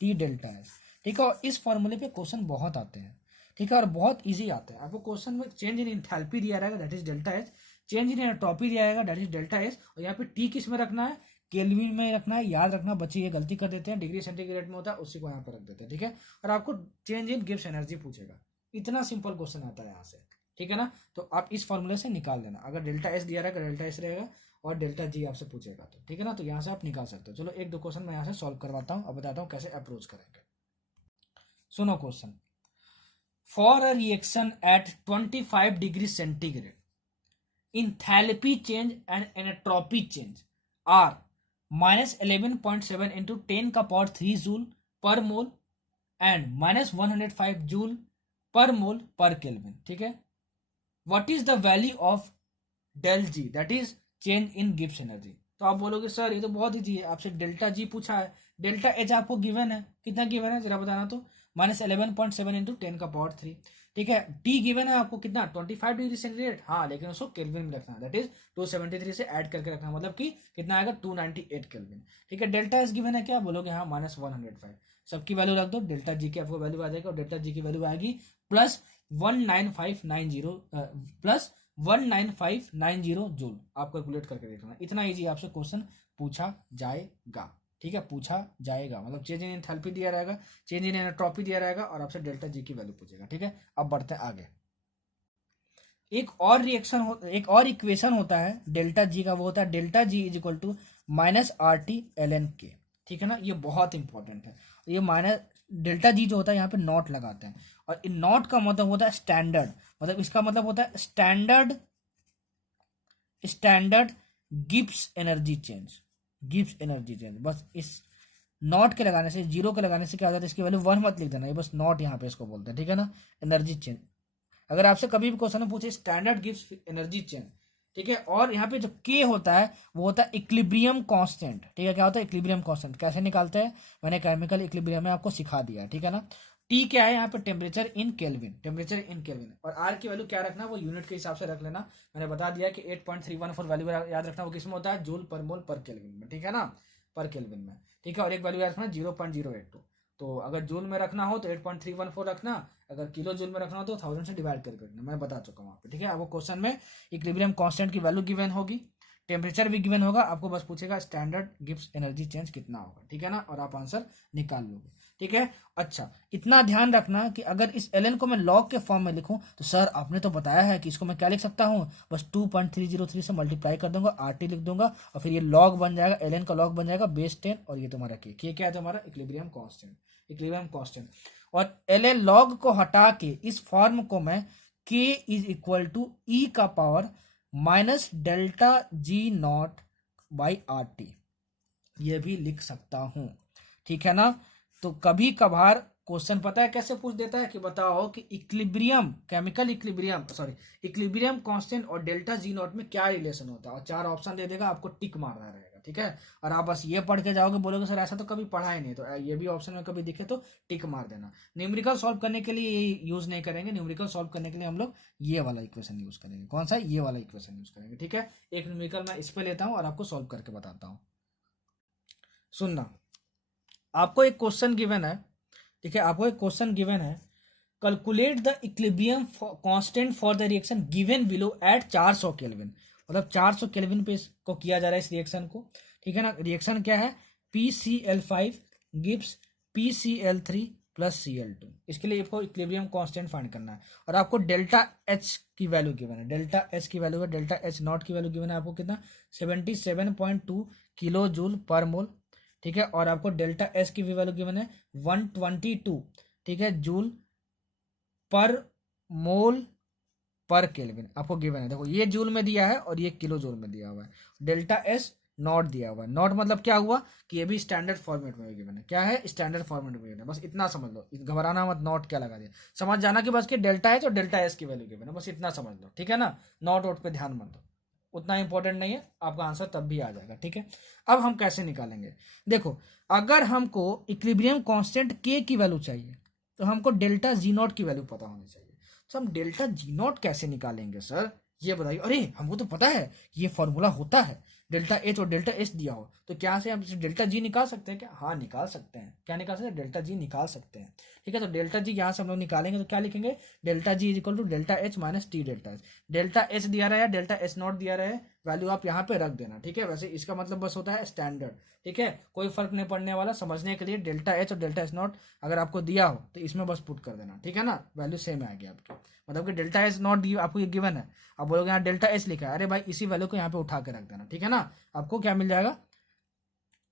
T delta S, ठीक है। और इस फॉर्मूले पे क्वेश्चन बहुत आते हैं, ठीक है, और बहुत इजी आते हैं। आपको क्वेश्चन में चेंज इन इंथैल्पी दिया रहेगा, that is delta H, change in entropy दिया रहेगा, दैट इज डेल्टा एस, और यहाँ पे टी किस में रखना है? केल्विन में रखना है। याद रखना बच्चे ये गलती कर देते हैं, डिग्री सेंटीग्रेड में होता है, उसी को यहाँ पर रख देते हैं, ठीक है। और आपको चेंज इन गिब्स एनर्जी पूछेगा, इतना सिंपल क्वेश्चन आता है यहाँ से, ठीक है ना। तो आप इस फॉर्मूले से निकाल देना। अगर डेल्टा एस दिया रहेगा डेल्टा एस रहेगा, और डेल्टा जी आपसे पूछेगा तो, ठीक है ना। तो यहाँ से आप निकाल सकते हो। चलो एक दो क्वेश्चन मैं यहाँ से सॉल्व करवाता हूँ और बताता हूँ कैसे अप्रोच करेंगे। सुनो question. For a reaction at 25 degree centigrade, enthalpy change and entropy change are minus 11.7 into 10 का पावर 3 जूल पर मोल एंड माइनस 105 जूल पर मोल पर केल्विन, ठीक है। What is the value of del G, that is change in Gibbs energy. तो आप बोलोगे sir ये तो बहुत ईजी है, आपसे डेल्टा जी पूछा है, डेल्टा एच आपको गिवन है, कितना गिवन है जरा बताना तो? माइनस 11.7 इंटू 10 का पावर 3, ठीक है। टी गिवन है आपको कितना? 25 डिग्री सेंटीग्रेड, हाँ, लेकिन उसको केल्विन में रखना है, दैट इज 273 से ऐड करके रखना, मतलब कि कितना आएगा? 298 केल्विन, ठीक है। डेल्टा एस गिवन है क्या? बोलोगे हाँ माइनस 105, सबकी वैल्यू रख दो, डेल्टा जी की आपको वैल्यू आ जाएगी, और डेल्टा जी की वैल्यू आएगी प्लस 19590 प्लस 19590 जूल। आप कैलकुलेट करके देखना, इतना इजी आपसे क्वेश्चन पूछा जाएगा, ठीक है, पूछा जाएगा। मतलब चेंज इन एंथैल्पी दिया रहेगा, चेंज इन एंट्रोपी दिया रहेगा, और आपसे डेल्टा जी की वैल्यू पूछेगा, ठीक है। अब बढ़ते हैं आगे। एक और रिएक्शन हो, एक और इक्वेशन होता है डेल्टा जी का, वो होता है delta G is equal to minus R T L N K, ठीक है ना। ये बहुत इंपॉर्टेंट है। ये माइनस डेल्टा जी जो होता है यहाँ पे नॉट लगाते हैं, और इन नॉट का मतलब होता है स्टैंडर्ड, मतलब इसका मतलब होता है standard Gibbs energy change, Gibbs energy change. बस इस नॉट के लगाने से, जीरो के लगाने से क्या हो जाता है, इसकी वैल्यू 1 मत लिख देना, ये बस नॉट यहाँ पे इसको बोलते हैं, ठीक है ना, एनर्जी चेंज। अगर आपसे कभी भी क्वेश्चन में पूछे स्टैंडर्ड गिव्स एनर्जी चेंज, ठीक है। और यहाँ पे जो के होता है वो होता है इक्विलिब्रियम कांस्टेंट, ठीक है। क्या होता है? इक्विलिब्रियम कांस्टेंट कैसे निकालते हैं मैंने केमिकल इक्विलिब्रियम में आपको सिखा दिया, ठीक है ना। टी क्या है यहाँ पे? Temperature in kelvin, temperature in kelvin. और आर की वैल्यू क्या रखना? वो यूनिट के हिसाब से रख लेना। मैंने बता दिया कि 8.314 वैल्यू याद रखना, वो किसमें होता है? जूल पर मोल पर केल्विन में, ठीक है ना, पर केल्विन में, ठीक है। और एक वैल्यू याद रखना 0.082। तो अगर जूल में रखना हो तो 8.314 रखना, अगर किलो जूल में रखना हो तो 1000 से डिवाइड करके रखना, मैं बता चुका हूँ वहाँ पे, ठीक है। आपको क्वेश्चन में इक्विलिब्रियम कांस्टेंट की वैल्यू गिवन होगी, टेम्परेचर भी गिवन होगा, आपको बस पूछेगा स्टैंडर्ड गिब्स एनर्जी चेंज कितना होगा, ठीक है ना, और आप आंसर निकाल लोगे, ठीक है। अच्छा, इतना ध्यान रखना कि अगर इस एल को मैं लॉग के फॉर्म में लिखूं तो सर आपने तो बताया है कि इसको मैं क्या लिख सकता हूं, बस 2.303 से मल्टीप्लाई कर दूंगा, आर टी लिख दूंगा, और फिर ये लॉग बन जाएगा, एल का लॉग बन जाएगा बेस 10, और ये तुम्हारा के क्या है? तुम्हारा इक्विलिब्रियम कांस्टेंट, इक्विलिब्रियम कांस्टेंट। और एल लॉग को हटा के इस फॉर्म को मैं के इज इक्वल टू ई का power minus delta G not by R T ये भी लिख सकता हूं, ठीक है ना। तो कभी कभार क्वेश्चन पता है कैसे पूछ देता है कि बताओ कि equilibrium, chemical equilibrium, sorry, equilibrium constant और डेल्टा जी नॉट में क्या रिलेशन होता है, और 4 ऑप्शन दे देगा, आपको टिक मारना रहेगा, ठीक है। और आप बस ये पढ़ के जाओगे, बोलोगे सर ऐसा तो कभी पढ़ा ही नहीं, तो ये भी ऑप्शन में कभी दिखे तो टिक मार देना। न्यूमेरिकल सॉल्व करने के लिए ये यूज नहीं करेंगे, न्यूमेरिकल सॉल्व करने के लिए हम लोग ये वाला इक्वेशन यूज करेंगे। कौन सा? ये वाला इक्वेशन यूज करेंगे, ठीक है। एक न्यूमेरिकल मैं इस पे लेता हूँ और आपको सॉल्व करके बताता हूँ। सुनना, आपको एक क्वेश्चन गिवन है, ठीक है, आपको एक क्वेश्चन गिवन है, calculate the equilibrium constant for the reaction given below at 400 kelvin, मतलब 400 केल्विन पे इसको किया जा रहा है इस रिएक्शन को, ठीक है ना। रिएक्शन क्या है? PCl5 gives PCl3 plus Cl2। इसके लिए आपको इक्विलिब्रियम कांस्टेंट फाइंड करना है और आपको डेल्टा H की वैल्यू गिवन है, डेल्टा H की वैल्यू है, डेल्टा H नॉट की वैल्यू गिवन है आपको कितना 77.2 किलो जूल पर मोल, ठीक है। और आपको डेल्टा S की भी वैल्यू गिवन है 122, ठीक है, जूल पर मोल पर केल्विन आपको गिवन है। देखो ये जूल में दिया है और ये किलो जूल में दिया हुआ है। डेल्टा एस नॉट दिया हुआ है, नॉट मतलब क्या हुआ कि ये भी स्टैंडर्ड फॉर्मेट में गिवन है। क्या है? स्टैंडर्ड फॉर्मेट में गिवन है, बस इतना समझ लो, घबराना मत, नॉट क्या लगा दिया, समझ जाना कि बस कि डेल्टा एच और डेल्टा एस की वैल्यू गिवन है, बस इतना समझ लो, ठीक है ना। नॉट वोट पे ध्यान मत दो, उतना इंपॉर्टेंट नहीं है, आपका आंसर तब भी आ जाएगा, ठीक है। अब हम कैसे निकालेंगे, देखो अगर हमको इक्विलिब्रियम कांस्टेंट के की वैल्यू चाहिए तो हमको डेल्टा जी नॉट की वैल्यू पता होनी चाहिए। तो हम डेल्टा जी नॉट कैसे निकालेंगे सर, ये बताइए। अरे हमको तो पता है ये फॉर्मूला होता है, डेल्टा एच और डेल्टा एस दिया हो तो क्या से हम डेल्टा जी निकाल सकते हैं क्या? हाँ निकाल सकते हैं। क्या निकाल सकते हैं? डेल्टा जी निकाल सकते हैं, ठीक है। तो डेल्टा जी यहाँ से हम लोग निकालेंगे तो क्या लिखेंगे, delta G is equal to delta H minus T delta H. Delta H दिया रहा है, डेल्टा एच नॉट दिया रहा है, वैल्यू आप यहाँ पे रख देना, ठीक है। वैसे इसका मतलब बस होता है स्टैंडर्ड, ठीक है, कोई फर्क नहीं पड़ने वाला। समझने के लिए डेल्टा एच और डेल्टा एच नॉट अगर आपको दिया हो तो इसमें बस पुट कर देना, ठीक है ना, वैल्यू सेम आएगी आपकी। मतलब कि डेल्टा एच नॉट आपको ये गिवन है, आप बोलोगे यहाँ डेल्टा एच लिखा है, अरे भाई इसी वैल्यू को यहाँ पे उठा के रख देना, ठीक है ना, आपको क्या मिल जाएगा,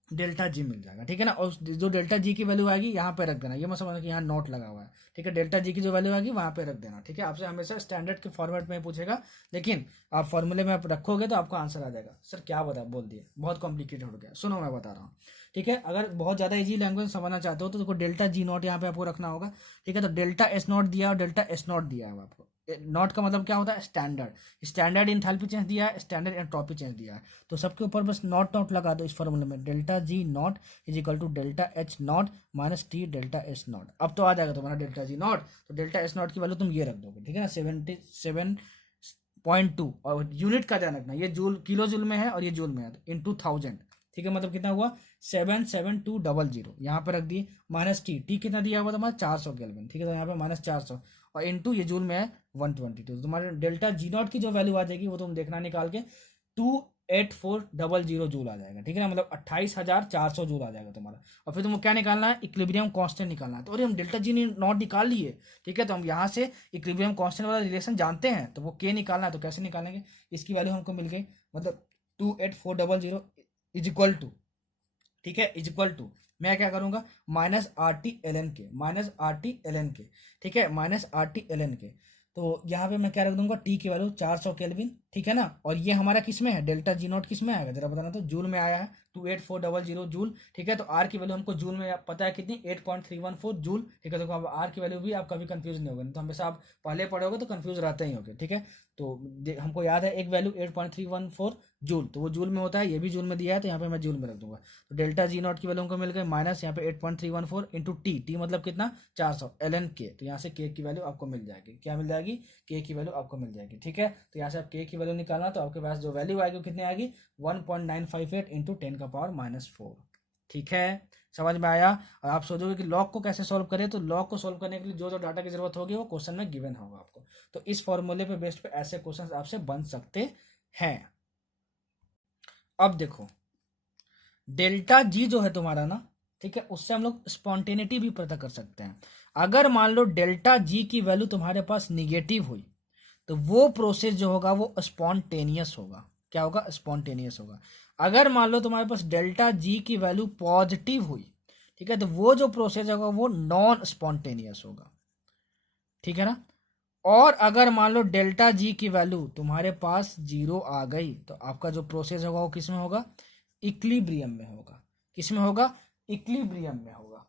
डेल्टा जी मिल जाएगा, ठीक है ना। और जो डेल्टा जी की वैल्यू आएगी यहाँ पे रख देना, ये मत समझना कि यहाँ नोट लगा हुआ है, ठीक है। डेल्टा जी की जो वैल्यू आएगी वहाँ पे रख देना, ठीक है। आपसे हमेशा स्टैंडर्ड के फॉर्मेट में पूछेगा, लेकिन आप फॉर्मूले में आप रखोगे तो आपको आंसर आ जाएगा। सर क्या बता बोल दिए, बहुत कॉम्प्लिकेटेड हो गया, सुनो मैं बता रहा हूँ, ठीक है। अगर बहुत ज़्यादा इजी लैंग्वेज समझना चाहते हो तो देखो डेल्टा जी नॉट यहाँ पे आपको रखना होगा, ठीक है। तो डेल्टा एस नॉट दिया और डेल्टा एस नॉट दिया है आपको। नॉट का मतलब क्या होता है, स्टैंडर्ड, स्टैंडर्ड इंथैल्पी चेंज दिया है, स्टैंडर्ड एंट्रोपी चेंज दिया है, तो सबके ऊपर बस नॉट नॉट लगा दो इस फॉर्मूले में। Delta G naught is equal to delta H naught minus T delta S naught. अब तो आ जाएगा तुम्हारा डेल्टा जी नॉट, तो डेल्टा एस नॉट की वैल्यू तुम ये रख दोगे, ठीक है ना, 77.2। और यूनिट का ध्यान रखना, ये जूल किलो जूल में है और ये जूल में है, तो इंटू 1000, ठीक है, मतलब कितना हुआ 77200, यहाँ पे रख दिए, माइनस टी कितना दिया हुआ तुम्हारा 400 केल्विन, ठीक है, तो यहाँ पे माइनस 400 और इंटू ये जूल में है 122, तो तुम्हारे डेल्टा जी नॉट की जो वैल्यू आ जाएगी वो तुम देखना निकाल के 28400 जूल आ जाएगा, ठीक है ना, मतलब 28400 जूल आ जाएगा तुम्हारा। और फिर तुमको क्या निकालना है, इक्विलिब्रियम कांस्टेंट निकालना है। तो अरे हम डेल्टा जी नॉट निकाल लिए, ठीक है, तो हम यहाँ से इक्विलिब्रियम कांस्टेंट वाला रिलेशन जानते हैं, तो वो के निकालना है, तो कैसे निकालेंगे, इसकी वैल्यू हमको मिल गई, मतलब 28400 इज इक्वल टू, ठीक है, इज इक्वल टू, मैं क्या करूंगा minus R T L N K, minus R T L N K, ठीक है, minus R T L N K. तो यहाँ पे मैं क्या रख दूंगा, टी की वैल्यू 400 केल्विन, ठीक है ना। और ये हमारा किस में है, डेल्टा जी नॉट किस में आएगा जरा बताना, तो जूल में आया है 28400 जूल, ठीक है। तो आर की वैल्यू हमको जूल में पता है कितनी, 8.314 जूल, ठीक है। तो अब आर की वैल्यू भी आप कभी कंफ्यूज नहीं होगा, तो हमेशा आप पहले पढ़ोगे तो कंफ्यूज रहते ही होगे, ठीक है। तो हमको याद है एक वैल्यू 8.314 जूल, तो वो जूल में होता है, ये भी जूल में दिया है, तो यहाँ पे मैं जूल में रख दूंगा। तो डेल्टा जी नॉट की वैल्यू हमको मिल गई माइनस यहाँ पे 8.314 इंटू टी मतलब कितना 400 एल एन के, तो यहाँ से के की वैल्यू आपको मिल जाएगी, क्या मिल जाएगी, के की वैल्यू आपको मिल जाएगी, ठीक है। तो यहाँ से आप के की वैल्यू निकालना, तो आपके पास जो वैल्यू आएगी कितनी आएगी 1.958 इंटू 10⁻⁴, ठीक है, समझ में आया। और आप सोचोगे कि लॉग को कैसे सॉल्व करें, तो लॉग को सॉल्व करने के लिए जो जो डाटा की जरूरत होगी वो क्वेश्चन में गिवन होगा आपको, तो इस फॉर्मूले पे बेस्ड पे ऐसे क्वेश्चन आपसे बन सकते हैं। अब देखो डेल्टा जी जो है तुम्हारा ना, ठीक है, उससे हम लोग स्पॉन्टेनिटी भी पता कर सकते हैं। अगर मान लो डेल्टा जी की वैल्यू तुम्हारे पास निगेटिव हुई तो वो प्रोसेस जो होगा वो स्पॉन्टेनियस होगा, क्या होगा, स्पॉन्टेनियस होगा। अगर मान लो तुम्हारे पास डेल्टा जी की वैल्यू पॉजिटिव हुई, ठीक है, तो वो जो प्रोसेस होगा वो नॉन स्पॉन्टेनियस होगा, ठीक है ना। और अगर मान लो डेल्टा जी की वैल्यू तुम्हारे पास 0 आ गई तो आपका जो प्रोसेस होगा वो किस में होगा, इक्विलिब्रियम में होगा, किस में होगा, इक्विलिब्रियम में होगा।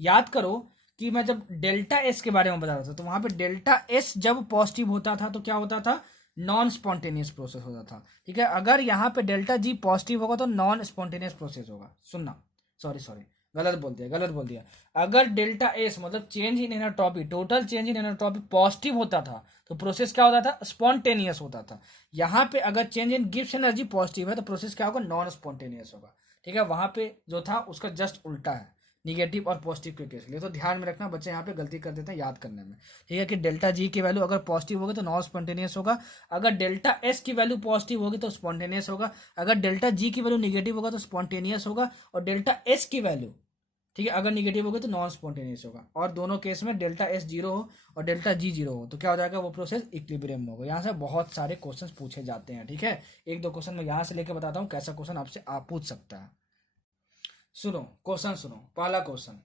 याद करो कि मैं जब डेल्टा एस के बारे में बता रहा था तो वहां पे डेल्टा एस जब पॉजिटिव होता था तो क्या होता था, नॉन स्पॉन्टेनियस प्रोसेस होता था, ठीक है। अगर यहाँ पे डेल्टा जी पॉजिटिव होगा तो नॉन स्पॉन्टेनियस प्रोसेस होगा, सुनना, सॉरी गलत बोल दिया। अगर डेल्टा एस मतलब change in entropy, total change in entropy positive होता था तो प्रोसेस क्या होता था, स्पॉन्टेनियस होता था। यहाँ पे अगर change in Gibbs energy positive है तो प्रोसेस क्या होगा, नॉन स्पॉन्टेनियस होगा, ठीक है। वहां पे जो था उसका जस्ट उल्टा है, निगेटिव और पॉजिटिव के केस के लिए। तो ध्यान में रखना बच्चे, यहाँ पे गलती कर देते हैं याद करने में, ठीक है, कि डेल्टा जी की वैल्यू अगर पॉजिटिव होगी तो नॉन स्पॉन्टेनियस होगा, अगर डेल्टा एस की वैल्यू पॉजिटिव होगी तो स्पॉन्टेनियस होगा, अगर डेल्टा जी की वैल्यू निगेटिव होगा तो स्पॉन्टेनियस होगा, और डेल्टा एस की वैल्यू, ठीक है, अगर निगेटिव होगी तो नॉन स्पॉन्टेनियस होगा। और दोनों केस में डेल्टा एस जीरो हो और डेल्टा जी जीरो हो तो क्या हो जाएगा, वो प्रोसेस इक्विलिब्रियम में होगा। यहाँ से बहुत सारे क्वेश्चंस पूछे जाते हैं, ठीक है, एक दो क्वेश्चन मैं यहाँ से लेके बताता हूँ कैसा क्वेश्चन आपसे आप पूछ सकता है। सुनो क्वेश्चन, सुनो पहला question,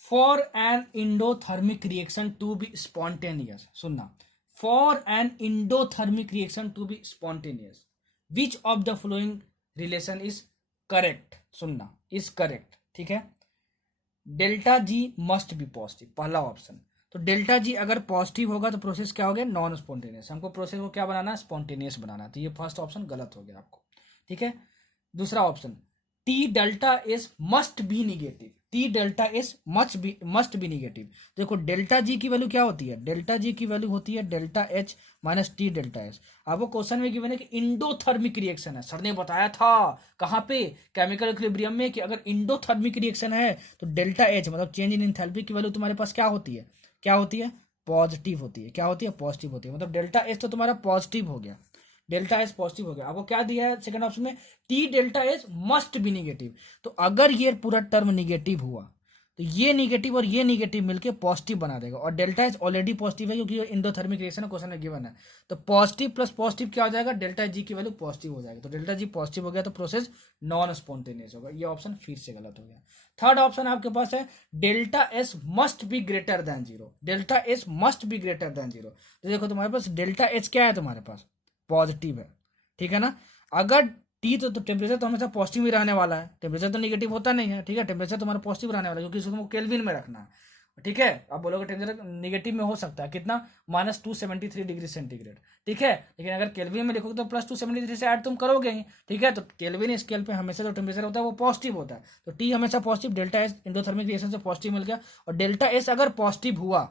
for an endothermic reaction to be spontaneous, सुनना, for an endothermic reaction to be spontaneous which of the following relation is correct, सुनना, इज करेक्ट, ठीक है, delta G must be positive, पहला ऑप्शन। तो delta G अगर positive होगा तो process क्या हो गया, नॉन स्पॉन्टेनियस, हमको प्रोसेस को क्या बनाना है, स्पॉन्टेनियस बनाना है, तो ये फर्स्ट ऑप्शन गलत हो गया आपको, ठीक है। दूसरा option, T delta S must be negative, T delta S must be negative. देखो डेल्टा जी की वैल्यू क्या होती है, डेल्टा जी की वैल्यू होती है delta H minus T delta S. आपको क्वेश्चन में गिवन है कि इंडोथर्मिक रिएक्शन है, सर ने बताया था कहाँ पे, केमिकल इक्विलिब्रियम में, कि अगर इंडोथर्मिक रिएक्शन है तो डेल्टा एच मतलब चेंज इन एंथैल्पी की वैल्यू तुम्हारे पास क्या होती है, क्या होती है, पॉजिटिव होती है, क्या होती है, पॉजिटिव होती है, मतलब डेल्टा एच तो तुम्हारा पॉजिटिव हो गया, डेल्टा एस पॉजिटिव हो गया। आपको क्या दिया है सेकंड ऑप्शन में, T delta S must be negative. तो अगर ये पूरा टर्म निगेटिव हुआ तो ये निगेटिव और ये निगेटिव मिलके पॉजिटिव बना देगा, और डेल्टा एस ऑलरेडी पॉजिटिव है क्योंकि इंडोथर्मिक रिएक्शन क्वेश्चन में गिवन है। तो पॉजिटिव प्लस पॉजिटिव क्या हो जाएगा, डेल्टा जी की वैल्यू पॉजिटिव हो जाएगी, तो डेल्टा जी पॉजिटिव हो गया तो प्रोसेस नॉन स्पॉन्टेनियस होगा। ये ऑप्शन फिर से गलत हो गया। थर्ड ऑप्शन आपके पास है, delta S must be greater than zero, delta S must be greater than zero. तो देखो तुम्हारे पास डेल्टा एच क्या है, तुम्हारे पास पॉजिटिव है, ठीक है ना, अगर टी तो टेम्परेचर तो हमेशा पॉजिटिव ही रहने वाला है, टेम्परेचर तो नेगेटिव होता नहीं है, ठीक है, टेम्परेचर तुम्हारा पॉजिटिव रहने वाला है क्योंकि इसको केल्विन में रखना है, ठीक है। आप बोलोगे टेम्परेचर नेगेटिव में हो सकता है कितना, -273 डिग्री सेंटीग्रेड, ठीक है, लेकिन अगर केल्विन में लिखोगे तो +273 से ऐड तुम करोगे ही, ठीक है। तो केल्विन स्केल पे हमेशा जो टेम्परेचर होता है वो पॉजिटिव होता है, तो टी हमेशा positive, delta S endothermic reaction से पॉजिटिव मिल गया, और डेल्टा एस अगर पॉजिटिव हुआ,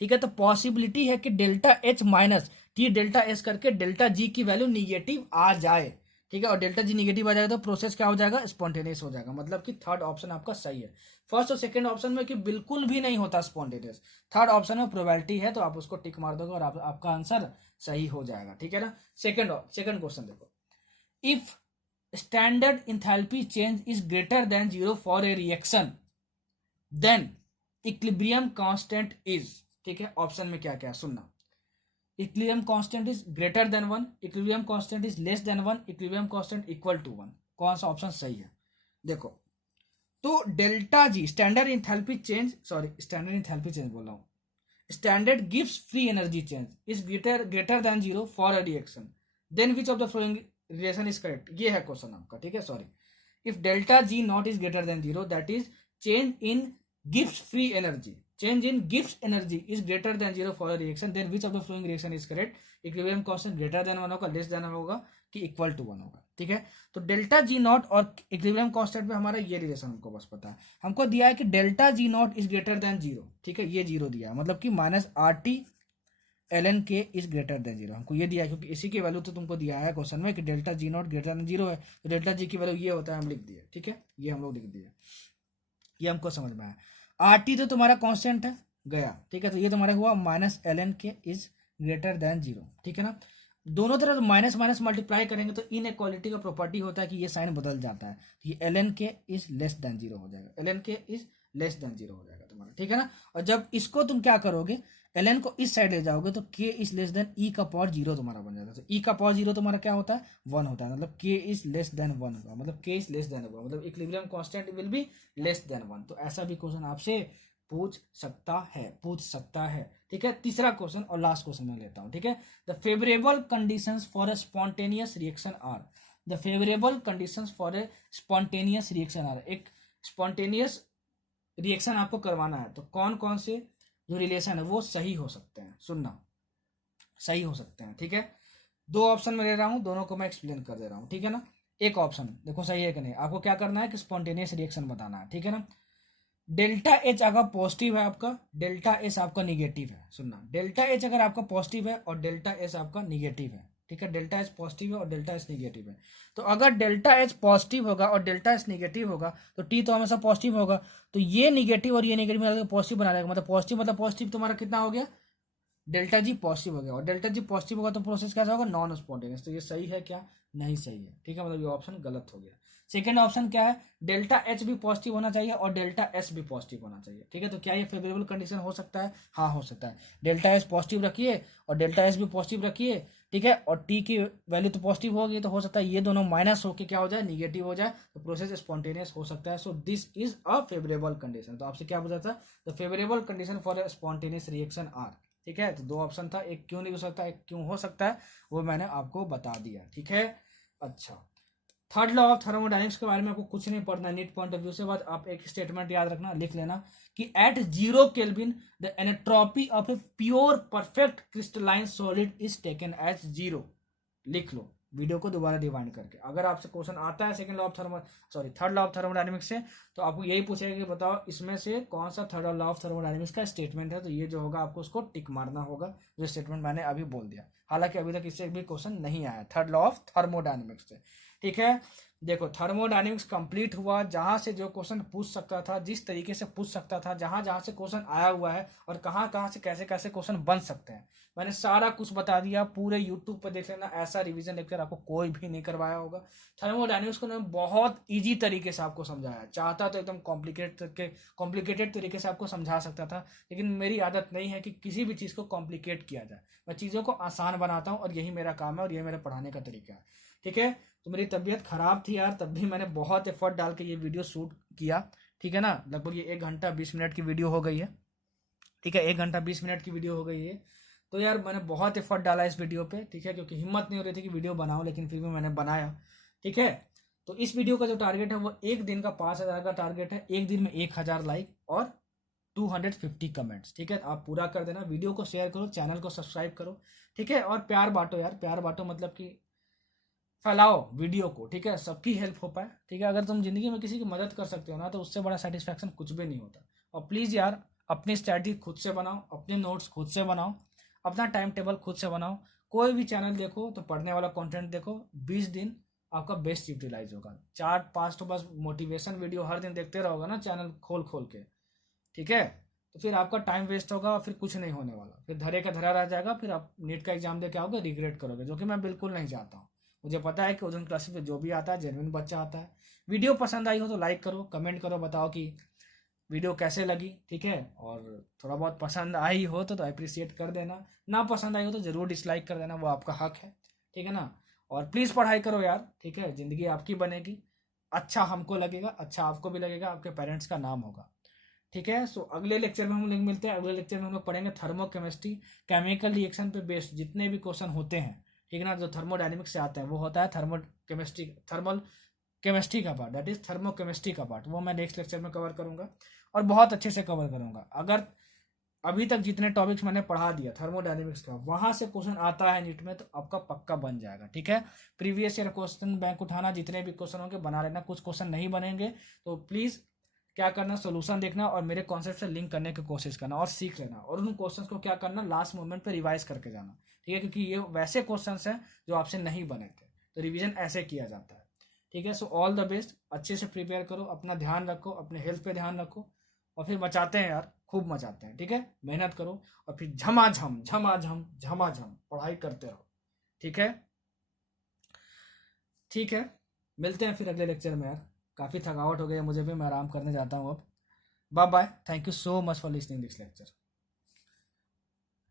ठीक है, तो पॉसिबिलिटी है कि delta H minus T delta S करके डेल्टा जी की वैल्यू निगेटिव आ जाए, ठीक है, और डेल्टा जी निगेटिव आ जाएगा तो प्रोसेस क्या हो जाएगा, स्पॉन्टेनियस हो जाएगा। मतलब कि थर्ड ऑप्शन आपका सही है। फर्स्ट और सेकंड ऑप्शन में कि बिल्कुल भी नहीं होता स्पॉन्टेनियस, थर्ड ऑप्शन में प्रोबेबिलिटी है, तो आप उसको टिक मार दोगे और आपका आंसर सही हो जाएगा, ठीक है ना। सेकंड क्वेश्चन देखो, if standard enthalpy change is greater than zero for a reaction then equilibrium constant is, ठीक है, ऑप्शन में क्या क्या सुनना, equilibrium constant is greater than 1, equilibrium constant is less than 1, equilibrium constant equal to 1, कौन सा option सही है। देखो तो delta G standard enthalpy change, sorry standard enthalpy change बोल रहा हूँ, स्टैंडर्ड गिव्स free energy change is greater than zero for a reaction then which of the following relation is correct, ये है क्वेश्चन आपका, ठीक है, sorry. If delta G naught is greater than zero that is change in गिव्स free energy, change in Gibbs energy is greater than zero for a reaction then which of the following reaction is correct, equilibrium constant greater than 1 होगा, less than होगा कि equal to 1 होगा, ठीक है। तो delta G not और equilibrium constant में हमारा ये रिलेशन हमको बस पता है, हमको दिया है कि delta G naught is greater than zero, ठीक है, ये जीरो दिया है मतलब कि -RT ln k is greater than zero, हमको ये दिया है क्योंकि इसी की वैल्यू तो तुमको दिया है क्वेश्चन में कि delta G not greater than zero है, तो डेल्टा जी की वैल्यू ये होता है, हम लिख दिए, ठीक है, ये हम लोग लिख दिए, ये हमको समझ में आया। RT तो तुम्हारा कांस्टेंट है गया, ठीक है, तो ये तुम्हारा हुआ -ln k is greater than zero, ठीक है ना। दोनों तरफ माइनस माइनस मल्टीप्लाई करेंगे तो इनइक्वालिटी का प्रॉपर्टी होता है कि ये साइन बदल जाता है, तो ये ln k is less than zero हो जाएगा, ln k is less than zero हो जाएगा तुम्हारा, ठीक है ना। और जब इसको तुम क्या करोगे, ln को इस साइड ले जाओगे तो k is less then e का पावर जीरो तुम्हारा बन जाता है, तो e का पावर जीरो तुम्हारा क्या होता है, 1 होता है, मतलब k इज लेस देन 1 होगा, मतलब k इज लेस देन होगा, मतलब equilibrium constant will be less than 1। तो ऐसा भी क्वेश्चन आपसे पूछ सकता है, ठीक है। तीसरा क्वेश्चन और लास्ट क्वेश्चन मैं लेता हूं, ठीक है। The favourable conditions for a spontaneous reaction are, the favourable conditions for a spontaneous reaction are, एक स्पॉन्टेनियस रिएक्शन आपको करवाना है तो कौन कौन से जो रिलेशन है वो सही हो सकते हैं, सुनना, सही हो सकते हैं, ठीक है। दो ऑप्शन में ले रहा हूं, दोनों को मैं एक्सप्लेन कर दे रहा हूं, ठीक है ना। एक ऑप्शन देखो सही है कि नहीं, आपको क्या करना है कि स्पॉन्टेनियस रिएक्शन बताना है, ठीक है ना। डेल्टा एच अगर पॉजिटिव है आपका, डेल्टा एस आपका निगेटिव है, सुनना, डेल्टा एच अगर आपका पॉजिटिव है और डेल्टा एस आपका निगेटिव है, ठीक है, डेल्टा एच पॉजिटिव है और डेल्टा एच निगेटिव है। तो अगर डेल्टा एच पॉजिटिव होगा और डेल्टा एच निगेटिव होगा तो टी तो हमेशा पॉजिटिव होगा, तो ये निगेटिव और ये निगेटिव पॉजिटिव बना देगा, मतलब पॉजिटिव तुम्हारा कितना हो गया, डेल्टा जी पॉजिटिव हो गया, और डेल्टा जी पॉजिटिव होगा तो प्रोसेस कैसा होगा, नॉन स्पॉन्टेनियस। तो ये सही है क्या, नहीं सही है, ठीक है, मतलब ये ऑप्शन गलत हो गया। सेकेंड ऑप्शन क्या है, डेल्टा एच भी पॉजिटिव होना चाहिए और डेल्टा एस भी पॉजिटिव होना चाहिए, ठीक है। तो क्या ये फेवरेबल कंडीशन हो सकता है, हाँ हो सकता है। डेल्टा एच पॉजिटिव रखिए और डेल्टा एस भी पॉजिटिव रखिए, ठीक है, और टी की वैल्यू तो पॉजिटिव होगी, तो हो सकता है ये दोनों माइनस होकर क्या हो जाए, निगेटिव हो जाए, तो प्रोसेस स्पॉन्टेनियस हो सकता है। So this is a favourable condition. तो आपसे क्या पूछा था, the favourable condition for a spontaneous reaction are, ठीक है। तो दो ऑप्शन था, एक क्यों नहीं हो सकता, एक क्यों हो सकता है, वो मैंने आपको बता दिया, ठीक है। अच्छा, थर्ड लॉ ऑफ थर्मोडायनेमिक्स के बारे में आपको कुछ नहीं पढ़ना नीट पॉइंट ऑफ व्यू से, बाद आप एक स्टेटमेंट याद रखना, लिख लेना कि at 0 kelvin the entropy of a pure perfect crystalline solid is taken as 0। लिख लो वीडियो को दोबारा रिवाइंड करके। अगर आपसे क्वेश्चन आता है second law of third law of thermodynamics से, तो आपको यही पूछेगा कि बताओ इसमें से कौन सा थर्ड लॉ ऑफ थर्मोडायनेमिक्स का स्टेटमेंट है, तो ये जो होगा आपको उसको टिक मारना होगा, जो स्टेटमेंट मैंने अभी बोल दिया। हालांकि अभी तक इससे भी क्वेश्चन नहीं आया थर्ड लॉ ऑफ थर्मोडायनेमिक्स से, ठीक है। देखो थर्मोडायनेमिक्स कंप्लीट हुआ, जहां से जो क्वेश्चन पूछ सकता था, जिस तरीके से पूछ सकता था, जहां जहां से क्वेश्चन आया हुआ है और कहां कहां से कैसे कैसे क्वेश्चन बन सकते हैं, मैंने सारा कुछ बता दिया। पूरे यूट्यूब पर देख लेना, ऐसा रिवीजन लेक्चर आपको कोई भी नहीं करवाया होगा। थर्मोडायनेमिक्स को मैंने बहुत इजी तरीके से आपको समझाया, चाहता तो एकदम कॉम्प्लिकेटेड तरीके से आपको समझा सकता था, लेकिन मेरी आदत नहीं है कि किसी भी चीज़ को कॉम्प्लिकेट किया जाए। मैं चीज़ों को आसान बनाता हूँ और यही मेरा काम है और यही मेरे पढ़ाने का तरीका है, ठीक है। तो मेरी तबीयत खराब थी यार, तब भी मैंने बहुत एफर्ट डाल के ये वीडियो शूट किया, ठीक है ना। लगभग ये 1 घंटा 20 मिनट की वीडियो हो गई है, ठीक है, 1 घंटा 20 मिनट की वीडियो हो गई है। तो यार मैंने बहुत एफर्ट डाला इस वीडियो पे, ठीक है, क्योंकि हिम्मत नहीं हो रही थी कि वीडियो बनाऊं, लेकिन फिर भी मैंने बनाया, ठीक है। तो इस वीडियो का जो टारगेट है वो एक दिन का 5,000 का टारगेट है, एक दिन में 1,000 लाइक और 250 कमेंट्स, ठीक है। आप पूरा कर देना, वीडियो को शेयर करो, चैनल को सब्सक्राइब करो, ठीक है, और प्यार बांटो यार, प्यार बांटो, मतलब कि फैलाओ वीडियो को, ठीक है, सबकी हेल्प हो पाए, ठीक है। अगर तुम जिंदगी में किसी की मदद कर सकते हो ना, तो उससे बड़ा सेटिस्फैक्शन कुछ भी नहीं होता। और प्लीज़ यार अपनी स्ट्रैटेजी खुद से बनाओ, अपने नोट्स खुद से बनाओ, अपना टाइम टेबल खुद से बनाओ। कोई भी चैनल देखो तो पढ़ने वाला कंटेंट देखो, 20 दिन आपका बेस्ट यूटिलाइज होगा। 4-5 तो बस मोटिवेशन वीडियो हर दिन देखते रहोगे ना चैनल खोल खोल के, ठीक है, तो फिर आपका टाइम वेस्ट होगा और फिर कुछ नहीं होने वाला, फिर धरे का धरा रह जाएगा, फिर आप नीट का एग्जाम दे के आओगे रिग्रेट करोगे, जो कि मैं बिल्कुल नहीं चाहता हूँ। मुझे पता है कि ओजन क्लासेस में जो भी आता है जेन्युइन बच्चा आता है। वीडियो पसंद आई हो तो लाइक करो, कमेंट करो, बताओ कि वीडियो कैसे लगी, ठीक है। और थोड़ा बहुत पसंद आई हो तो अप्रिशिएट कर देना, ना पसंद आई हो तो ज़रूर डिसलाइक कर देना, वो आपका हक है, ठीक है ना। और प्लीज़ पढ़ाई करो यार, ठीक है, ज़िंदगी आपकी बनेगी, अच्छा हमको लगेगा, अच्छा आपको भी लगेगा, आपके पेरेंट्स का नाम होगा, ठीक है। सो अगले लेक्चर में हम लोग मिलते हैं, अगले लेक्चर में हम लोग पढ़ेंगे थर्मोकेमिस्ट्री, केमिकल रिएक्शन पे बेस्ड जितने भी क्वेश्चन होते हैं, ठीक है ना, जो थर्मोडायनेमिक्स से आते हैं, वो होता है थर्मल केमिस्ट्री का पार्ट, दैट इज थर्मोकेमिस्ट्री का पार्ट, वो मैं नेक्स्ट लेक्चर में कवर करूंगा और बहुत अच्छे से कवर करूंगा। अगर अभी तक जितने टॉपिक्स मैंने पढ़ा दिया थर्मोडायनेमिक्स का, वहां से क्वेश्चन आता है नीट में तो आपका पक्का बन जाएगा, ठीक है। प्रीवियस ईयर क्वेश्चन बैंक उठाना, जितने भी क्वेश्चन होंगे बना लेना, कुछ क्वेश्चन नहीं बनेंगे तो प्लीज़ क्या करना, सोल्यूशन देखना और मेरे कॉन्सेप्ट से लिंक करने की कोशिश करना और सीख लेना, और उन क्वेश्चंस को क्या करना, लास्ट मोमेंट पे रिवाइज करके जाना, ठीक है, क्योंकि ये वैसे क्वेश्चंस हैं जो आपसे नहीं बने थे, तो रिवीजन ऐसे किया जाता है, ठीक है। सो ऑल द बेस्ट, अच्छे से प्रिपेयर करो, अपना ध्यान रखो, अपने हेल्थ पे ध्यान रखो, और फिर मचाते हैं यार, खूब मचाते हैं, ठीक है, मेहनत करो और फिर झमाझम झमाझम झमाझम पढ़ाई करते रहो, ठीक है, ठीक है। मिलते हैं फिर अगले लेक्चर में यार, काफ़ी थकावट हो गई है मुझे भी, मैं आराम करने जाता हूँ अब। Bye bye, thank you so much for listening this lecture.